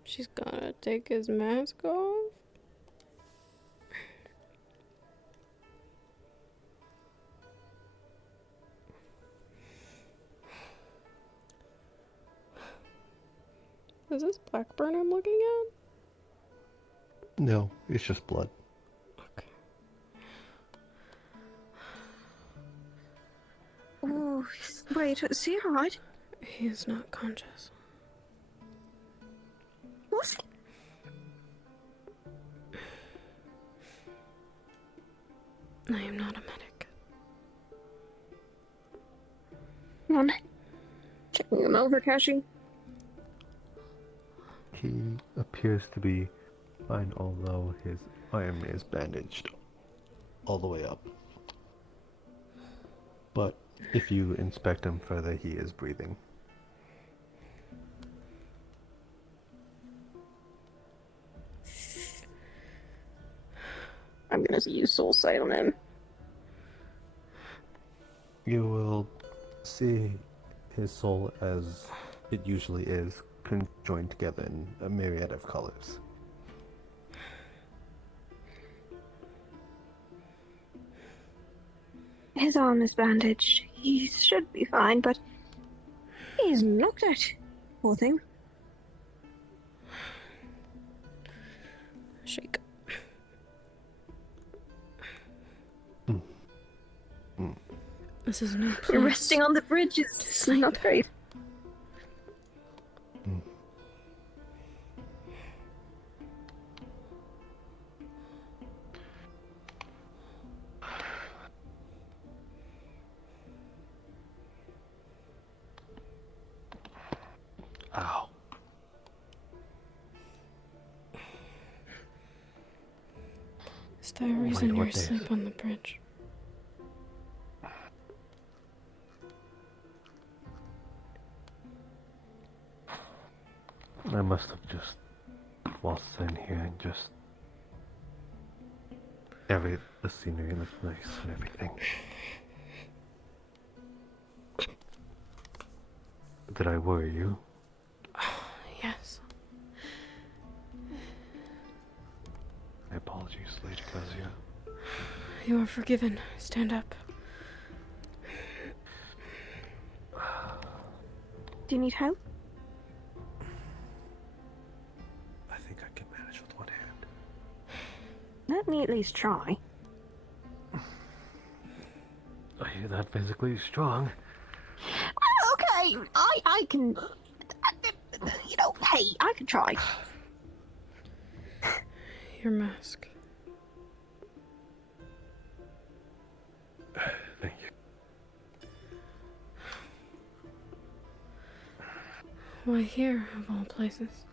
She's gonna take his mask off? Is this Blackburn I'm looking at? No, it's just blood. Oh, wait, is he alright? He is not conscious. What? I am not a medic. Come on. Checking him over, Kashi. He appears to be fine, although his arm is bandaged all the way up. But if you inspect him further, he is breathing. I'm gonna use Soul Sight on him. You will see his soul as it usually is, conjoined together in a myriad of colors. His arm is bandaged. He should be fine, but he's knocked out. Poor thing. Shake. This is no place. Resting on the bridge is not great. Ow. Is there a reason you're asleep on the bridge? I must have just waltzed in here and just the scenery looks nice and everything. Did I worry you? Yes. My apologies, Lady Kalypsia. You are forgiven. Stand up. Do you need help? I think I can manage with one hand. Let me at least try. Are you that physically strong? Okay, I can... You know, hey, I can try. Your mask. Thank you. Why here, of all places?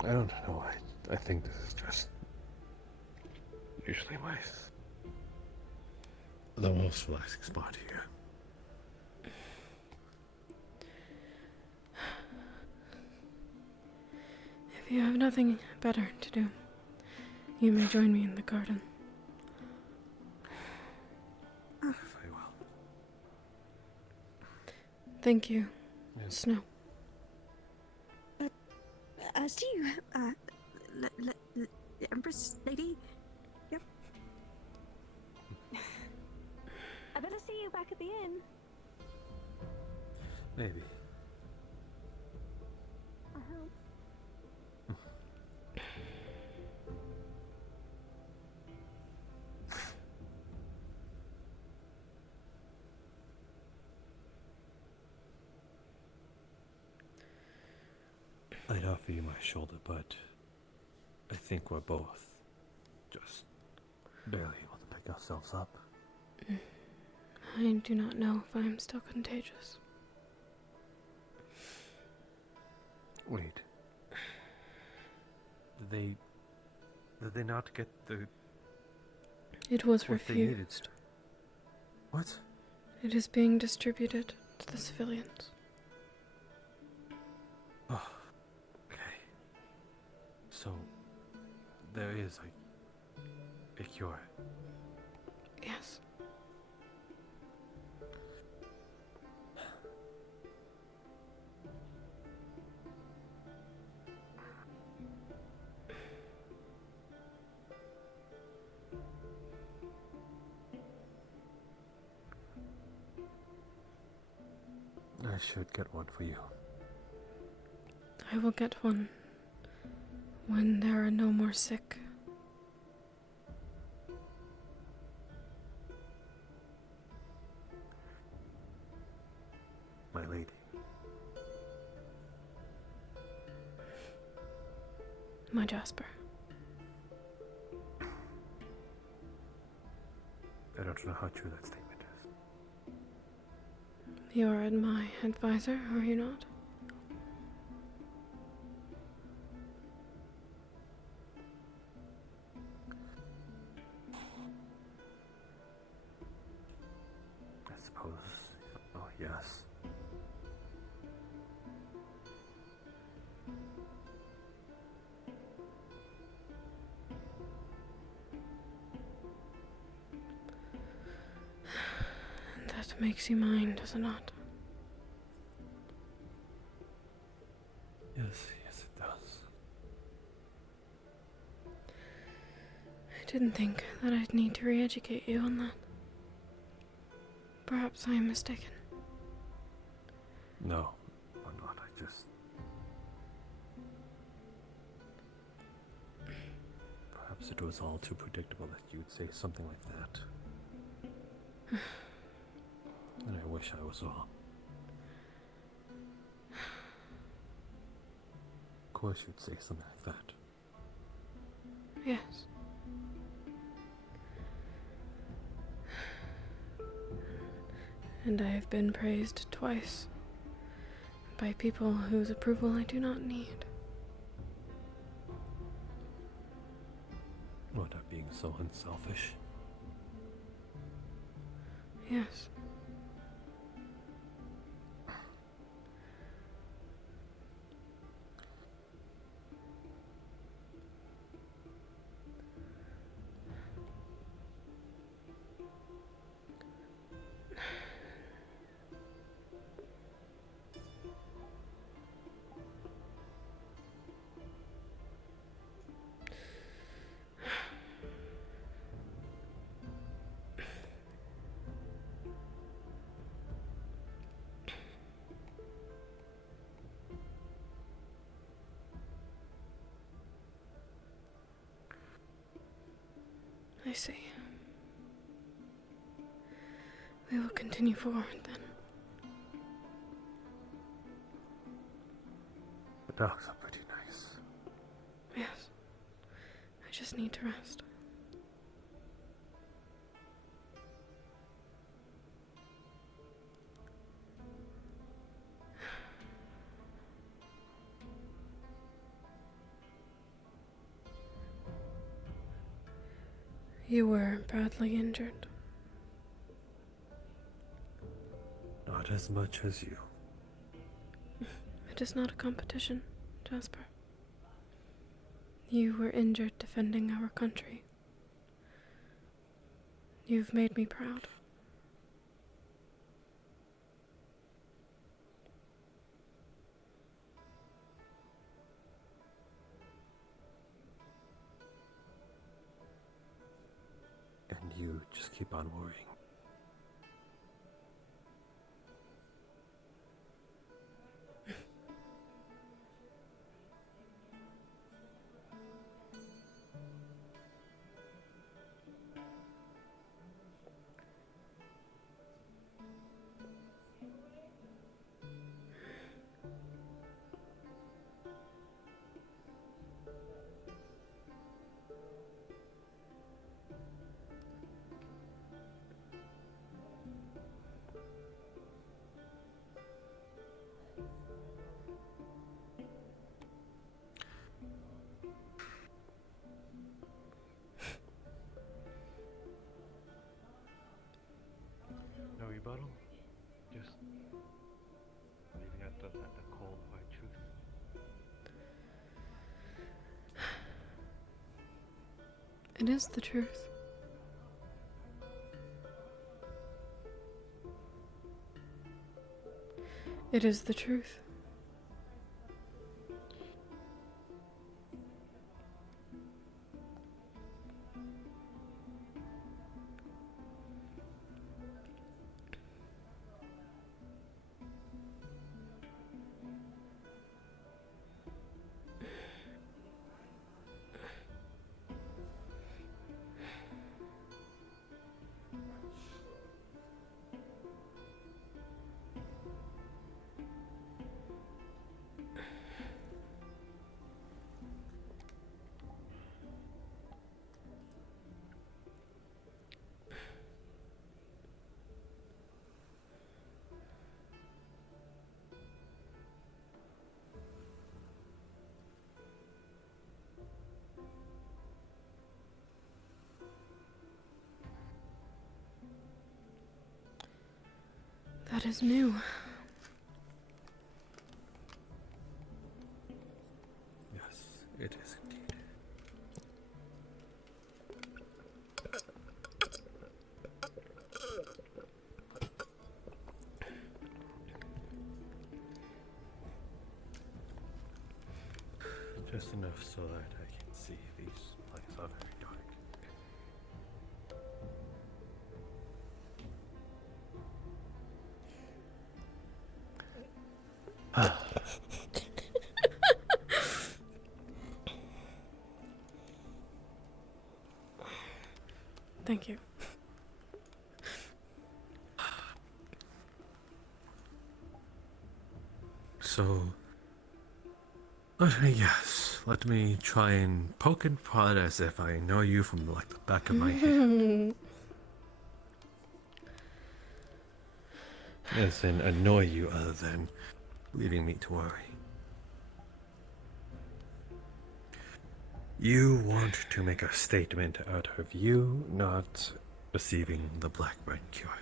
I don't know. I think this is just usually the most relaxing spot here. If you have nothing better to do, you may join me in the garden. Very well. Thank you, Snow. See you, Empress Lady? Yep. I better see you back at the inn. Maybe. I'd offer you my shoulder, but I think we're both just barely able to pick ourselves up. I do not know if I am still contagious. Wait. Did they not get the... It was what they needed? refused. What? It is being distributed to the civilians. Oh, okay. So, there is a cure. Yes. I should get one for you. I will get one when there are no more sick. My lady. My Jasper. I don't know how true that statement is. You are my advisor, are you not? I suppose. Oh, yes. That makes you mine, does it not? Yes, it does. I didn't think that I'd need to re-educate you on that. Perhaps I am mistaken. No, I'm not. I just... Perhaps it was all too predictable that you'd say something like that. And I wish I was wrong. Of course you'd say something like that. Yes. And I have been praised twice by people whose approval I do not need. What, not being so unselfish? Yes. I see. We will continue forward then. The dogs are pretty nice. Yes. I just need to rest. You were badly injured. Not as much as you. It is not a competition, Jasper. You were injured defending our country. You've made me proud. And you just keep on worrying. No rebuttal? Just leaving at the cold, hard truth. It is the truth. It is the truth. That is new. Yes, it is indeed. Just enough so that I can see these lights are very dark. Thank you. So, let me guess. Let me try and poke and prod as if I know you from like the back of my head. As in annoy you other than leaving me to worry. You want to make a statement out of you not receiving the Blackburn cure.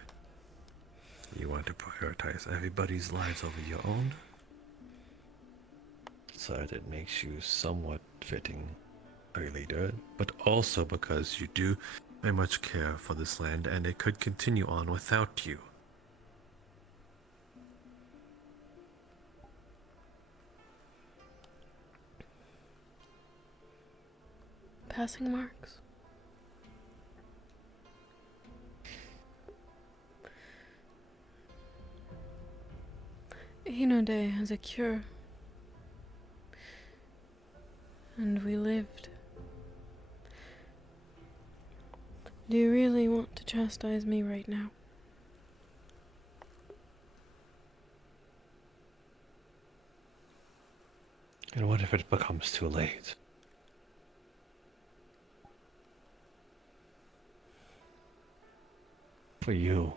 You want to prioritize everybody's lives over your own, so that it makes you somewhat fitting a leader, but also because you do very much care for this land and it could continue on without you. Passing marks. Hinode has a cure. And we lived. Do you really want to chastise me right now? And what if it becomes too late? For you.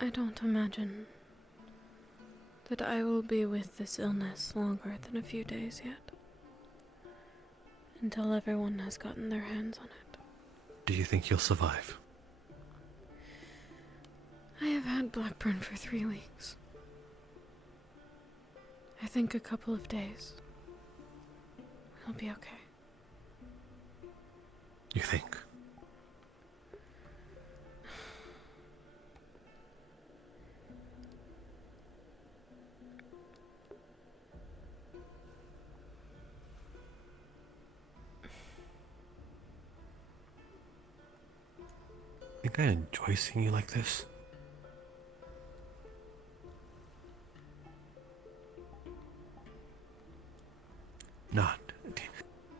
I don't imagine that I will be with this illness longer than a few days yet. Until everyone has gotten their hands on it. Do you think you'll survive? I have had Blackburn for 3 weeks. I think a couple of days. I'll be okay. You think? I think I enjoy seeing you like this. Not,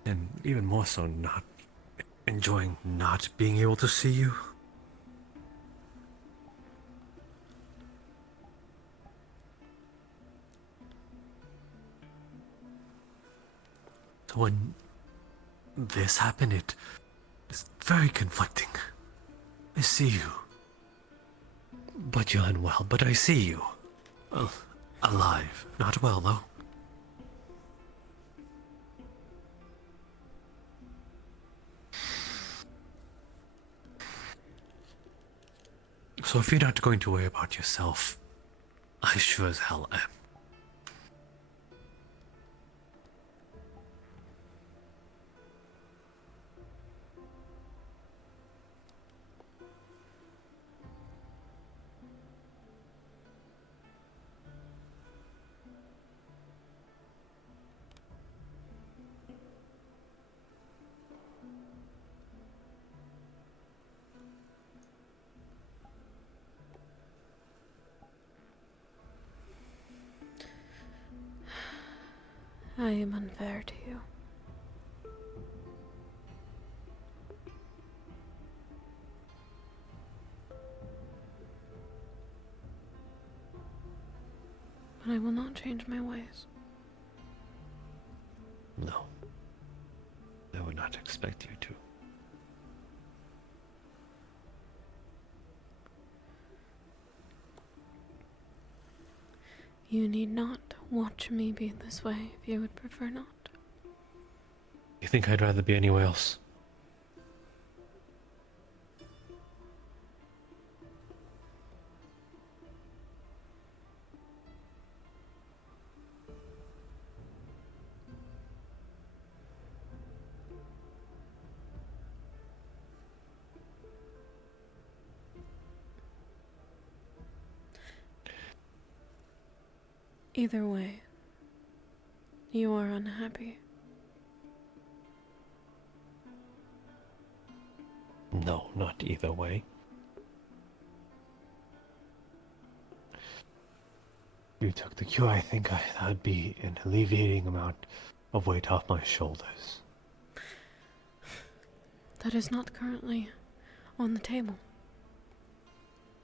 and even more so, not enjoying not being able to see you. So when this happened, it's very conflicting. I see you. But you're unwell, but I see you. Alive. Not well, though. So if you're not going to worry about yourself, I sure as hell am. I am unfair to you. But I will not change my ways. No. I would not expect you to. You need not watch me be this way if you would prefer not. You think I'd rather be anywhere else? Either way, you are unhappy. No, not either way. You took the cure, I think that'd be an alleviating amount of weight off my shoulders. That is not currently on the table.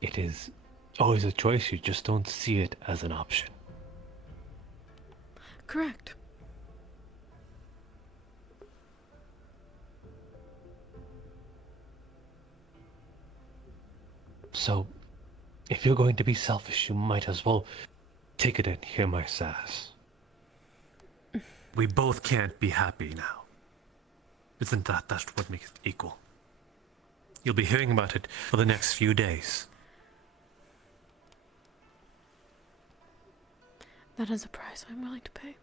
It is always a choice, you just don't see it as an option. Correct. So, if you're going to be selfish, you might as well take it and hear my sass. We both can't be happy now. Isn't that's what makes it equal? You'll be hearing about it for the next few days. That is a price I'm willing to pay.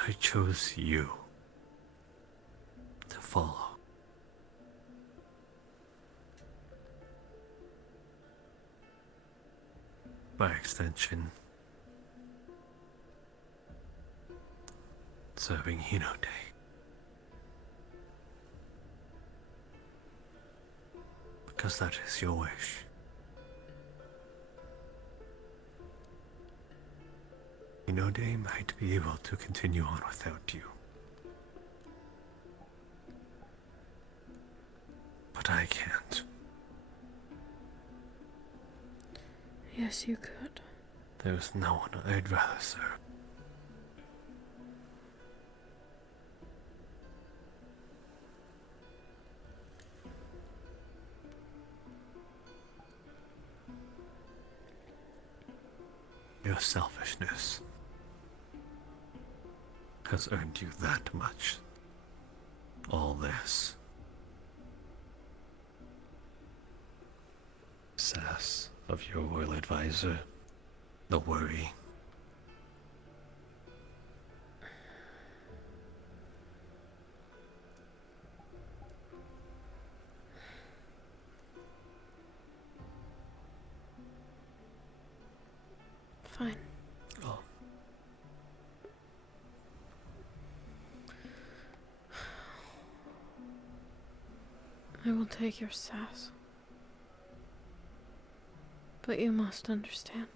I chose you to follow. By extension, serving Hino Day. Because that is your wish. Hino Day might be able to continue on without you. But I can't. Yes, you could. There's no one I'd rather serve. Your selfishness has earned you that much. All this. Sass of your royal advisor. The worry. Fine. Oh. I will take your sass. But you must understand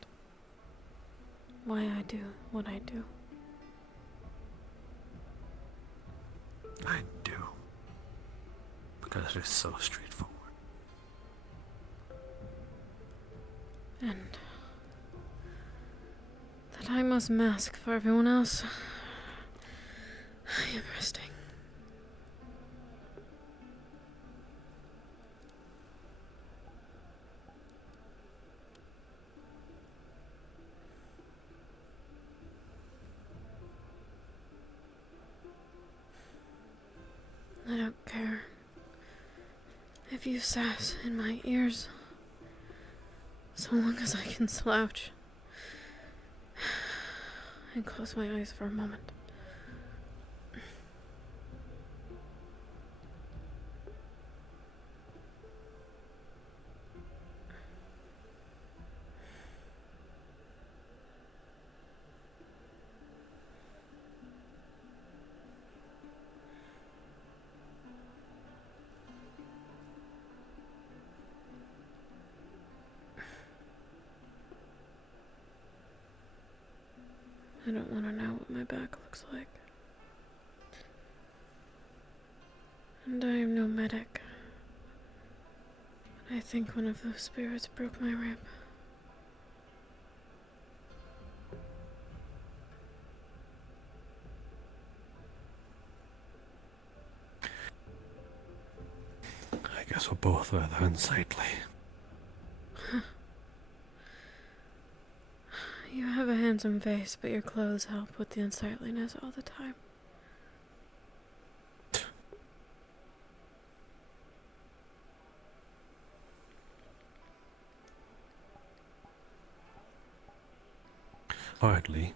why I do what I do. I do. Because it is so straightforward. And that I must mask for everyone else. I am resting. I don't care if you sass in my ears, so long as I can slouch and close my eyes for a moment. I don't want to know what my back looks like. And I am no medic. But I think one of those spirits broke my rib. I guess we're both rather unsightly. You have a handsome face, but your clothes help with the unsightliness all the time. Hardly.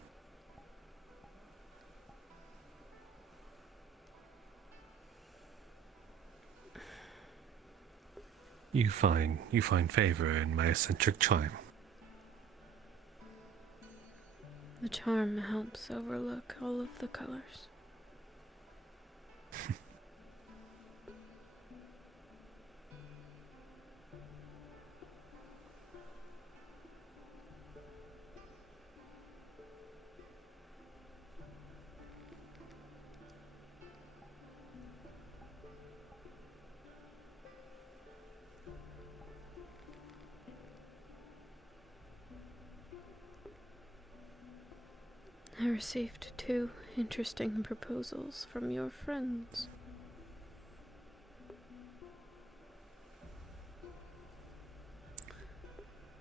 You find favor in my eccentric charm. The charm helps overlook all of the colors. I received 2 interesting proposals from your friends.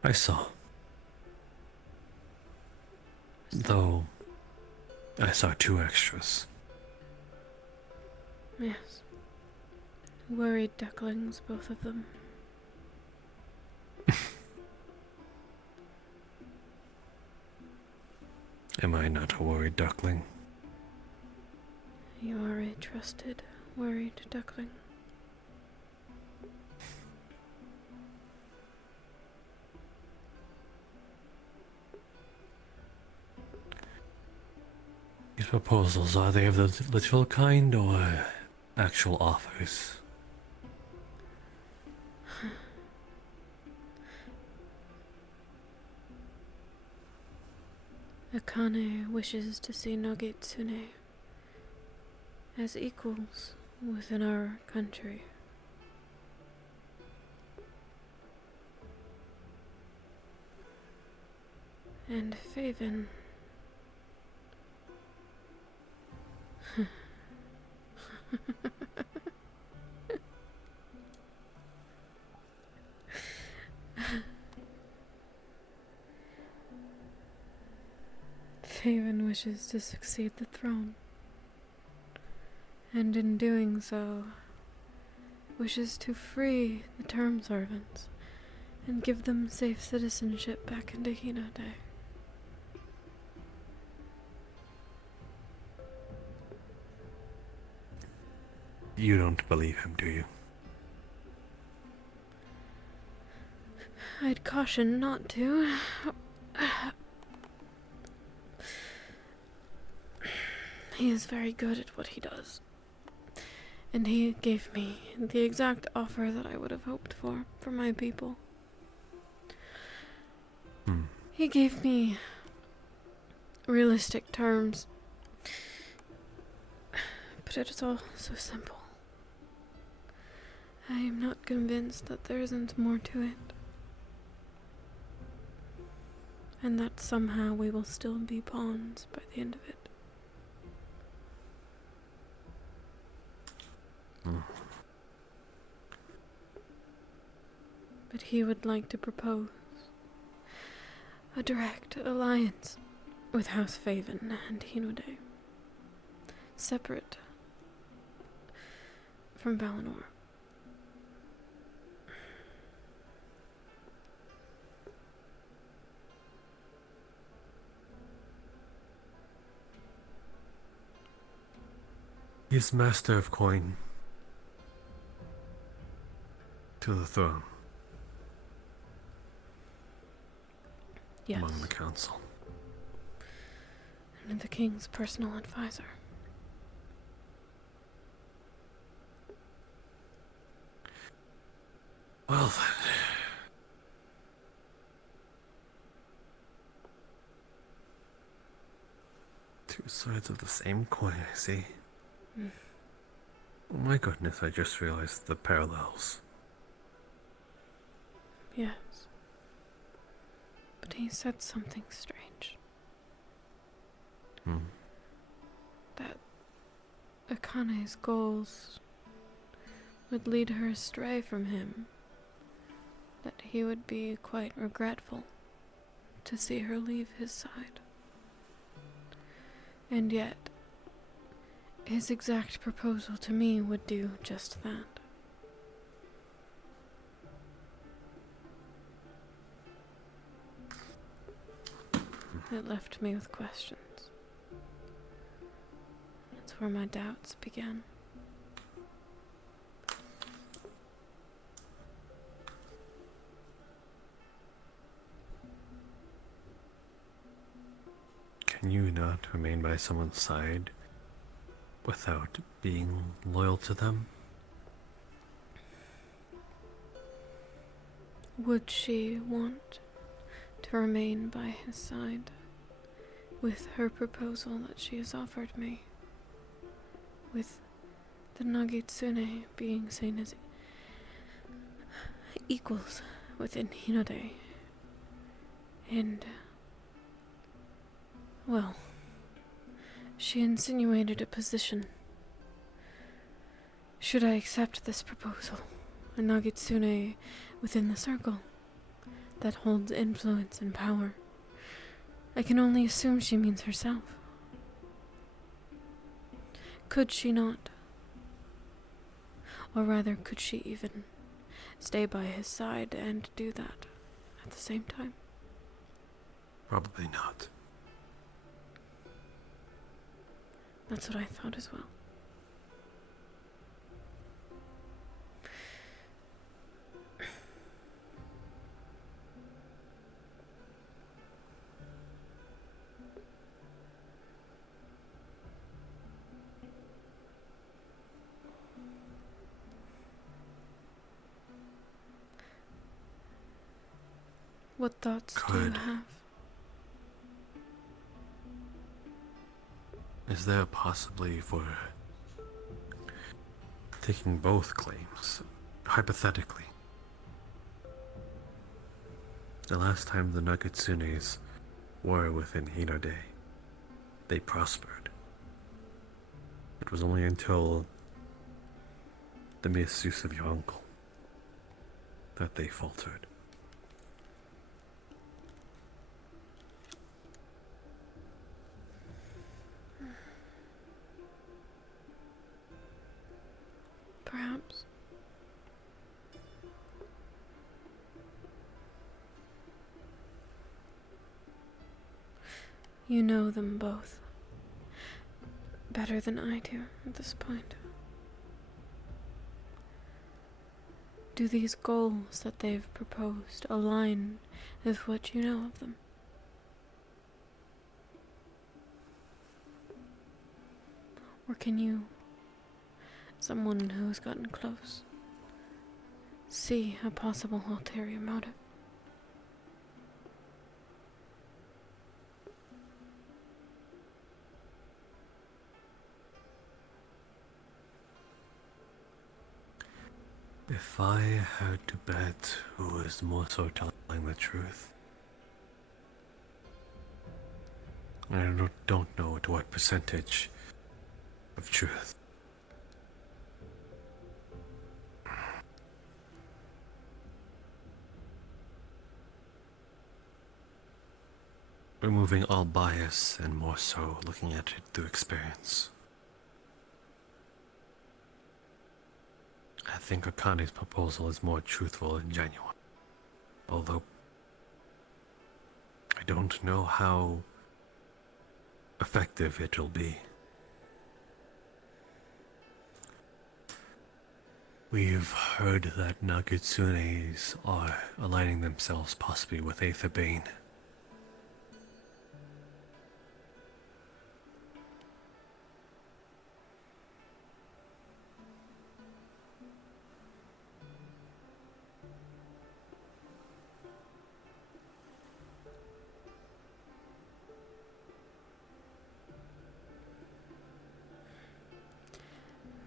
I saw. Though, I saw 2 extras. Yes. Worried ducklings, both of them. Am I not a worried duckling? You are a trusted, worried duckling. These proposals, are they of the literal kind or actual offers? Akane wishes to see Nogitsune as equals within our country. And Faven. Faven wishes to succeed the throne, and in doing so, wishes to free the term servants and give them safe citizenship back into Hinode. You don't believe him, do you? I'd caution not to. He is very good at what he does. And he gave me the exact offer that I would have hoped for my people. He gave me realistic terms. But left it all so simple. I am not convinced that there isn't more to it. And that somehow we will still be pawns by the end of it. But he would like to propose a direct alliance with House Faven and Hinode, separate from Valinor. He is master of coin to the throne. Yes. Among the council. And the king's personal advisor. Well then. Two sides of the same coin, I see. Oh my goodness, I just realized the parallels. Yes. But he said something strange. That Akane's goals would lead her astray from him. That he would be quite regretful to see her leave his side. And yet, his exact proposal to me would do just that. It left me with questions. That's where my doubts began. Can you not remain by someone's side without being loyal to them? Would she want to remain by his side with her proposal that she has offered me? With the Nagitsune being seen as equals within Hinode. And, well, she insinuated a position. Should I accept this proposal, a Nagitsune within the circle that holds influence and power, I can only assume she means herself. Could she not? Or rather, could she even stay by his side and do that at the same time? Probably not. That's what I thought as well. What thoughts do you have? Is there possibly for taking both claims, hypothetically? The last time the Nagitsunes were within Hinode, they prospered. It was only until the misuse of your uncle that they faltered. Perhaps. You know them both better than I do at this point. Do these goals that they've proposed align with what you know of them? Or can you, someone who has gotten close, see a possible ulterior motive? If I had to bet who is more so telling the truth, I don't know to what percentage of truth. Removing all bias and more so looking at it through experience. I think Akane's proposal is more truthful and genuine. Although, I don't know how effective it'll be. We've heard that Nagitsunes are aligning themselves possibly with Aether Bane.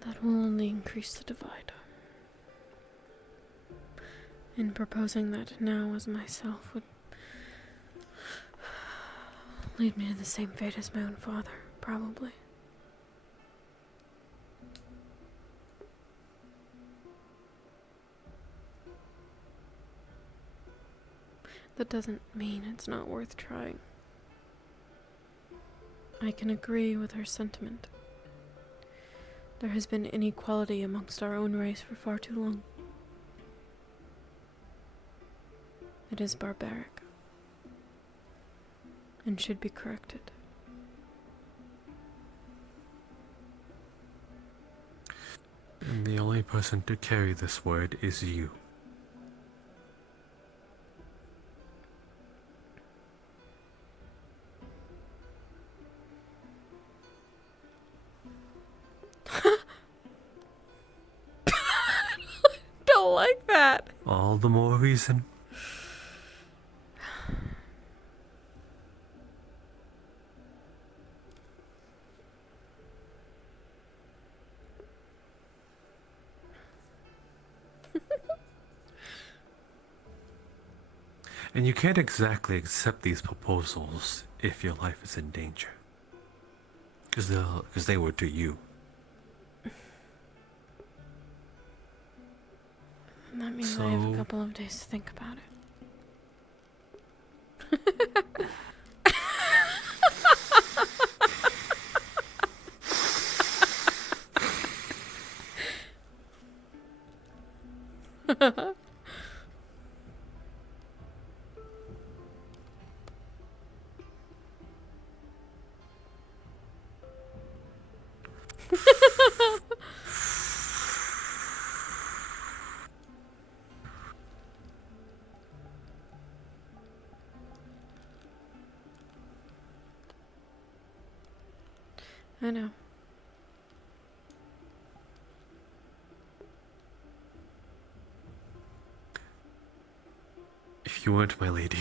That will only increase the divide. In proposing that now as myself would lead me to the same fate as my own father, probably. That doesn't mean it's not worth trying. I can agree with her sentiment. There has been inequality amongst our own race for far too long. It is barbaric and should be corrected. And the only person to carry this word is you. Don't like that. All the more reason. And you can't exactly accept these proposals if your life is in danger. Because they were to you. And that means I have a couple of days to think about it. I know. If you weren't my lady.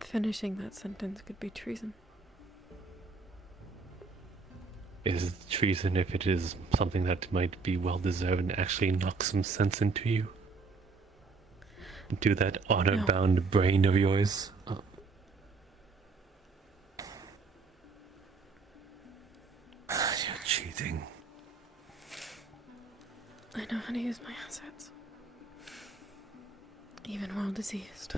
Finishing that sentence could be treason. Is it treason if it is something that might be well deserved and actually knock some sense into you? Do that honor-bound brain of yours. You're cheating. I know how to use my assets. Even while diseased.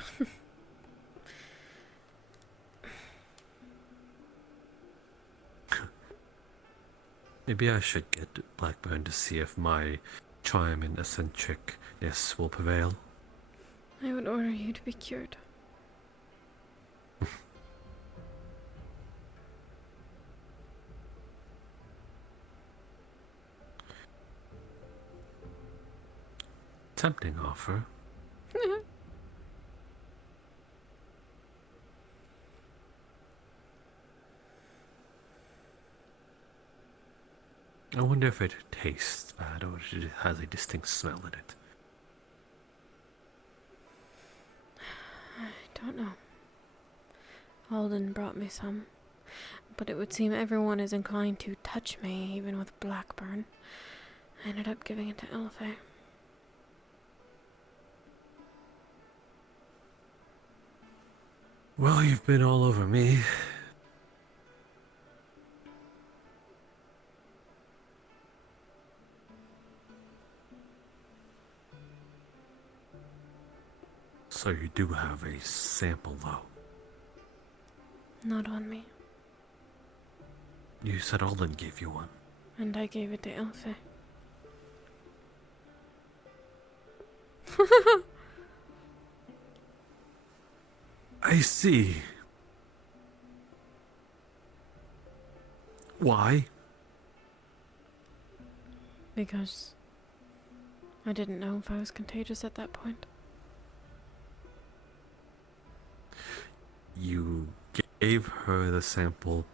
Maybe I should get Blackburn to see if my charm and eccentricness will prevail. I would order you to be cured. Tempting offer. I wonder if it tastes bad or if it has a distinct smell in it. I don't know. Alden brought me some. but it would seem everyone is inclined to touch me, even with Blackburn. I ended up giving it to Elfie. Well, you've been all over me. So you do have a sample, though. Not on me. You said Alden gave you one. And I gave it to Elfie. I see. Why? Because I didn't know if I was contagious at that point. You gave her the sample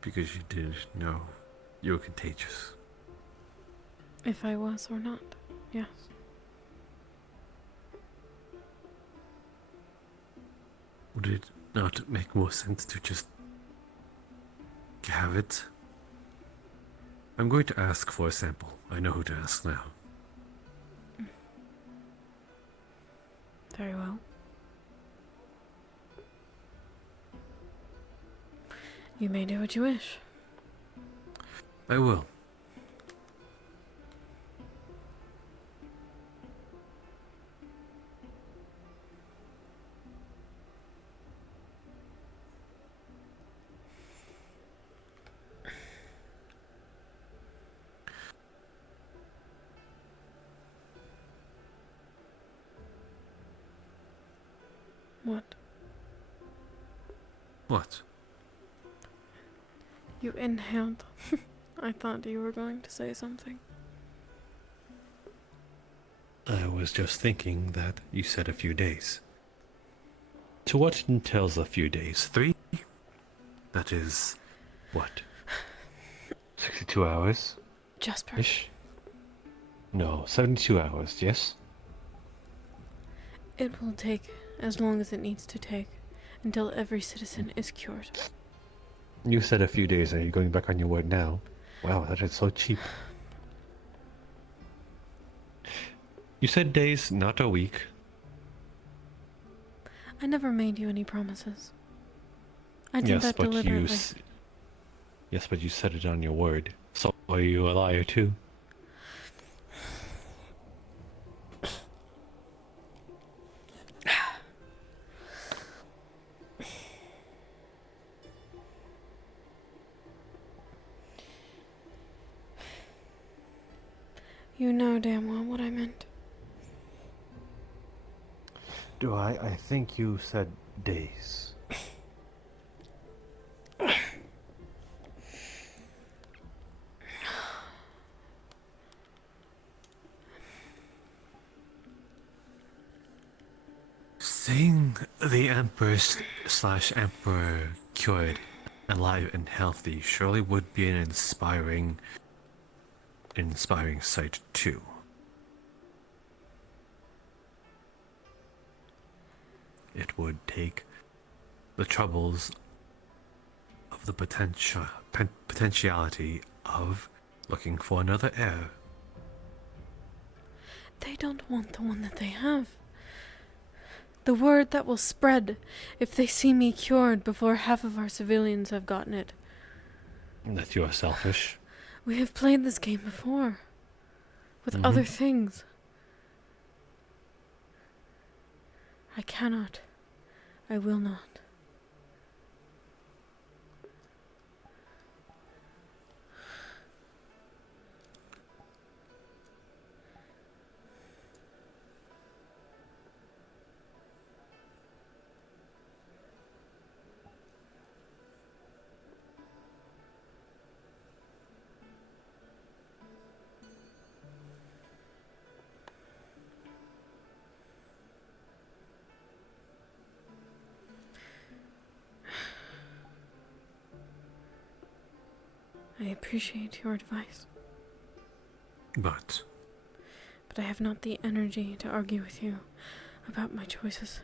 because you didn't know you were contagious. If I was or not, yes. Would it not make more sense to just have it? I'm going to ask for a sample. I know who to ask now. Very well. You may do what you wish. I will. What? What? You inhaled. I thought you were going to say something. I was just thinking that you said a few days. To what entails a few days? 3? That is, what? 62 hours? Jasper. Ish? No, 72 hours, yes? It will take as long as it needs to take until every citizen is cured. You said a few days. Are you going back on your word now? Wow, that is so cheap. You said days, not a week. I never made you any promises. I did Yes, that but deliberately. Yes, but you said it on your word. So are you a liar too? You know damn well what I meant. Do I? I think you said days. Seeing the Emperor cured, alive and healthy surely would be an inspiring sight too. It would take the troubles of the potentiality of looking for another heir. They don't want the one that they have. The word that will spread if they see me cured before half of our civilians have gotten it. That you are selfish. We have played this game before. With other things. I cannot. I will not. I appreciate your advice. But I have not the energy to argue with you about my choices.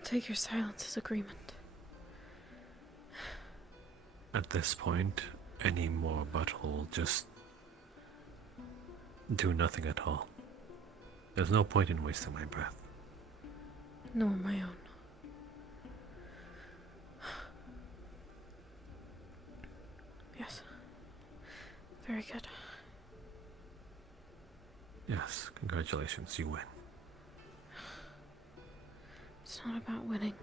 I'll take your silence as agreement. At this point, any more butthole just do nothing at all. There's no point in wasting my breath. Nor my own. Yes. Very good. Yes, congratulations, you win. It's not about winning.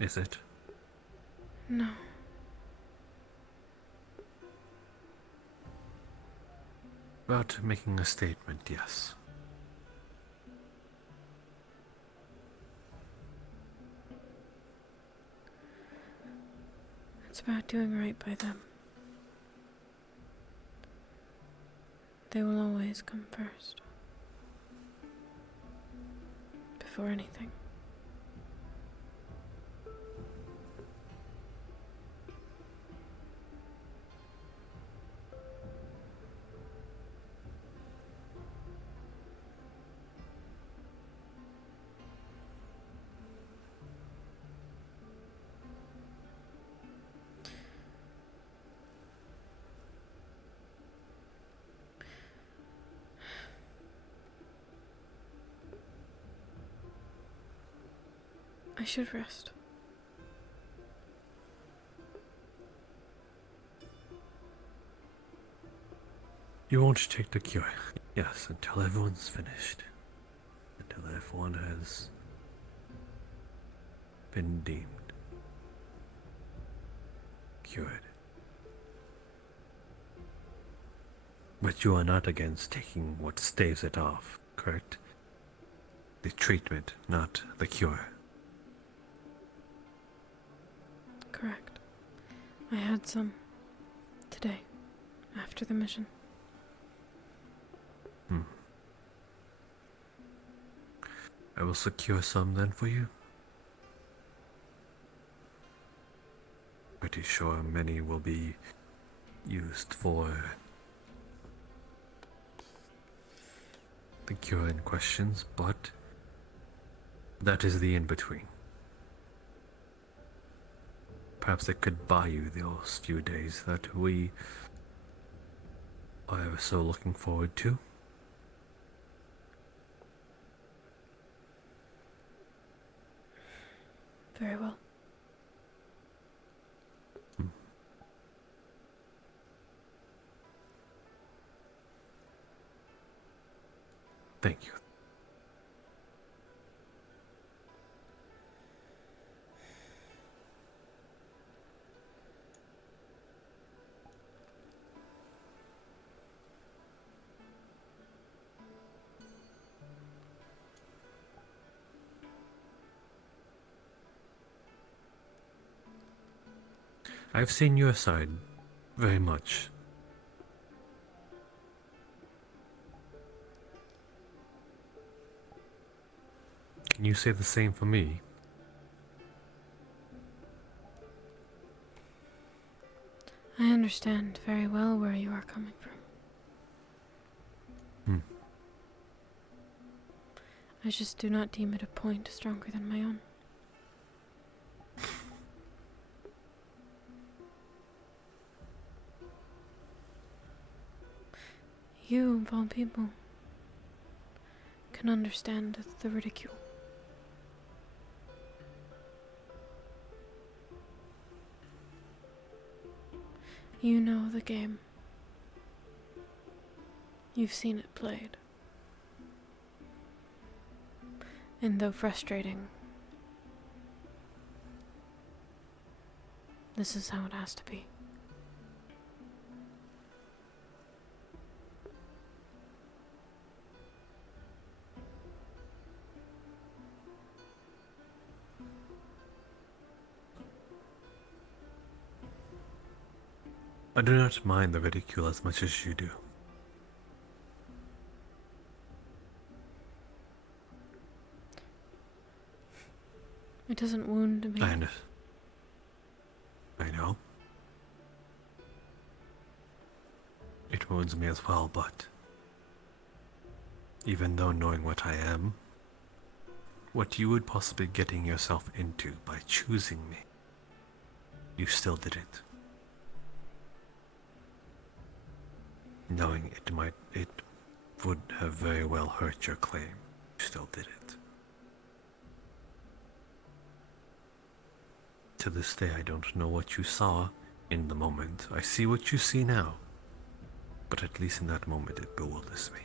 Is it? No. About making a statement, yes. It's about doing right by them. They will always come first. Before anything. I should rest. You won't take the cure. Yes, until everyone's finished. Until everyone has been deemed cured. But you are not against taking what staves it off, correct? The treatment, not the cure. Correct. I had some today, after the mission. I will secure some then for you. Pretty sure many will be used for the cure in questions, but that is the in-between. Perhaps it could buy you those few days that we are ever so looking forward to. Very well. Thank you. I've seen your side very much. Can you say the same for me? I understand very well where you are coming from. I just do not deem it a point stronger than my own. You, of all people, can understand the ridicule. You know the game. You've seen it played. And though frustrating, this is how it has to be. I do not mind the ridicule as much as you do. It doesn't wound me. I know. It wounds me as well, but even though knowing what I am what you would possibly getting yourself into by choosing me, you still did it. Knowing it would have very well hurt your claim, you still did it. To this day, I don't know what you saw in the moment. I see what you see now, but at least in that moment it bewilders me.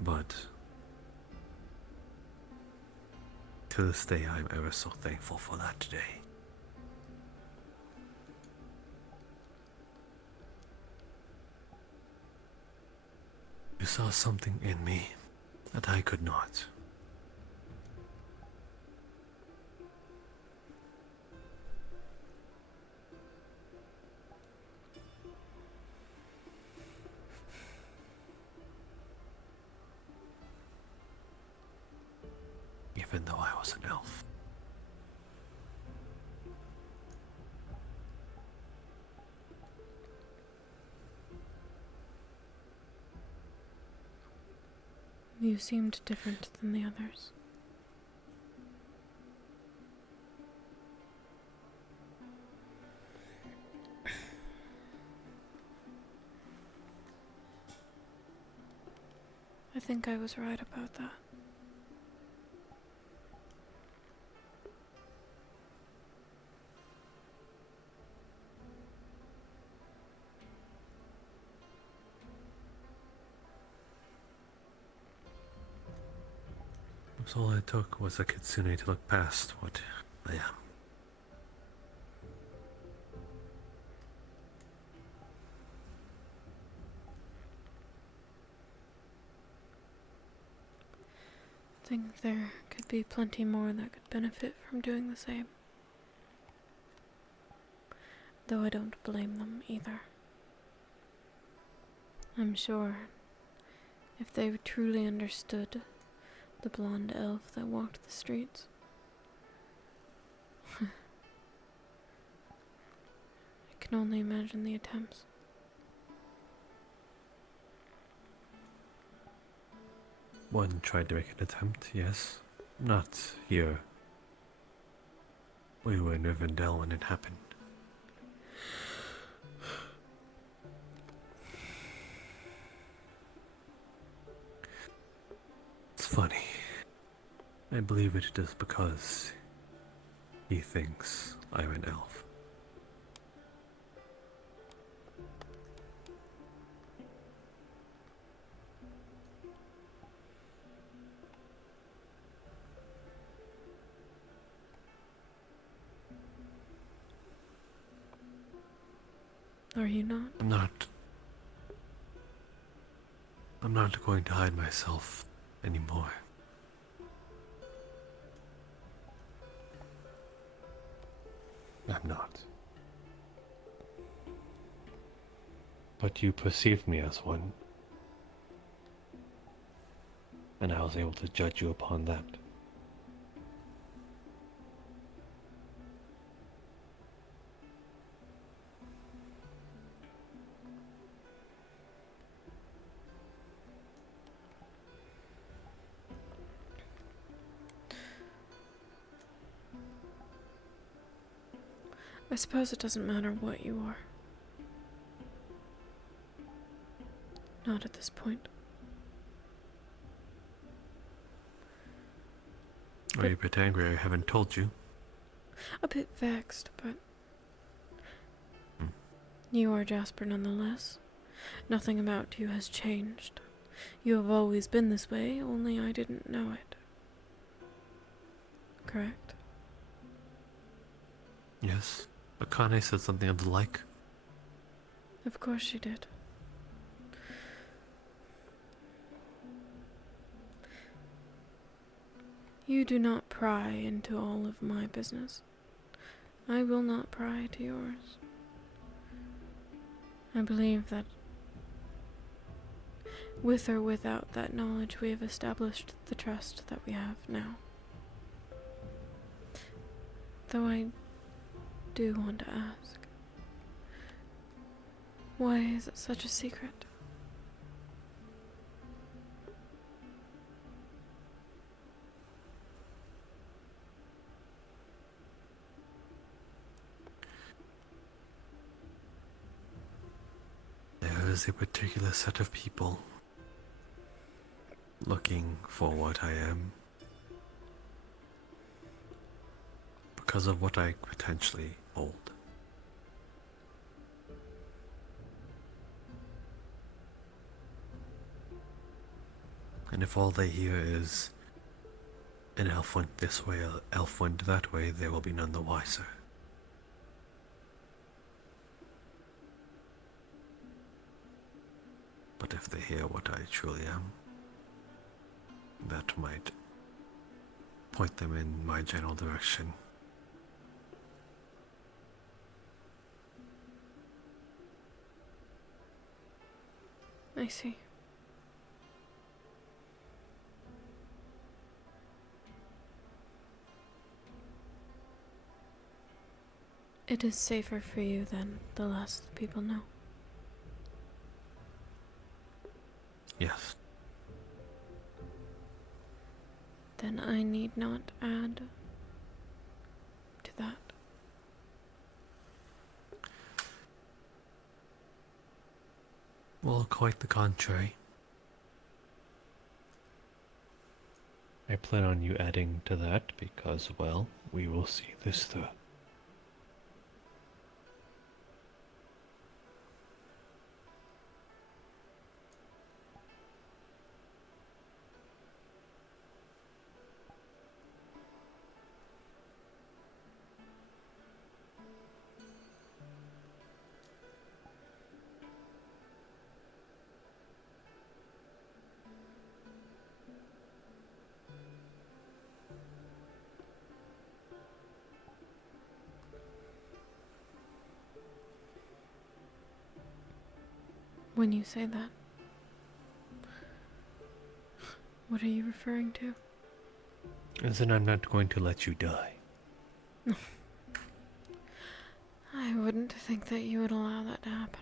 But to this day, I'm ever so thankful for that today. You saw something in me that I could not. Even though I was an elf. You seemed different than the others. I think I was right about that. So all it took was a kitsune to look past what I am. I think there could be plenty more that could benefit from doing the same. Though I don't blame them either. I'm sure if they truly understood the blonde elf that walked the streets, I can only imagine the attempts. One tried to make an attempt, yes. Not here. We were in Rivendell when it happened. It's funny. I believe it is because he thinks I'm an elf. Are you not? I'm not going to hide myself anymore. I'm not. But you perceived me as one. And I was able to judge you upon that. I suppose it doesn't matter what you are. Not at this point. Are you a bit angry I haven't told you? A bit vexed, but you are Jasper nonetheless. Nothing about you has changed. You have always been this way, only I didn't know it. Correct? Yes. Akane said something of the like. Of course she did. You do not pry into all of my business. I will not pry to yours. I believe that with or without that knowledge, we have established the trust that we have now. Though I do want to ask, Why is it such a secret? There is a particular set of people looking for what I am because of what I potentially hold. And if all they hear is an elf went this way, an elf went that way, they will be none the wiser. But if they hear what I truly am, that might point them in my general direction. I see. It is safer for you than the less people know. Yes. Then I need not add to that. Well, quite the contrary. I plan on you adding to that because, well, we will see this through. When you say that, what are you referring to? As in, I'm not going to let you die. I wouldn't think that you would allow that to happen.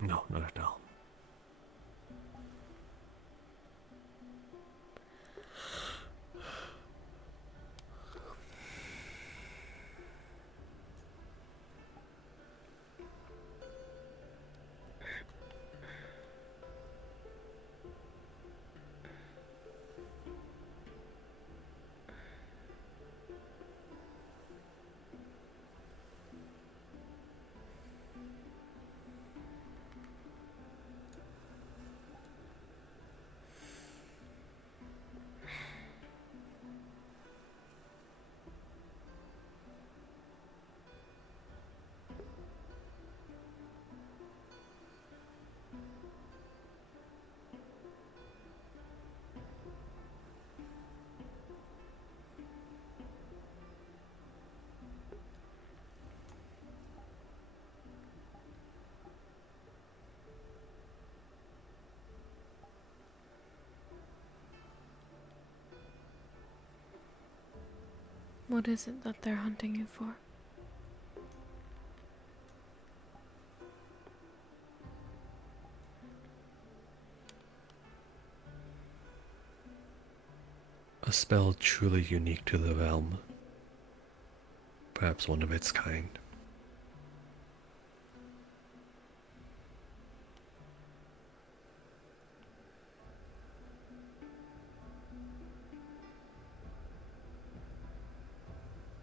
No, not at all. What is it that they're hunting you for? A spell truly unique to the realm. Perhaps one of its kind.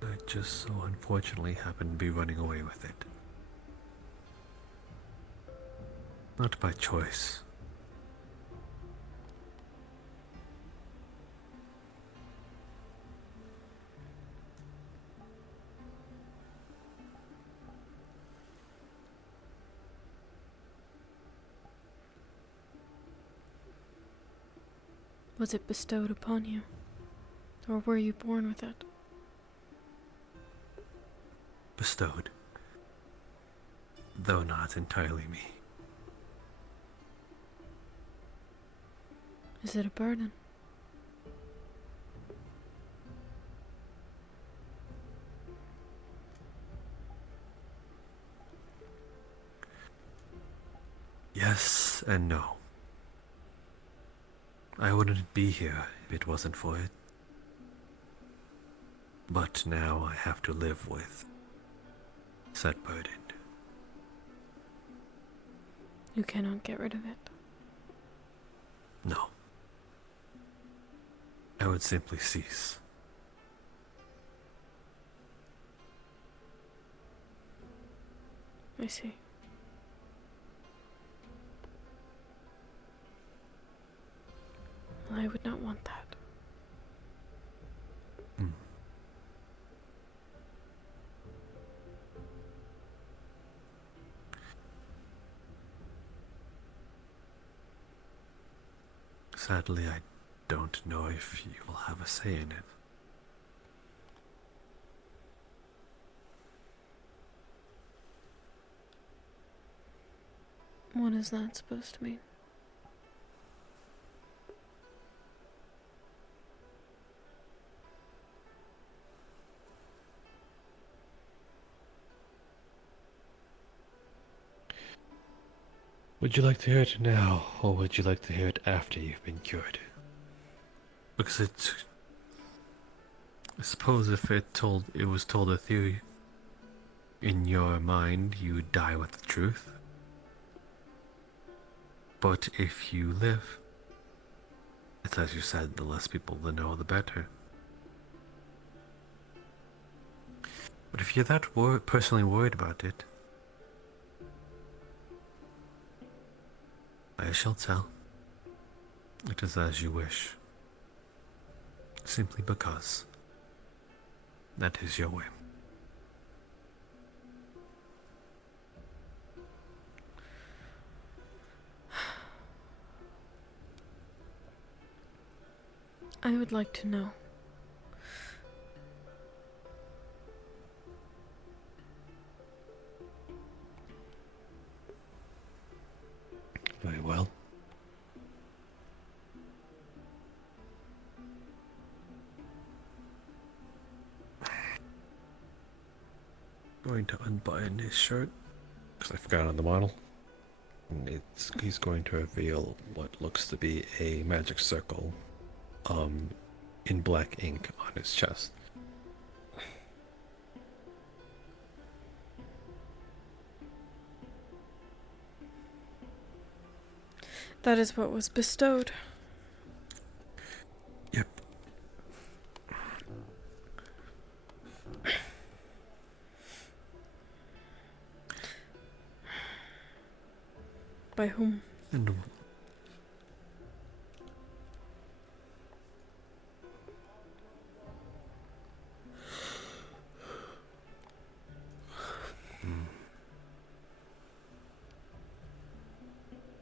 I just so unfortunately happened to be running away with it. Not by choice. Was it bestowed upon you? Or were you born with it? Bestowed. Though not entirely me. Is it a burden? I wouldn't be here if it wasn't for it. But now I have to live with said burden. You cannot get rid of it. No. I would simply cease. I see. Well, I would not want that. Sadly, I don't know if you will have a say in it. What is that supposed to mean? Would you like to hear it now, or would you like to hear it after you've been cured? Because I suppose if it was told with you in your mind, you would die with the truth. But if you live, it's as you said, the less people that know, the better. But if you're that personally worried about it, I shall tell. It is as you wish. Simply because that is your whim. I would like to know. Very well. Going to unbutton his shirt because I forgot on the model. And he's going to reveal what looks to be a magic circle in black ink on his chest. That is what was bestowed. Yep. By whom? And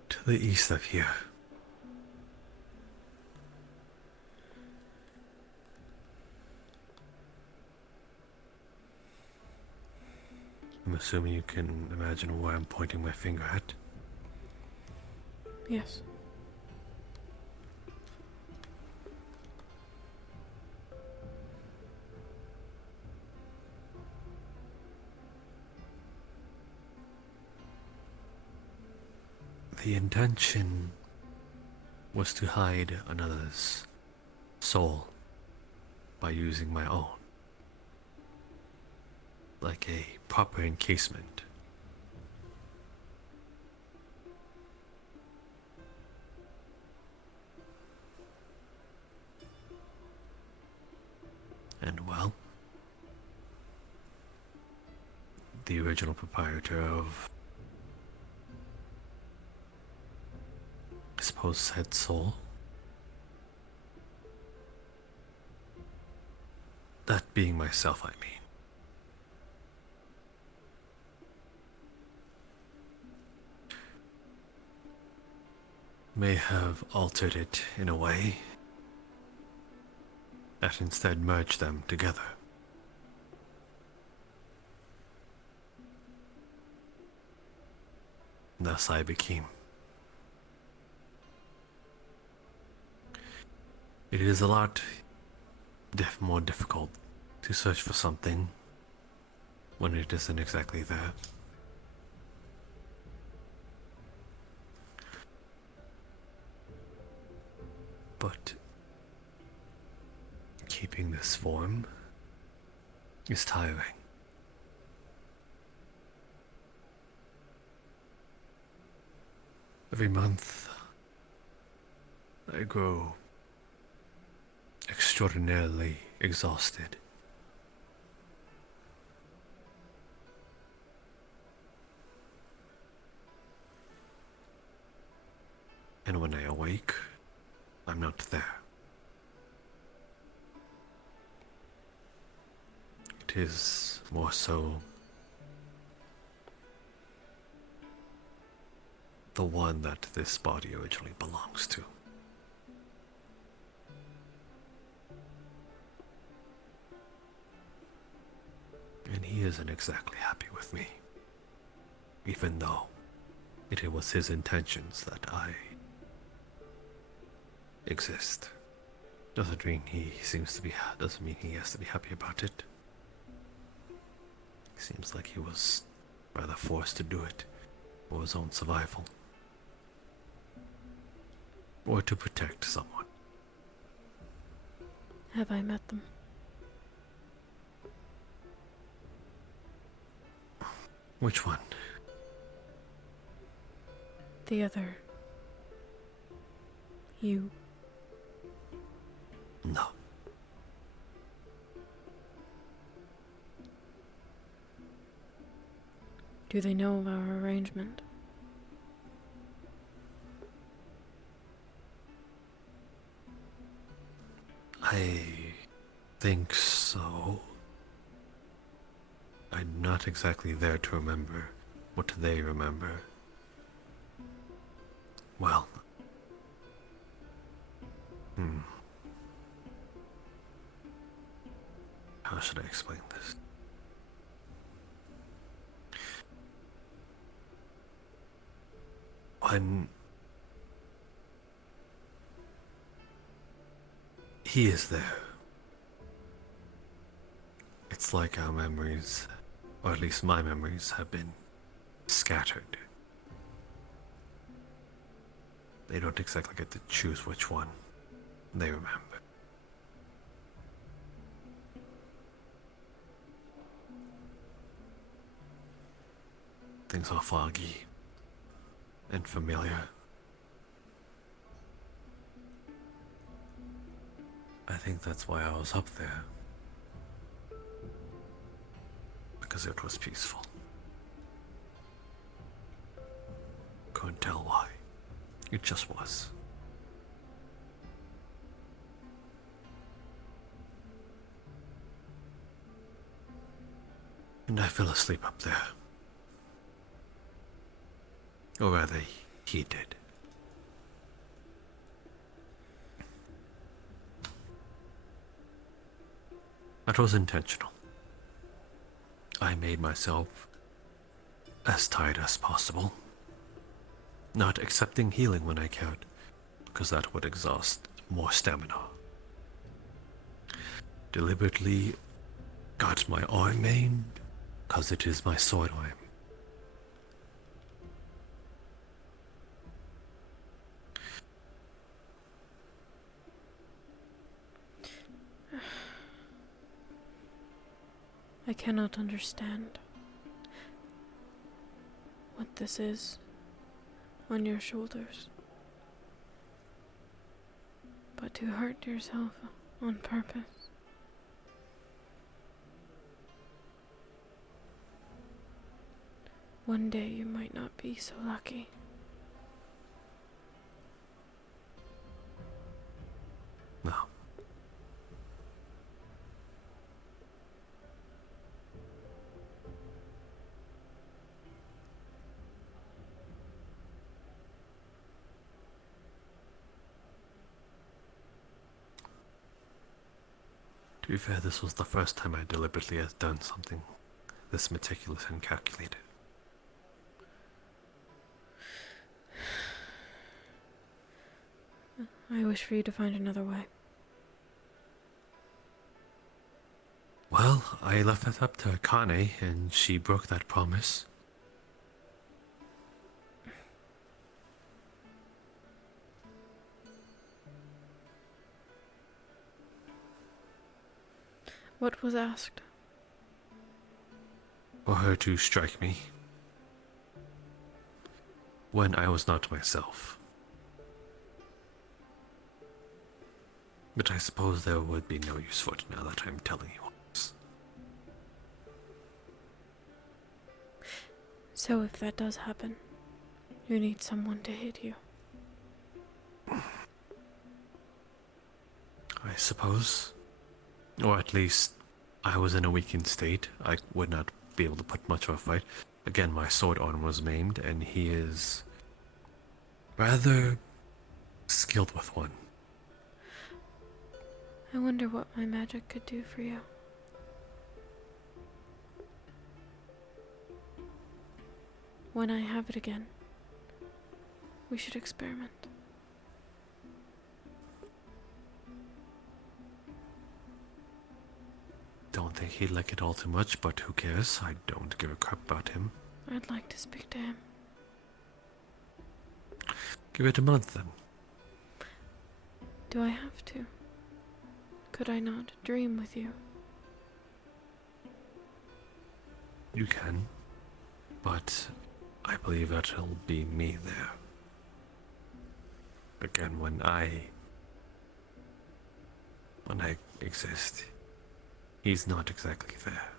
to the east of here. I'm assuming you can imagine where I'm pointing my finger at. Yes. The intention was to hide another's soul by using my own, like a proper encasement. And well, the original proprietor of, I suppose, said soul, that being myself, I mean, may have altered it in a way that instead merged them together. Thus I became. It is a lot more difficult to search for something when it isn't exactly there. but keeping this form is tiring. Every month, I grow extraordinarily exhausted. And when I awake, I'm not there. It is more so the one that this body originally belongs to. And he isn't exactly happy with me, even though it was his intentions that I exist. Doesn't mean he has to be happy about it. Seems like he was rather forced to do it for his own survival. Or to protect someone. Have I met them? Which one? The other. You. No. Do they know of our arrangement? I think so. I'm not exactly there to remember what they remember. Well, how should I explain this? When he is there, it's like our memories, or at least my memories, have been scattered. They don't exactly get to choose which one they remember. Things are foggy and familiar. I think that's why I was up there. Because it was peaceful. Couldn't tell why. It just was. And I fell asleep up there. Or rather, he did. That was intentional. I made myself as tired as possible, not accepting healing when I could, because that would exhaust more stamina. Deliberately got my arm maimed, because it is my sword arm. I cannot understand what this is on your shoulders. But to hurt yourself on purpose. One day you might not be so lucky. No. To be fair, this was the first time I deliberately had done something this meticulous and calculated. I wish for you to find another way. Well, I left that up to Akane, and she broke that promise. What was asked? For her to strike me when I was not myself. But I suppose there would be no use for it now that I'm telling you all this. So if that does happen, you need someone to hit you. I suppose. Or at least I was in a weakened state. I would not be able to put much of a fight. Again, my sword arm was maimed, and he is rather skilled with one. I wonder what my magic could do for you. When I have it again, we should experiment. Don't think he'd like it all too much, but who cares? I don't give a crap about him. I'd like to speak to him. Give it a month then. Do I have to? Could I not dream with you? You can, but I believe that it'll be me there. Again, when I exist, he's not exactly there.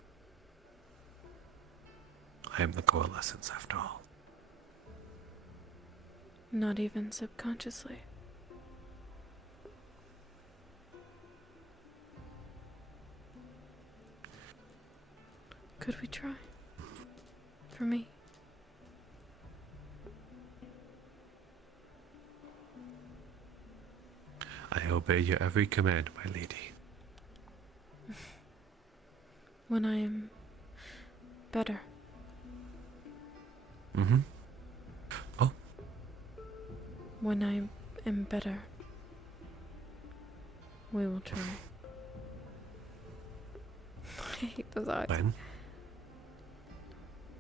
I am the coalescence after all. Not even subconsciously. Could we try? For me? I obey your every command, my lady. When I am better. Mm-hmm. Oh. When I am better, we will try. I hate those eyes. When?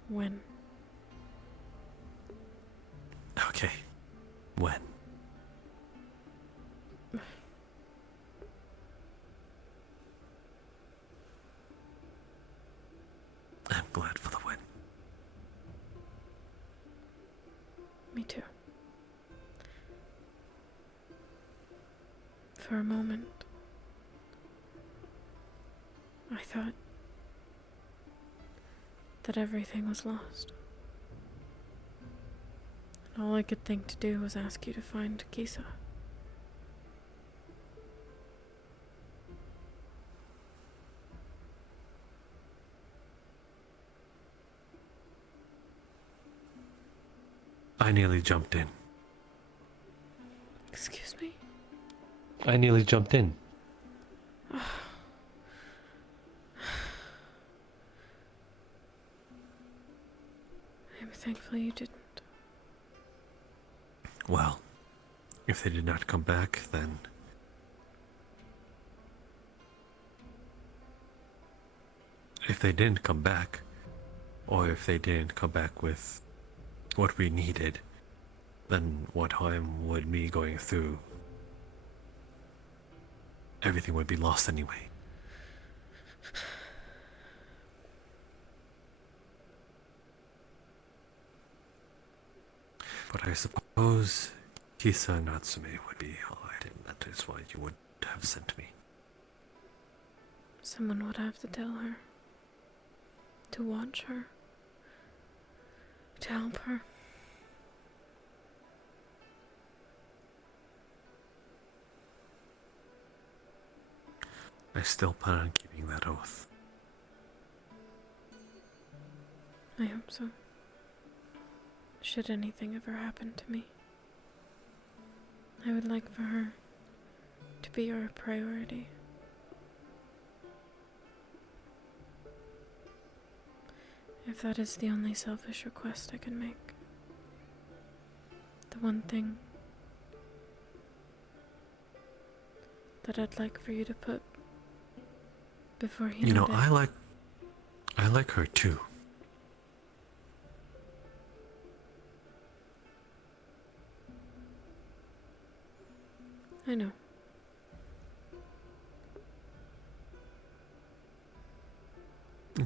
When? Okay. When? I'm glad for the win. Me too. For a moment, I thought that everything was lost. And all I could think to do was ask you to find Kisa. I nearly jumped in. Excuse me? I nearly jumped in. I'm thankful you didn't. Well, if they did not come back, then if they didn't come back, or if they didn't come back with what we needed, then what harm would me going through? Everything would be lost anyway. But I suppose Kisa Natsume would be alright, and that is why you would have sent me. Someone would have to tell her. To watch her. To help her. I still plan on keeping that oath. I hope so. Should anything ever happen to me, I would like for her to be your priority. If that is the only selfish request I can make. The one thing that I'd like for you to put before he You know, I like her too. I know.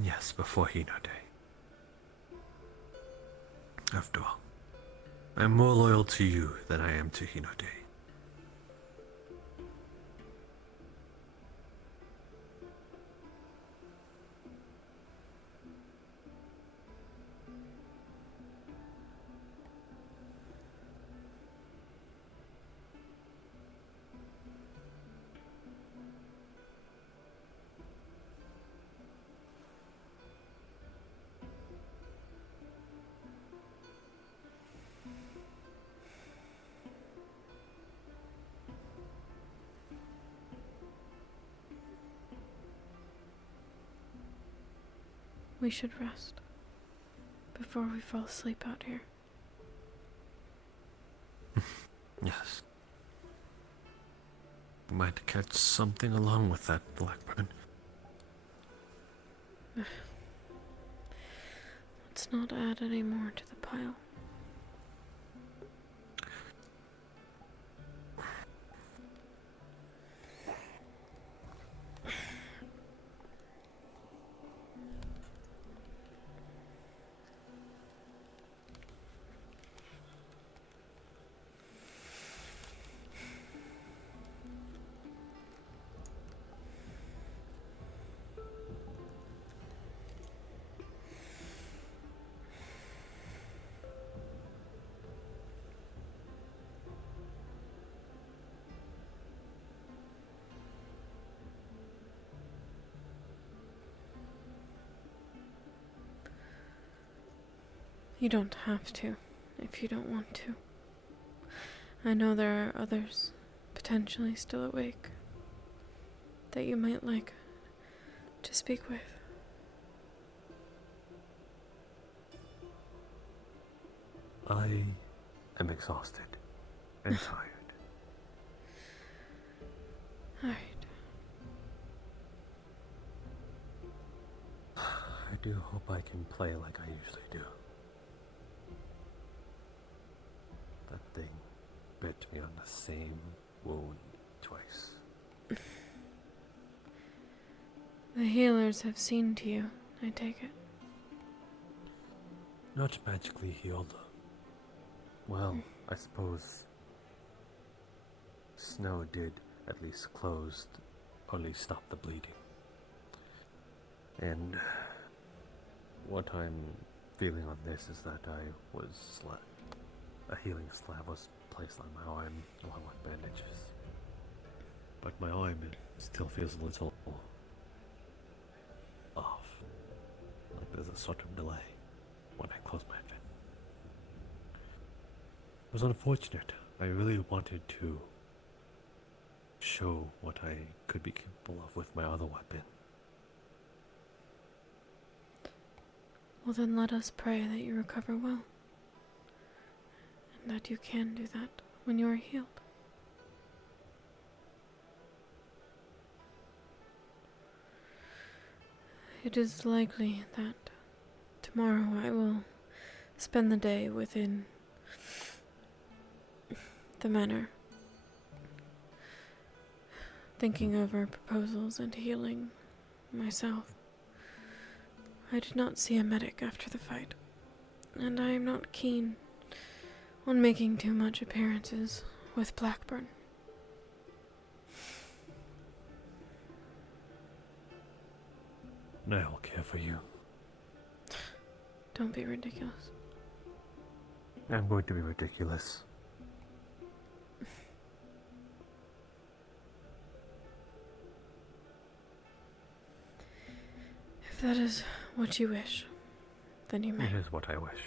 Yes, before Hino Day. After all, I'm more loyal to you than I am to Hino Day. We should rest before we fall asleep out here. Yes. We might catch something along with that blackbird. Let's not add any more to the pile. You don't have to, if you don't want to. I know there are others, potentially still awake, that you might like to speak with. I am exhausted and tired. Alright. I do hope I can play like I usually do. That thing bit me on the same wound twice. The healers have seen to you, I take it. Not magically healed. Well, I suppose snow did at least close, or at least stop the bleeding. And what I'm feeling on this is that a healing slab was placed on my arm along with bandages. But my arm still feels a little off. Like there's a sort of delay when I close my fin. It was unfortunate. I really wanted to show what I could be capable of with my other weapon. Well then let us pray that you recover well. And that you can do that when you are healed. It is likely that tomorrow I will spend the day within the manor, thinking over proposals and healing myself. I did not see a medic after the fight, and I am not keen on making too much appearances with Blackburn. And I will care for you. Don't be ridiculous. I'm going to be ridiculous. If that is what you wish, then you may. It is what I wish.